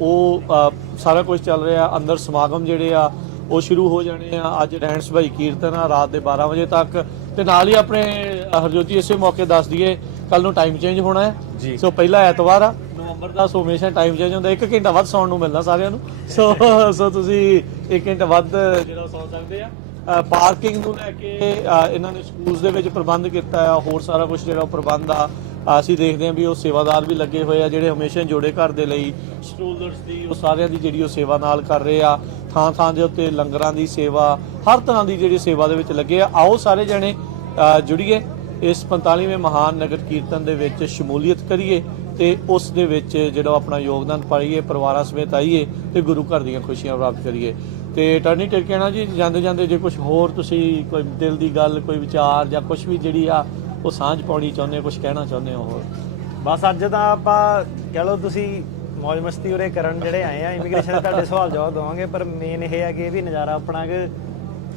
ਉਹ ਸਾਰਾ ਕੁਝ ਚੱਲ ਰਿਹਾ। ਅੰਦਰ ਸਮਾਗਮ ਜਿਹੜੇ ਆ ਉਹ ਸ਼ੁਰੂ ਹੋ ਜਾਣੇ ਆ। ਅੱਜ ਰਹਿਣ ਸਭਾਈ ਕੀਰਤਨ ਆ ਰਾਤ ਦੇ 12 ਵਜੇ ਤੱਕ, ਤੇ ਨਾਲ ਹੀ ਆਪਣੇ ਹਰਜੋਤੀ ਇਸੇ ਮੌਕੇ ਦੱਸ ਦਈਏ ਕੱਲ ਨੂੰ ਟਾਈਮ ਚੇਂਜ ਹੋਣਾ ਹੈ ਜੀ। ਸੋ ਪਹਿਲਾ ਐਤਵਾਰ ਆ ਨਵੰਬਰ ਦਾ, ਸੋ ਹਮੇਸ਼ਾ ਟਾਈਮ ਚੇਂਜ ਹੁੰਦਾ, 1 ਘੰਟਾ ਵੱਧ ਸੌਣ ਨੂੰ ਮਿਲਦਾ ਸਾਰਿਆਂ ਨੂੰ। ਸੋ ਤੁਸੀਂ 1 ਘੰਟਾ ਵੱਧ ਜਿਹੜਾ ਸੌ ਸਕਦੇ ਆ। ਪਾਰਕਿੰਗ ਨੂੰ ਲੈ ਕੇ ਇਹਨਾਂ ਨੇ ਸਕੂਲਸ ਦੇ ਵਿੱਚ ਪ੍ਰਬੰਧ ਕੀਤਾ ਆ, ਹੋਰ ਸਾਰਾ ਕੁਝ ਜਿਹੜਾ ਉਹ ਪ੍ਰਬੰਧ ਆ। ਅਸੀਂ ਦੇਖਦੇ ਹਾਂ ਵੀ ਉਹ ਸੇਵਾਦਾਰ ਵੀ ਲੱਗੇ ਹੋਏ ਆ ਜਿਹੜੇ ਹਮੇਸ਼ਾ ਜੋੜੇ ਘਰ ਦੇ ਲਈ ਸਟੂਡੈਂਟਸ ਦੀ ਉਹ ਸਾਰਿਆਂ ਦੀ ਜਿਹੜੀ ਉਹ ਸੇਵਾ ਨਾਲ ਕਰ ਰਹੇ ਆ। ਥਾਂ ਥਾਂ ਦੇ ਉੱਤੇ ਲੰਗਰਾਂ ਦੀ ਸੇਵਾ, ਹਰ ਤਰ੍ਹਾਂ ਦੀ ਜਿਹੜੀ ਸੇਵਾ ਦੇ ਵਿੱਚ ਲੱਗੇ ਆ। ਆਓ ਸਾਰੇ ਜਣੇ ਜੁੜੀਏ, ਇਸ 45ਵੇਂ ਮਹਾਨ ਨਗਰ ਕੀਰਤਨ ਦੇ ਵਿੱਚ ਸ਼ਮੂਲੀਅਤ ਕਰੀਏ ਤੇ ਉਸ ਦੇ ਵਿੱਚ ਜਿਹੜਾ ਆਪਣਾ ਯੋਗਦਾਨ ਪਾਈਏ, ਪਰਿਵਾਰਾਂ ਸਮੇਤ ਆਈਏ ਤੇ ਗੁਰੂ ਘਰ ਦੀਆਂ ਖੁਸ਼ੀਆਂ ਪ੍ਰਾਪਤ ਕਰੀਏ। ਤੇ ਟਰਨੀ ਟਿਰਕੇਣਾ ਜੀ, ਜਾਂਦੇ ਜਾਂਦੇ ਜੇ ਕੁਝ ਹੋਰ ਤੁਸੀਂ ਕੋਈ ਦਿਲ ਦੀ ਗੱਲ, ਕੋਈ ਵਿਚਾਰ ਜਾਂ ਕੁਝ ਵੀ ਜਿਹੜੀ ਆ ਉਹ ਸਾਂਝ ਪਾਉਣੀ ਚਾਹੁੰਦੇ ਹੋ, ਕੁਝ ਕਹਿਣਾ ਚਾਹੁੰਦੇ ਹੋ ਹੋਰ? ਬਸ ਅੱਜ ਤਾਂ ਆਪਾਂ ਕਹਿ ਲਓ ਤੁਸੀਂ ਮौज ਮਸਤੀ ਉਰੇ ਕਰਨ ਜਿਹੜੇ ਆਏ ਆ, ਇਮੀਗ੍ਰੇਸ਼ਨ ਦੇ ਤੁਹਾਡੇ ਸਵਾਲ ਜਵਾਬ ਦਵਾਂਗੇ, ਪਰ ਮੇਨ ਇਹ ਹੈ ਕਿ ਇਹ ਵੀ ਨਜ਼ਾਰਾ ਆਪਣਾ ਕਿ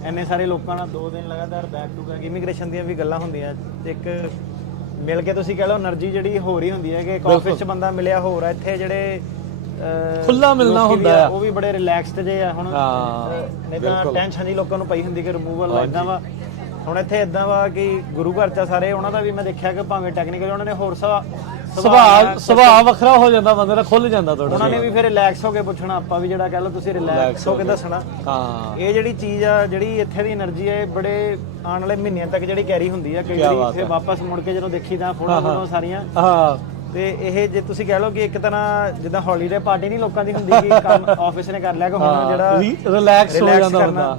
ਇੰਨੇ ਸਾਰੇ ਲੋਕਾਂ ਨਾਲ 2 ਦਿਨ ਲਗਾਤਾਰ ਬੈਕ ਟੂ ਬੈਕ ਇਮੀਗ੍ਰੇਸ਼ਨ ਦੀਆਂ ਵੀ ਗੱਲਾਂ ਹੁੰਦੀਆਂ। ਇੱਕ ਮਿਲ ਕੇ ਤੁਸੀਂ ਕਹਿ ਲਓ એનર્ਜੀ ਜਿਹੜੀ ਹੋਰ ਹੀ ਹੁੰਦੀ ਹੈ ਕਿ ਇੱਕ ਆਫਿਸ 'ਚ ਬੰਦਾ ਮਿਲਿਆ ਹੋਰ ਆ, ਇੱਥੇ ਜਿਹੜੇ ਖੁੱਲਾ ਮਿਲਣਾ ਹੁੰਦਾ ਆ, ਉਹ ਵੀ ਬੜੇ ਰਿਲੈਕਸਡ ਜੇ ਆ। ਹੁਣ ਨਹੀਂ ਤਾਂ ਟੈਨਸ਼ਨ ਜੀ ਲੋਕਾਂ ਨੂੰ ਪਈ ਹੁੰਦੀ ਕਿ ਰਿਮੂਵਲ ਇਦਾਂ ਵਾ, ਹੁਣ ਇੱਥੇ ਇਦਾਂ ਵਾ ਕਿ ਗੁਰੂ ਘਰ 'ਚ ਸਾਰੇ ਉਹਨਾਂ ਦਾ ਵੀ ਮੈਂ ਦੇਖਿਆ ਕਿ ਭਾਵੇਂ ਟੈਕਨੀਕਲ ਉਹਨਾਂ ਨੇ ਹੋਰ ਸੁਭਾਅ ਵੱਖਰਾ ਹੋ ਜਾਂਦਾ, ਬੰਦੇ ਦਾ ਖੁੱਲ ਜਾਂਦਾ ਥੋੜਾ। ਉਹਨਾਂ ਨੇ ਵੀ ਫਿਰ ਰਿਲੈਕਸ ਹੋ ਕੇ ਪੁੱਛਣਾ, ਆਪਾਂ ਵੀ ਜਿਹੜਾ ਕਹਿ ਲਓ ਤੁਸੀਂ ਰਿਲੈਕਸ ਹੋ ਕੇ ਦੱਸਣਾ। ਹਾਂ, ਇਹ ਜਿਹੜੀ ਚੀਜ਼ ਆ, ਜਿਹੜੀ ਇੱਥੇ ਦੀ એનર્ਜੀ ਹੈ, ਬੜੇ ਆਉਣ ਵਾਲੇ ਮਹੀਨਿਆਂ ਤੱਕ ਜਿਹੜੀ ਕੈਰੀ ਹੁੰਦੀ ਆ। ਕਈ ਵਾਰੀ ਫਿਰ ਵਾਪਸ ਮੁੜ ਕੇ ਜਦੋਂ ਦੇਖੀ ਤਾਂ ਫੋਟੋ ਸਾਰੀਆਂ। ਹਾਂ, ਤੇ ਇਹ ਜੇ ਤੁਸੀਂ ਕਹਿ ਲਓ ਕਿ ਇੱਕ ਤਰ੍ਹਾਂ ਜਿੱਦਾਂ ਹੌਲੀਡੇ ਪਾਰਟੀ ਨਹੀਂ ਲੋਕਾਂ ਦੀ ਹੁੰਦੀ ਕਿ ਕੰਮ ਆਫਿਸ ਨੇ ਕਰ ਲਿਆ, ਕਿ ਹੁਣ ਜਿਹੜਾ ਰਿਲੈਕਸ ਹੋ ਜਾਂਦਾ ਬੰਦਾ,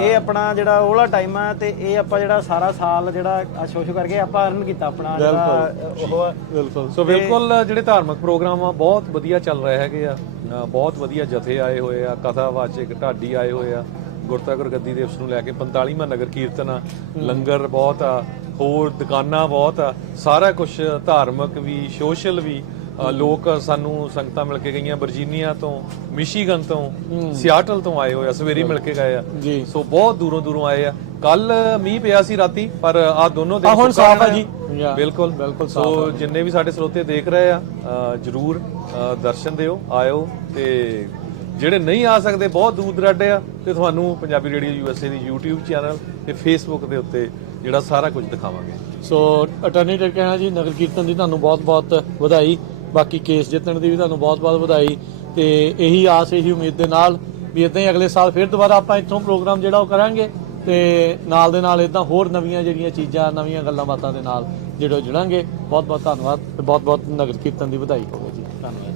ਇਹ ਆਪਣਾ ਜਿਹੜਾ ਉਹਲਾ ਟਾਈਮ ਆ। ਤੇ ਇਹ ਆਪਾਂ ਜਿਹੜਾ ਸਾਰਾ ਸਾਲ ਜਿਹੜਾ ਸ਼ੋਸ਼ੋ ਕਰਕੇ ਆਪਾਂ ਅਰਨ ਕੀਤਾ ਆਪਣਾ ਜਿਹੜਾ ਉਹ। ਬਿਲਕੁਲ। ਸੋ ਬਿਲਕੁਲ ਜਿਹੜੇ ਧਾਰਮਿਕ ਪ੍ਰੋਗਰਾਮ ਆ ਬਹੁਤ ਵਧੀਆ ਚੱਲ ਰਹੇ ਹੈਗੇ ਆ, ਬਹੁਤ ਵਧੀਆ ਜਥੇ ਆਏ ਹੋਏ ਆ, ਕਥਾਵਾਚਕ ਢਾਡੀ ਆਏ ਹੋਏ ਆ, ਗੁਰਤਾ ਗੁਰਗੱਦੀ ਦਿਵਸ ਨੂੰ ਲੈ ਕੇ 45ਵਾਂ ਨਗਰ ਕੀਰਤਨ ਆ, ਲੰਗਰ ਬਹੁਤ ਆ, ਹੋਰ ਦੁਕਾਨਾਂ ਬਹੁਤ ਆ, ਸਾਰਾ ਕੁਝ ਧਾਰਮਿਕ ਵੀ ਸੋਸ਼ਲ ਵੀ। ਲੋਕ ਸਾਨੂੰ ਸੰਗਤਾਂ ਮਿਲ ਕੇ ਗਈਆਂ, ਵਰਜੀਨੀਆ ਤੋਂ, ਮਿਸ਼ੀਗਨ ਤੋਂ, ਸਿਆਟਲ ਤੋਂ ਆਏ ਹੋਏ ਆ, ਸਵੇਰੇ ਮਿਲ ਕੇ ਗਏ ਆ। ਸੋ ਬਹੁਤ ਦੂਰੋਂ ਦੂਰੋਂ ਆਏ ਆ। ਕੱਲ ਮੀਂਹ ਪਿਆ ਸੀ ਰਾਤੀ, ਪਰ ਆ ਦੋਨੋਂ ਦਿਨ ਹੁਣ ਸਾਫ਼ ਆ ਜੀ। ਬਿਲਕੁਲ ਬਿਲਕੁਲ। ਸੋ ਜਿੰਨੇ ਵੀ ਸਾਡੇ ਸਰੋਤੇ ਦੇਖ ਰਹੇ ਆ, ਜਰੂਰ ਦਰਸ਼ਨ ਦਿਓ, ਆਇਓ। ਤੇ ਜਿਹੜੇ ਨਹੀਂ ਆ ਸਕਦੇ, ਬਹੁਤ ਦੂਰ ਦਰਾਡੇ ਆ, ਤੇ ਤੁਹਾਨੂੰ ਪੰਜਾਬੀ ਰੇਡੀਓ USA ਦੀ YouTube ਚੈਨਲ ਤੇ Facebook ਦੇ ਉੱਤੇ ਜਿਹੜਾ ਸਾਰਾ ਕੁਝ ਦਿਖਾਵਾਂਗੇ। ਸੋ ਅਟਾਰਨੀ ਟਿਰਕੇਣਾ ਜੀ, ਨਗਰ ਕੀਰਤਨ ਦੀ ਤੁਹਾਨੂੰ ਬਹੁਤ ਬਹੁਤ ਵਧਾਈ, ਬਾਕੀ ਕੇਸ ਜਿੱਤਣ ਦੀ ਵੀ ਤੁਹਾਨੂੰ ਬਹੁਤ ਬਹੁਤ ਵਧਾਈ। ਤੇ ਇਹੀ ਆਸ, ਇਹੀ ਉਮੀਦ ਦੇ ਨਾਲ ਵੀ ਇਦਾਂ ਹੀ ਅਗਲੇ ਸਾਲ ਫਿਰ ਦੁਬਾਰਾ ਆਪਾਂ ਇੱਥੋਂ ਪ੍ਰੋਗਰਾਮ ਜਿਹੜਾ ਉਹ ਕਰਾਂਗੇ, ਤੇ ਨਾਲ ਦੇ ਨਾਲ ਇਦਾਂ ਹੋਰ ਨਵੀਆਂ ਜਿਹੜੀਆਂ ਚੀਜ਼ਾਂ, ਨਵੀਆਂ ਗੱਲਾਂ ਬਾਤਾਂ ਦੇ ਨਾਲ ਜਿਹੜੇ ਜੁੜਾਂਗੇ। ਬਹੁਤ ਬਹੁਤ ਧੰਨਵਾਦ ਤੇ ਬਹੁਤ ਬਹੁਤ ਨਗਰ ਕੀਰਤਨ ਦੀ ਵਧਾਈ ਹੋਵੇ ਜੀ। ਧੰਨਵਾਦ।